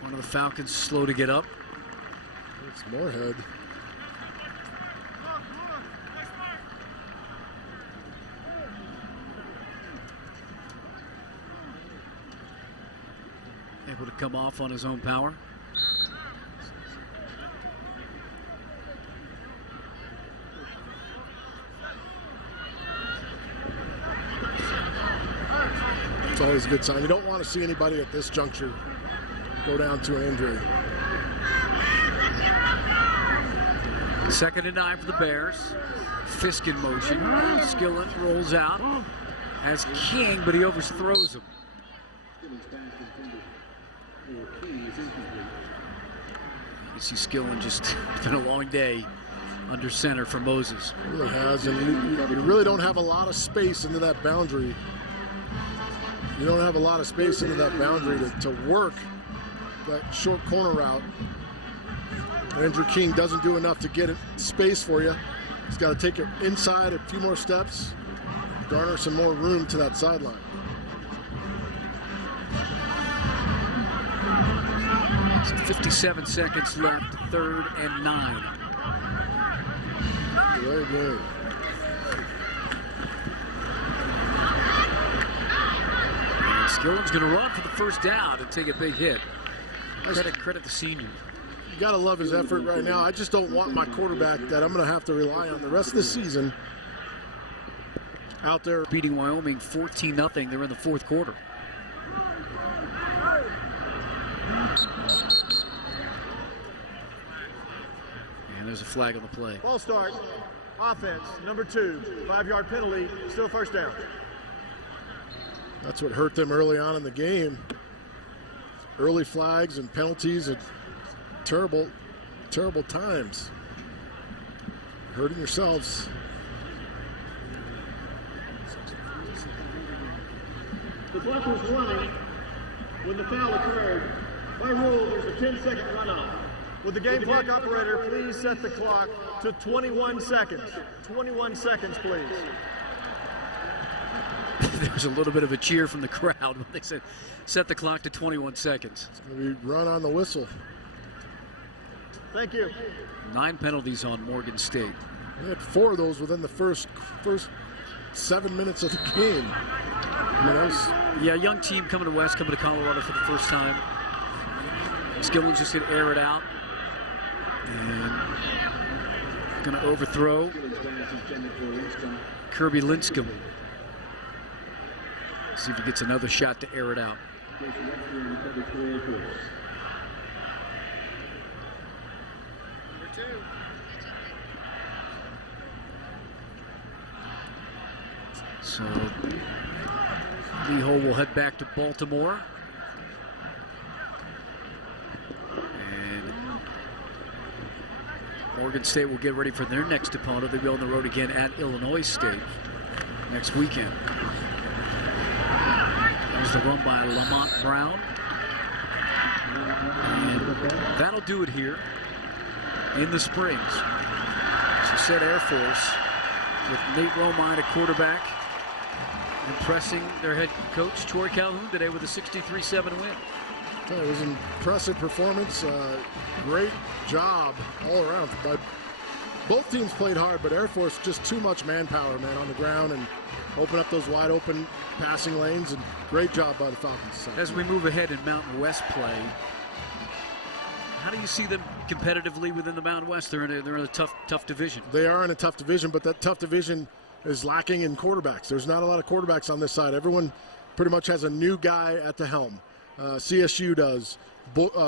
One of the Falcons slow to get up. It's Moorhead. Able to come off on his own power. It's always a good sign. You don't want to see anybody at this juncture go down to an injury. 2nd and 9 for the Bears. Fisk in motion. Skillen rolls out. Has King, but he overthrows him. You see Skillen just, it's been a long day under center for Moses. It really has, and you really don't have a lot of space into that boundary. You don't have a lot of space into that boundary to work that short corner route. Andrew King doesn't do enough to get it space for you. He's got to take it inside a few more steps, garner some more room to that sideline. So 57 seconds left, 3rd and 9. Very good. And Skillen's going to run for the first down and take a big hit. Credit the senior. You got to love his effort right now. I just don't want my quarterback that I'm going to have to rely on the rest of the season out there. Beating Wyoming 14-0. They're in the 4th quarter. And there's a flag on the play. Ball start. Offense, number 2. 5-yard penalty. Still first down. That's what hurt them early on in the game. Early flags and penalties at terrible, terrible times. Hurting yourselves. The clock was running when the foul occurred. By rule, there's a 10-second runoff. Would the game clock operator please set the clock to 21 seconds? 21 seconds, please. There was a little bit of a cheer from the crowd when they said, set the clock to 21 seconds. It's going to be run on the whistle. Thank you. 9 penalties on Morgan State. We had 4 of those within the first 7 minutes of the game. I mean, that was... Yeah, young team coming to West, coming to Colorado for the first time. Skillen's just going to air it out. And going to overthrow Kirby Linscomb. See if he gets another shot to air it out. So Lee Ho will head back to Baltimore. And Oregon State will get ready for their next opponent. They'll be on the road again at Illinois State next weekend. There's the run by Lamont Brown. And that'll do it here in the Springs. She said Air Force with Nate Romine at quarterback, impressing their head coach Troy Calhoun today with a 63-7 win. It was an impressive performance. Great job all around. But both teams played hard, but Air Force just too much manpower, man, on the ground and open up those wide open passing lanes. And great job by the Falcons. As we move ahead in Mountain West play, how do you see them competitively within the Mountain West? They're in a tough division. They are in a tough division, but that tough division is lacking in quarterbacks. There's not a lot of quarterbacks on this side. Everyone pretty much has a new guy at the helm. CSU does.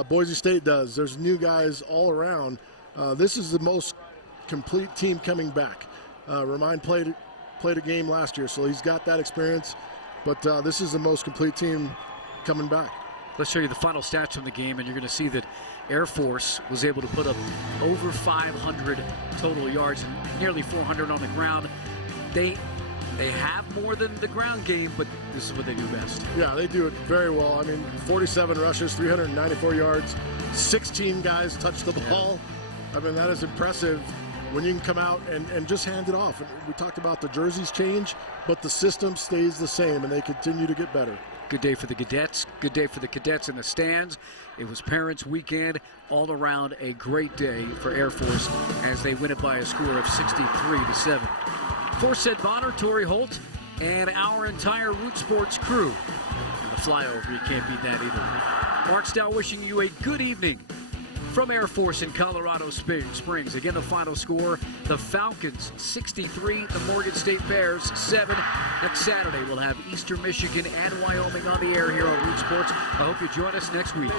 Boise State does. There's new guys all around. This is the most complete team coming back. Romine played a game last year, so he's got that experience. But this is the most complete team coming back. Let's show you the final stats from the game, and you're going to see that Air Force was able to put up over 500 total yards and nearly 400 on the ground. They have more than the ground game, but this is what they do best. Yeah, they do it very well. I mean, 47 rushes, 394 yards, 16 guys touched the ball. I mean, that is impressive when you can come out and just hand it off. And we talked about the jerseys change, but the system stays the same, and they continue to get better. Good day for the cadets. Good day for the cadets in the stands. It was Parents' Weekend. All around a great day for Air Force as they win it by a score of 63-7. For Sid Bonner, Torrey Holt, and our entire Root Sports crew. And the flyover, you can't beat that either. Mark Stout wishing you a good evening from Air Force in Colorado Springs. Again, the final score, the Falcons 63, the Morgan State Bears 7. Next Saturday, we'll have Eastern Michigan and Wyoming on the air here on Root Sports. I hope you join us next week.